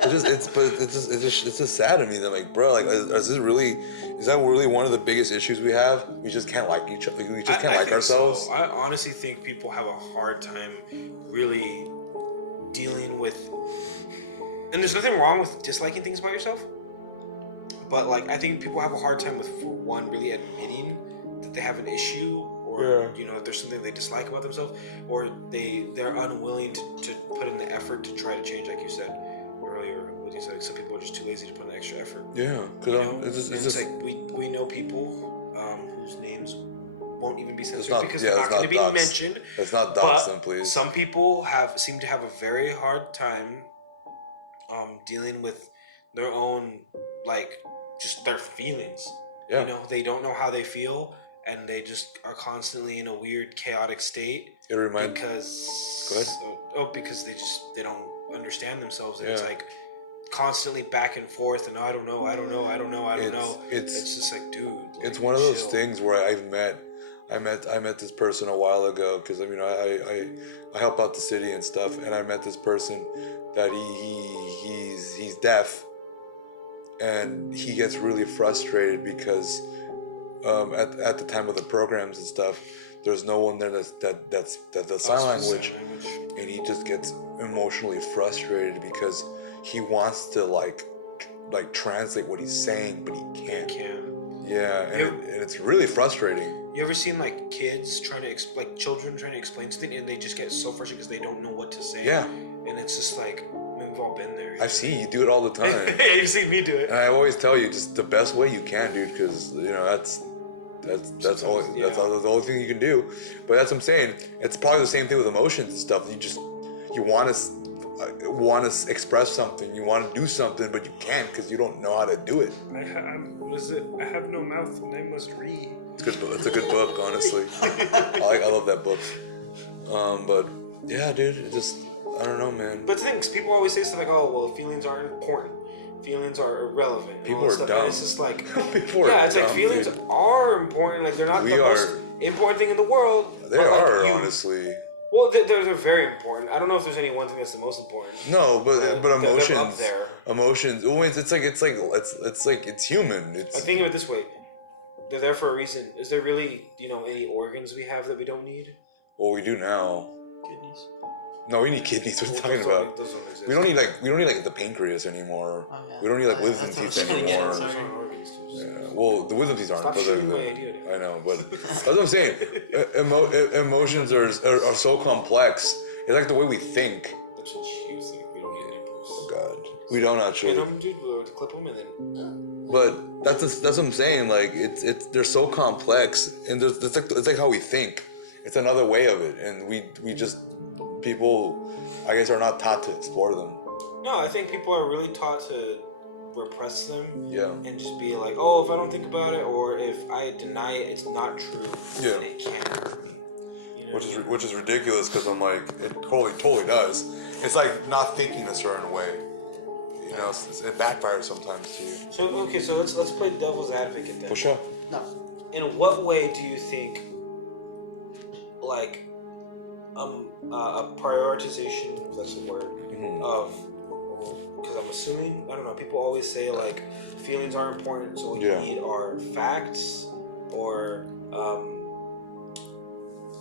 It's just sad to me that like, bro, like, is that really one of the biggest issues we have? We just can't like each other. We just can't like ourselves. So. I honestly think people have a hard time really dealing with, and there's nothing wrong with disliking things about yourself, but like I think people have a hard time with, for one, really admitting that they have an issue, or you know, if there's something they dislike about themselves, or they're unwilling to put in the effort to try to change, like you said earlier. What you said, some people are just too lazy to put in extra effort. Yeah, because it's just like we know people whose names won't even be censored because they're not going to be mentioned. Let's not dox them, please. Some people seem to have a very hard time dealing with their own, like, just their feelings. Yeah. You know, they don't know how they feel, and they just are constantly in a weird, chaotic state. It reminds. Because Go ahead. because they don't understand themselves, and it's like constantly back and forth, and I don't know. It's It's just like, dude. Like, it's one of those things where I've I met this person a while ago because I mean I help out the city and stuff, and I met this person that he's deaf, and he gets really frustrated because at the time of the programs and stuff, there's no one there that does sign language, and he just gets emotionally frustrated because he wants to like translate what he's saying, but he can't. Yeah, and it's really frustrating. You ever seen like kids trying to like children trying to explain something and they just get so frustrated because they don't know what to say? Yeah. And it's just like, I mean, we've all been there. I've seen you do it all the time. Yeah, you've seen me do it. And I always tell you just the best way you can, dude, because you know that's the only thing you can do. But that's what I'm saying. It's probably the same thing with emotions and stuff. You want to express something, you want to do something, but you can't because you don't know how to do it. I have no mouth and I must read. It's a good book, honestly. I love that book. But yeah, dude, it just I don't know, man. But the thing is, people always say stuff like, "Oh, well, feelings aren't important. Feelings are irrelevant." People are stuff. dumb. And it's just like, People are it's dumb, like feelings dude. are important. Like they're not the most important thing in the world. They but, like, are, honestly. Well, they're very important. I don't know if there's any one thing that's the most important. No, but emotions. They're up there. Emotions. Well, it's human. I think of it this way: they're there for a reason. Is there really, any organs we have that we don't need? Well, we do now. Kidneys. No, we need kidneys. What are you talking about? Those don't exist. We don't need like the pancreas anymore. Oh, yeah. We don't need like Oh, yeah, wisdom that's what teeth I was thinking. anymore. Sorry. Yeah. Well, the wisdom teeth aren't. Stop but shooting my idea. I know, but that's what I'm saying. Emotions are so complex. It's like the way we think. That's what you think. We don't need nipples. Oh God, we don't actually. And dude, we would clip them and then. But that's what I'm saying. Like it's they're so complex, and it's like how we think. It's another way of it, and we just people, I guess, are not taught to explore them. No, I think people are really taught to repress them. Yeah. And just be like, oh, if I don't think about it, or if I deny it, it's not true. Yeah. And it can't hurt me. Which is ridiculous because I'm like, it totally does. It's like not thinking a certain way. You know, it backfires sometimes to you. So let's play devil's advocate then. For sure. No. In what way do you think, like, a prioritization, if that's the word, of, because I'm assuming, I don't know, people always say like feelings are important, so what you need are facts or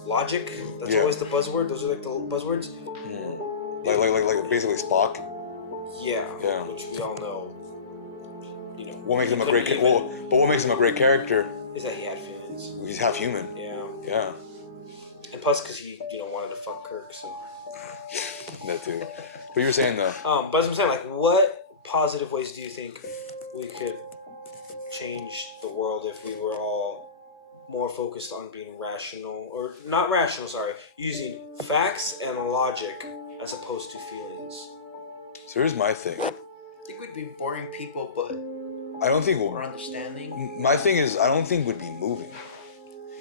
logic. That's always the buzzword. Those are like the buzzwords. Like basically Spock. Yeah. Yeah. Which we all know. What makes him a great but what makes him a great character is that he had feelings. He's half human. Yeah. Yeah. And plus, because he wanted to fuck Kirk, so. That too. But you were saying though. But as I'm saying, like, what positive ways do you think we could change the world if we were all more focused on being rational, or not rational, sorry, using facts and logic as opposed to feelings? So here's my thing. I think we'd be boring people, but I don't think more understanding. My thing is, I don't think we'd be moving.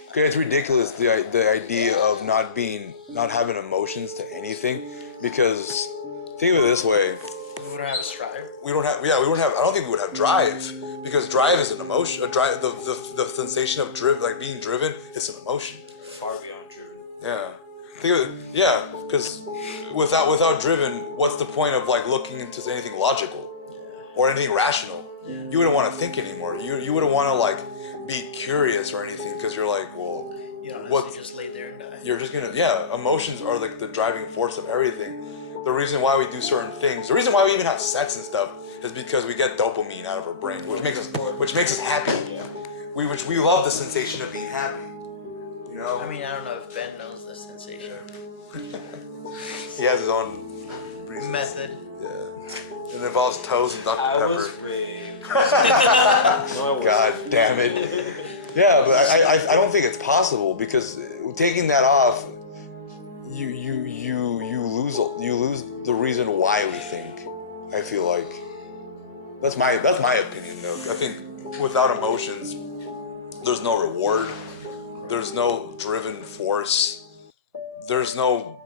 Okay, it's ridiculous the idea of not having emotions to anything, because think of it this way. We wouldn't have a strive. We don't have. I don't think we would have drive, because drive is an emotion. The sensation of being driven is an emotion. Far beyond driven. Yeah. Think of it. Yeah, because without driven, what's the point of like looking into anything logical or anything rational? Yeah. You wouldn't want to think anymore. You wouldn't want to like be curious or anything, because you're like, well, You don't what? have to just lay there and die. You're just gonna, emotions are like the driving force of everything. The reason why we do certain things, the reason why we even have sex and stuff, is because we get dopamine out of our brain, which makes us happy. Yeah. We love the sensation of being happy. You know. I mean, I don't know if Ben knows the sensation. He has his own reasons. Method. Yeah. It involves toes and Dr. I Pepper. was raped. No, I wasn't. God damn it. Yeah, but I don't think it's possible, because taking that off, you lose the reason why we think. I feel like that's my opinion though. I think without emotions, there's no reward. There's no driven force. There's no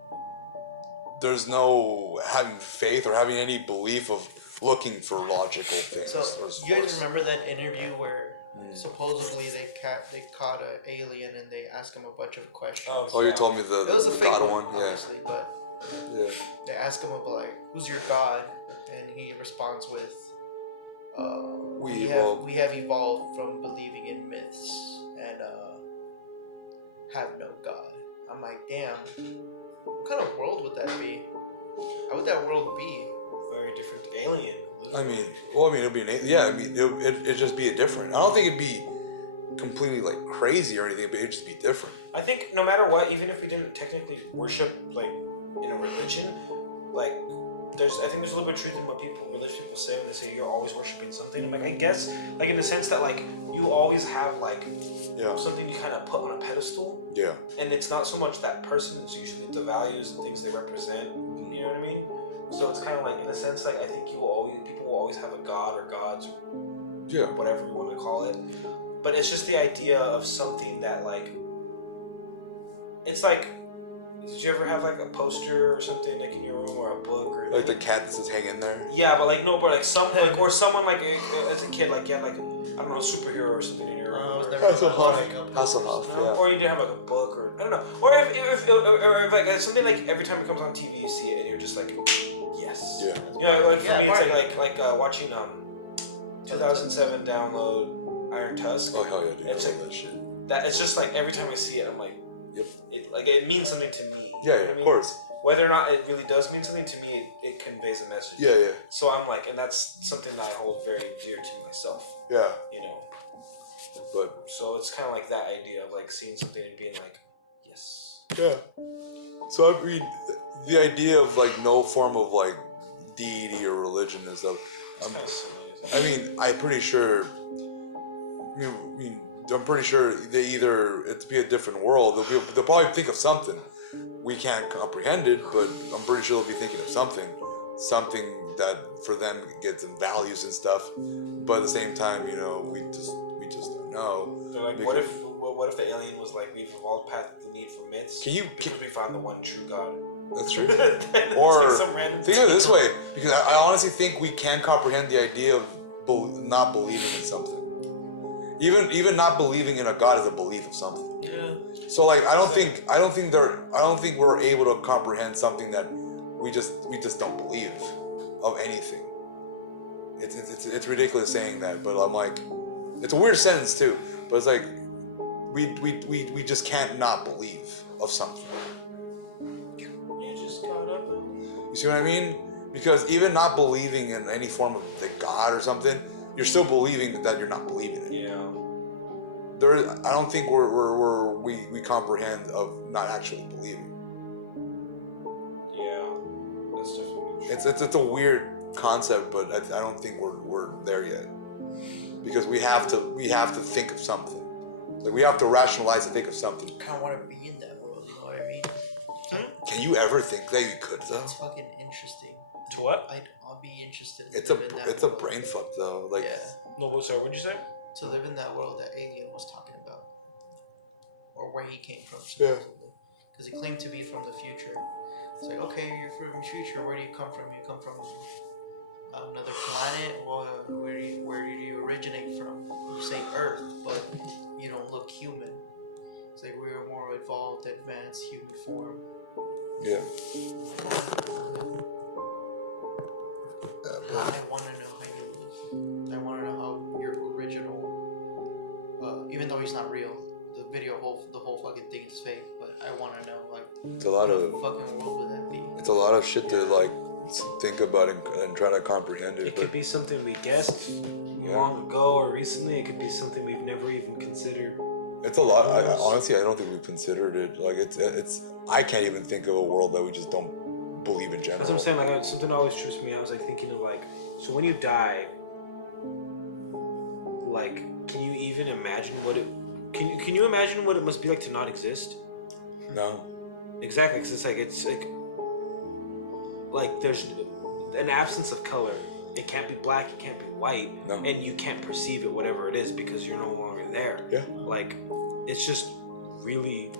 having faith or having any belief of looking for logical things. So or you guys force. remember that interview where Supposedly they caught an alien and they asked him a bunch of questions. Oh, you told me it was a the fake God one, one, yeah. obviously, but Yeah. they ask him about like, who's your God, and he responds with, we have evolved from believing in myths and have no God. I'm like, damn, what kind of world would that be? How would that world be? Very different alien. I mean, it'd be it'd just be a different. I don't think it'd be completely like crazy or anything, but it'd just be different. I think no matter what, even if we didn't technically worship like in a religion, like I think there's a little bit of truth in what religious people say when they say you're always worshiping something. I'm like, I guess like in the sense that like you always have like something you kind of put on a pedestal. Yeah. And it's not so much that person; it's usually the values and things they represent. You know what I mean? So it's kind of like in a sense like I think people will always have a god or gods, whatever you want to call it. But it's just the idea of something that like it's like. Did you ever have like a poster or something like in your room or a book or like the cat that's just hanging there? Yeah, but like no, but like someone as a kid like you had like I don't know a superhero or something in your room. Hasselhoff, yeah. Or you didn't have like a book or I don't know. Or if like something like every time it comes on TV you see it and you're just like yes. Yeah. Like for me it's like watching 2007 download Iron Tusk. Oh hell yeah, dude! It's like that shit. That it's just like every time I see it I'm like. Yep. It means something to me. Yeah, of course. Whether or not it really does mean something to me, it conveys a message. Yeah, yeah. So I'm like, and that's something that I hold very dear to myself. Yeah. You know. But so it's kind of like that idea of like seeing something and being like, yes. Yeah. So I mean, the idea of like no form of like deity or religion and stuff. I mean, I'm pretty sure. I'm pretty sure it'd be a different world. They'll probably think of something. We can't comprehend it, but I'm pretty sure they'll be thinking of something that for them gets them values and stuff. But at the same time, we just don't know. So like, what if the alien was like we've evolved past the need for myths? Because we found the one true God. That's true. Or think of it this way, because I honestly think we can comprehend the idea of not believing in something. Even not believing in a God is a belief of something. Yeah. So like I don't think we're able to comprehend something that we just don't believe of anything. It's ridiculous saying that, but I'm like, it's a weird sentence too. But it's like we just can't not believe of something. You just gotta believe. You see what I mean? Because even not believing in any form of the God or something, you're still believing that you're not believing it. Yeah. I don't think we comprehend of not actually believing. Yeah, that's definitely true. It's a weird concept, but I don't think we're there yet. Because we have to think of something. Like we have to rationalize and think of something. I kind of want to be in that world. You know what I mean? Can you ever think that you could though? It's fucking interesting. To what? I'll be interested. It's a brain fuck though. Like. Yeah. No, sorry. What'd you say? To live in that world that Alien was talking about, or where he came from, Yeah. Because he claimed to be from the future. It's like, okay, you're from the future. Where do you come from? You come from another planet. Well, where did you originate from? You say Earth, but you don't look human. It's like we're a more evolved, advanced human form. Yeah. I want to know how you live. I want to know how your original, even though he's not real, the whole fucking thing is fake. But I want to know, like, it's a lot of fucking world would that be? It's a lot of shit to like think about and try to comprehend it. It could be something we guessed long ago or recently. It could be something we've never even considered. It's a lot. Honestly, I don't think we've considered it. Like it's. I can't even think of a world that we just don't believe in general. That's what I'm saying. Like something always trips me. I was like thinking of like, so when you die, like, can you even imagine what it? Can you imagine what it must be like to not exist? No. Exactly, because it's like there's an absence of color. It can't be black. It can't be white. No. And you can't perceive it, whatever it is, because you're no longer there. Yeah. Like, it's just really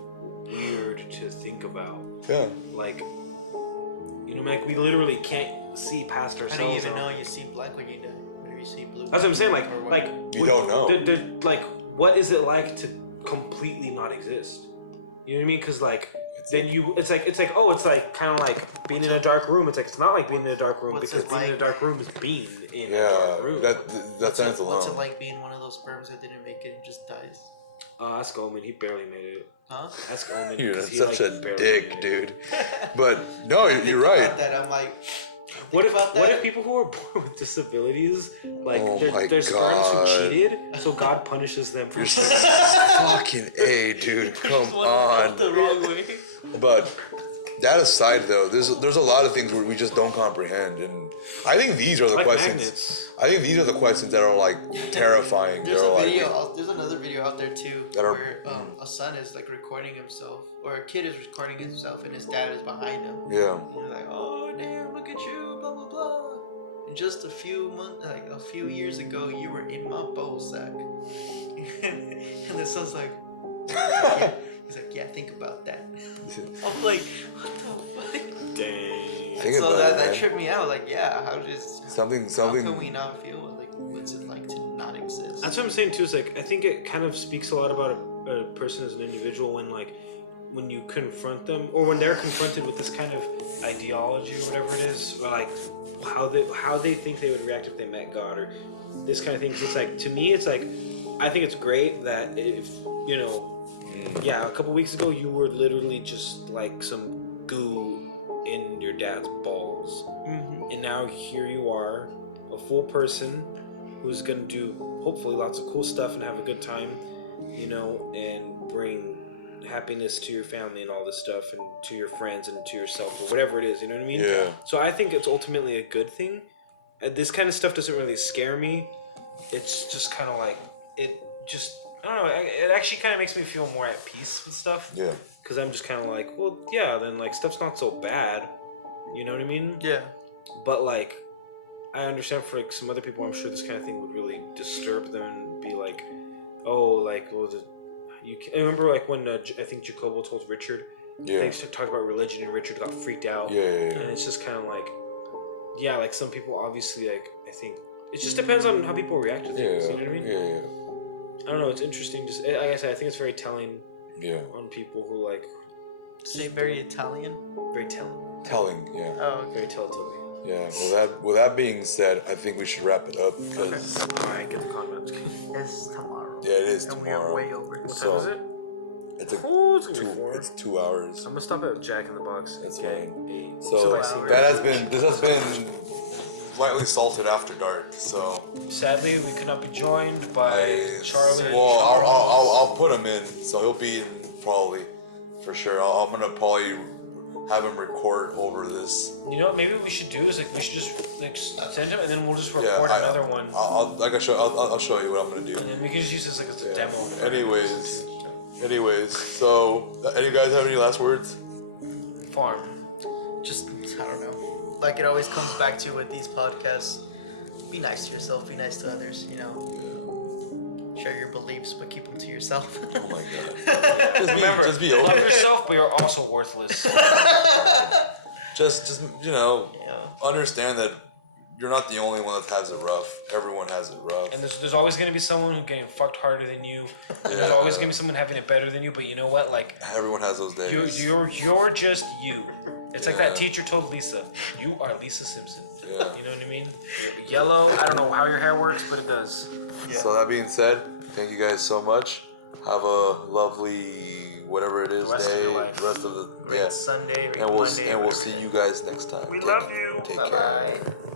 weird to think about. Yeah. Like, you know, like we literally can't see past ourselves. How do you even know you see black when you die? What if you you see blue. That's what I'm saying. Like, or like You don't know. Like, what is it like to completely not exist? You know what I mean? Because like, then it's like oh, it's like kind of like being in a dark room. It's like it's not like being in a dark room What's because it being in a like? dark room is being in a Yeah, dark room. that sentence What's it alone. like being one of those sperms that didn't make it and just dies? Ask Omen. He barely made it. Huh? Ask Omen. You're 'cause he, such like, a barely dick, made it. dude. But no, you're Think right. about that, I'm like. What Think about if that. people who are born with disabilities, like Oh my their sperms God. who cheated, so God punishes them for You're fucking A, dude. Come on. The wrong way. But that aside, though, there's a lot of things where we just don't comprehend, and I think these are the like questions. magnets. I think these are the questions that are like terrifying. There's They're a like, video. There's another video out there too, That are- where a son is like recording himself, or a kid is recording himself, and his dad is behind him. yeah, And you're like, oh damn, look at you, blah blah blah. And just a few years ago, you were in my ball sack. And the son's like, yeah. He's like, yeah, think about that. I'm like, what the fuck? Dang. Think So about that it, man. tripped me out. Like, yeah, how something. can we not feel like what's it like to not exist? That's what I'm saying too. Is like I think it kind of speaks a lot about a person as an individual when you confront them or when they're confronted with this kind of ideology or whatever it is, or like how they think they would react if they met God or this kind of thing. 'Cause it's like to me, it's like I think it's great that if you know. Yeah, a couple weeks ago you were literally just like some goo in your dad's balls. Mm-hmm. And now here you are, a full person who's gonna do hopefully lots of cool stuff and have a good time, you know, and bring happiness to your family and all this stuff and to your friends and to yourself or whatever it is, you know what I mean? Yeah. So I think it's ultimately a good thing. This kind of stuff doesn't really scare me. It's just kind of like, I don't know, it actually kind of makes me feel more at peace with stuff. Yeah. Because I'm just kind of like, well, yeah, then like stuff's not so bad. You know what I mean? Yeah. But like, I understand for like some other people, I'm sure this kind of thing would really disturb them and be like, oh, like, well, I remember like when I think Jacobo told Richard, Yeah. things to talk about religion, and Richard got freaked out. Yeah. And it's just kind of like, yeah, like some people obviously like, I think it just depends on how people react to things. You know what I mean? Yeah. I don't know. It's interesting. Just like I said, I think it's very telling Yeah. on people who like Say very Italian. very telling, Telling. Yeah. Oh, okay. very telltale. Yeah. With that being said, I think we should wrap it up because All right, get the comments. It's tomorrow. yeah, it is And we are tomorrow. way over. What So- time is it? It's a Oh, it's gonna be 4. It's 2 hours. I'm gonna stop at Jack in the Box. That's Okay. fine. 8. So I see. this has been lightly salted after dark. So Sadly, we could not be joined by Charlie. Well, I'll put him in, so he'll be in probably for sure. I'm gonna probably have him record over this. You know what? Maybe what we should do is like we should just like send him, and then we'll just record Yeah, another one, I'll show you what I'm gonna do. and then we can just use this like as a Yeah. demo. Anyways, so any guys have any last words? Farm. Just, I don't know. Like it always comes back to with these podcasts. Be nice to yourself. Be nice to others. You know. Share your beliefs, but keep them to yourself. Oh my god. Remember, just be love open. yourself, but you're also worthless. Just you know, Yeah. understand that you're not the only one that has it rough. Everyone has it rough. And there's always gonna be someone who's getting fucked harder than you. And Yeah. there's always gonna be someone having it better than you. But you know what? Like Everyone has those days. you're just you. It's like Yeah. that teacher told Lisa, "You are Lisa Simpson." Yeah. You know what I mean? You're yellow. I don't know how your hair works, but it does. Yeah. So that being said, thank you guys so much. Have a lovely whatever it is rest of day, your life. rest of the Great Sunday. Great and we'll Monday, and we'll whatever see day. you guys next time. We Take- love you. Take Bye care. bye.